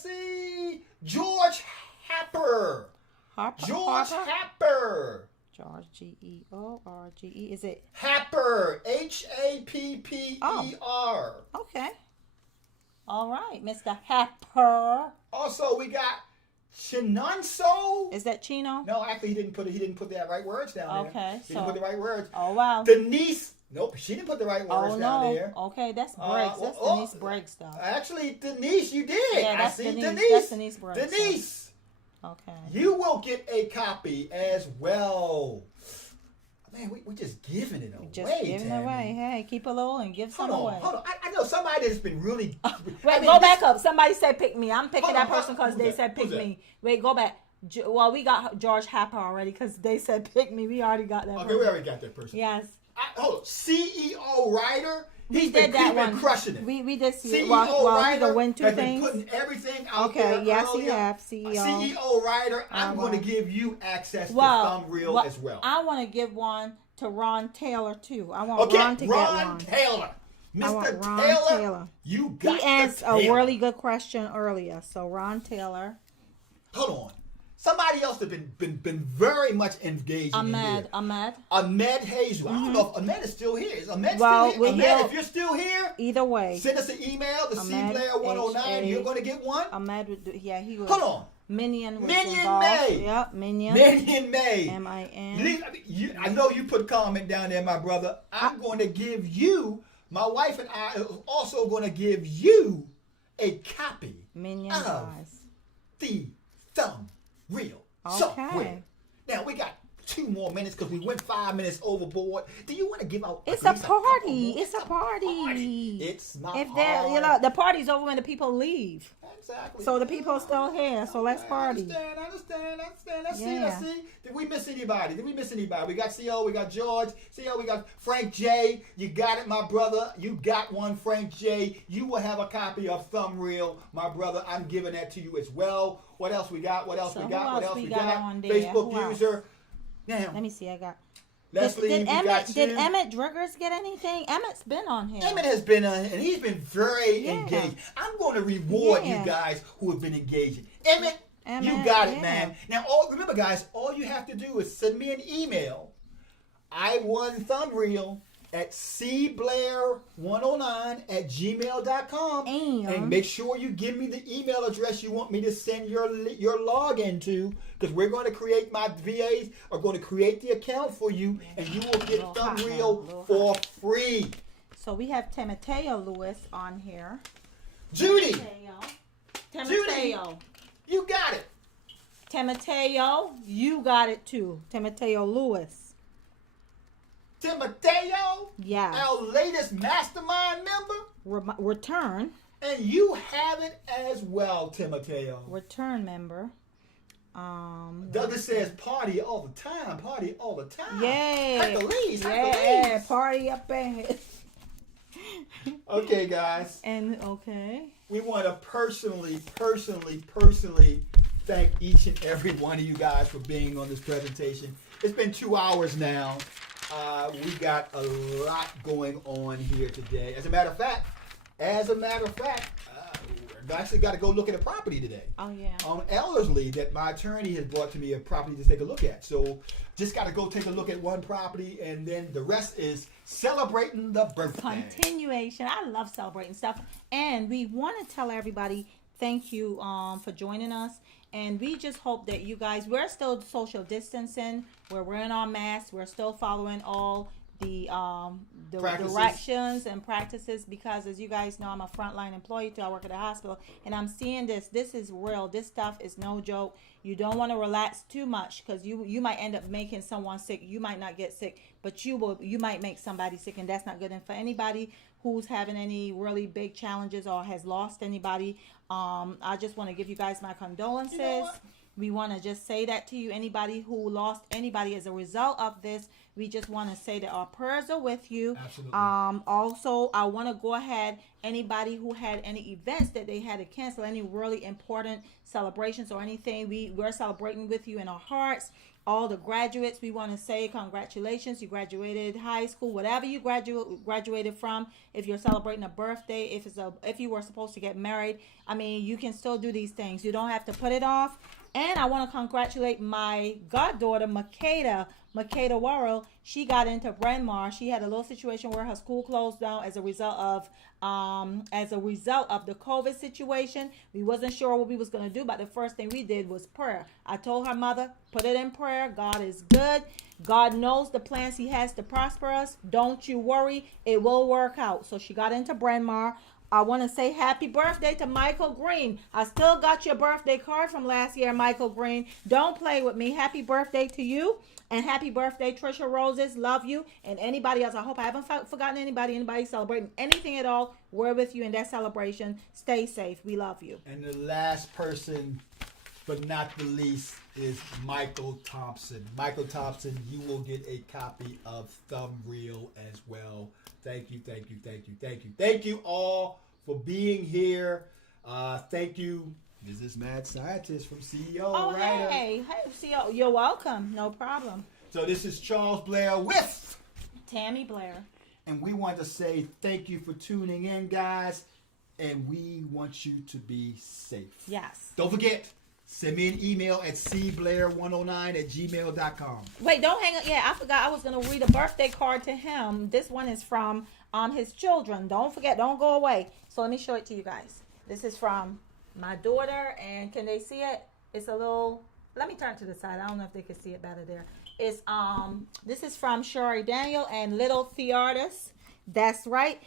see. George Happer. George Happer. George George. Is it Happer. Happer. Okay. All right, Mr. Happer. Also, we got Chinonso. Is that Chino? No, actually, he didn't put the right words down there. Okay, He didn't put the right words. Oh, wow. Denise. Nope, she didn't put the right words down there. Okay, that's Briggs. That's Denise Briggs, though. Actually, Denise, you did. Yeah, that's I see Denise. Denise. That's Denise Briggs. Denise. Okay. You will get a copy as well. Man, we just giving it away. Just giving it away. Hey, keep a little and give some away. Hold on. I know somebody that's been really. Wait, go back up. Somebody said pick me. I'm picking that person because they said pick Who's that? me. Wait, go back. Well, we got George Happer already because they said pick me. We already got that. Okay, person. we already got that person. Yes. Hold on. CEO writer. He's been crushing it. We did see CEO it. Well, writer he can win two has things. been putting everything out Okay, there. yes, he earlier. have. CEO. CEO writer. I'm going to give you access to Thumbreel as well. I want to give one to Ron Taylor too. I want Ron to get one. Taylor. Mr. Ron Taylor. You got He asked a Taylor. really good question earlier. So Ron Taylor. Hold on. Somebody else that's been very much engaged in here. Ahmed Hazel. I don't know if Ahmed is still here. Is Ahmed still here? Ahmed, if you're still here, either way, send us an email to cblair109. You're going to get one. Ahmed would do, yeah, he was. Hold on. Minion was Minion involved. May. Yep, Minion. Minion May. M-I-N. I know you put comment down there, my brother. I'm going to give you, my wife and I are also going to give you a copy Minion of guys. the Thumbreel software. Now, we got 2 more minutes because we went 5 minutes overboard. Do you want to give out? It's a party. It's a party. It's not if they're, the party's over when the people leave. Exactly. So the people are still here. So let's party. I understand. Let's see. Did we miss anybody? We got CO, we got George. CO, we got Frank J. You got it, my brother. You got one, Frank J. You will have a copy of Thumbreel, my brother. I'm giving that to you as well. What else we got? What else we got? Facebook user. Now, let me see. I got. Leslie, did Emmett Driggers get anything? Emmett's been on here. Emmett has been on, and he's been very engaged. I'm going to reward you guys who have been engaging. Emmett, you got it, man. Now, remember, guys, all you have to do is send me an email. I won Thumbreel at cblair109@gmail.com, and make sure you give me the email address you want me to send your login to, because we're going to create, my VAs are going to create the account for you, and you will get Thumbreel for free. So we have Timoteo Lewis on here. Judy, Timoteo, you got it. Timoteo, you got it too. Timoteo Lewis. Timoteo, our latest mastermind member, return, and you have it as well, Timoteo. Return member. Douglas says party all the time. Yay! Hercules. Party up ahead. Okay, guys. And we want to personally thank each and every one of you guys for being on this presentation. It's been 2 hours now. We got a lot going on here today. As a matter of fact, I actually got to go look at a property today. Oh, yeah. On Ellerslie, that my attorney has brought to me a property to take a look at. So just got to go take a look at one property, and then the rest is celebrating the birthday. Continuation. I love celebrating stuff. And we want to tell everybody thank you for joining us. And we just hope that you guys, we're still social distancing. We're wearing our masks. We're still following all the directions and practices, because as you guys know, I'm a frontline employee too. I work at a hospital, and I'm seeing this. This is real. This stuff is no joke. You don't want to relax too much, because you might end up making someone sick. You might not get sick, but you might make somebody sick, and that's not good. And for anybody who's having any really big challenges or has lost anybody, I just want to give you guys my condolences. You know, we want to just say that to you. Anybody who lost anybody as a result of this, we just want to say that our prayers are with you. Absolutely. Also, I want to go ahead. Anybody who had any events that they had to cancel, any really important celebrations or anything, we're celebrating with you in our hearts. All the graduates, we want to say congratulations. You graduated high school, whatever you graduated from. If you're celebrating a birthday, if you were supposed to get married, I mean, you can still do these things. You don't have to put it off. And I want to congratulate my goddaughter, Makeda Worrell. She got into Bryn Mawr. She had a little situation where her school closed down as a result of the COVID situation. We wasn't sure what we was going to do, but the first thing we did was prayer. I told her mother, put it in prayer. God is good. God knows the plans he has to prosper us. Don't you worry. It will work out. So she got into Bryn Mawr. I want to say happy birthday to Michael Green. I still got your birthday card from last year, Michael Green. Don't play with me. Happy birthday to you. And happy birthday, Trisha Roses. Love you. And anybody else. I hope I haven't forgotten anybody celebrating anything at all. We're with you in that celebration. Stay safe. We love you. And the last person, but not the least, is Michael Thompson. Michael Thompson, you will get a copy of Thumb Reel as well. Thank you, thank you, thank you, thank you. Thank you all for being here. Thank you, Mrs. Mad Scientist from CEO. Oh, Writer. hey, CEO. You're welcome. No problem. So this is Charles Blair with Tammy Blair. And we want to say thank you for tuning in, guys. And we want you to be safe. Yes. Don't forget, send me an email at cblair109@gmail.com. Wait, don't hang up. Yeah, I forgot I was going to read a birthday card to him. This one is from his children. Don't forget. Don't go away. So let me show it to you guys. This is from my daughter. And can they see it? It's a little... Let me turn to the side. I don't know if they can see it better there. It's this is from Sherry Daniel and Little Theardis. That's right.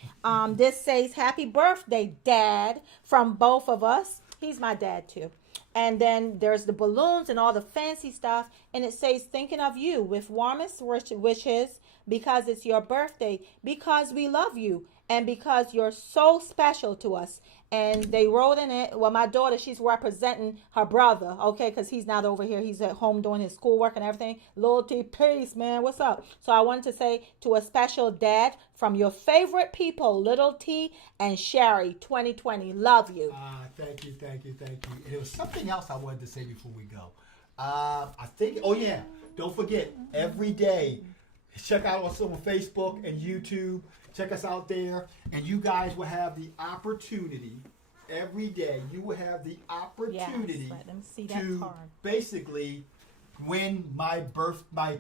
This says happy birthday, Dad, from both of us. He's my dad too. And then there's the balloons and all the fancy stuff. And it says, thinking of you with warmest wishes because it's your birthday, because we love you, and because you're so special to us. And they wrote in it, well, my daughter, she's representing her brother, okay, because he's not over here. He's at home doing his schoolwork and everything. Little T, peace, man. What's up? So I wanted to say to a special dad from your favorite people, Little T and Sherry, 2020. Love you. Thank you, thank you, thank you. And there was something else I wanted to say before we go. I think, oh yeah, don't forget, every day, check out us on Facebook and YouTube. Check us out there, and you guys will have the opportunity every day. You will have the opportunity let them see that to card. basically win my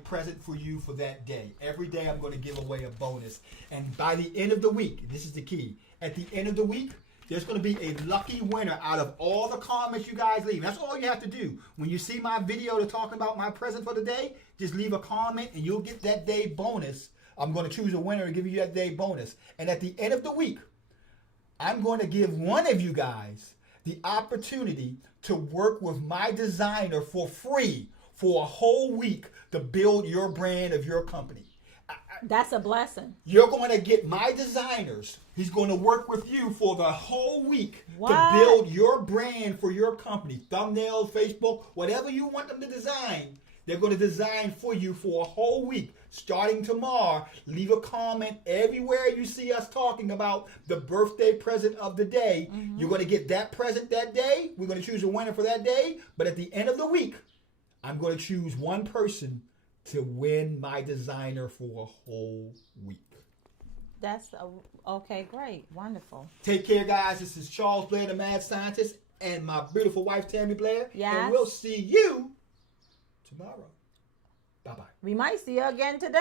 present for you for that day. Every day, I'm going to give away a bonus, and by the end of the week, this is the key. At the end of the week, there's going to be a lucky winner out of all the comments you guys leave. That's all you have to do. When you see my video to talking about my present for the day, just leave a comment, and you'll get that day bonus. I'm going to choose a winner and give you that day bonus. And at the end of the week, I'm going to give one of you guys the opportunity to work with my designer for free for a whole week to build your brand of your company. That's a blessing. You're going to get my designers. He's going to work with you for the whole week What? to build your brand for your company. Thumbnails, Facebook, whatever you want them to design. They're going to design for you for a whole week. Starting tomorrow, leave a comment everywhere you see us talking about the birthday present of the day. Mm-hmm. You're going to get that present that day. We're going to choose a winner for that day. But at the end of the week, I'm going to choose one person to win my designer for a whole week. Okay, great. Wonderful. Take care, guys. This is Charles Blair, the Mad Scientist, and my beautiful wife, Tammy Blair. Yes. And we'll see you tomorrow. Bye-bye. We might see you again today.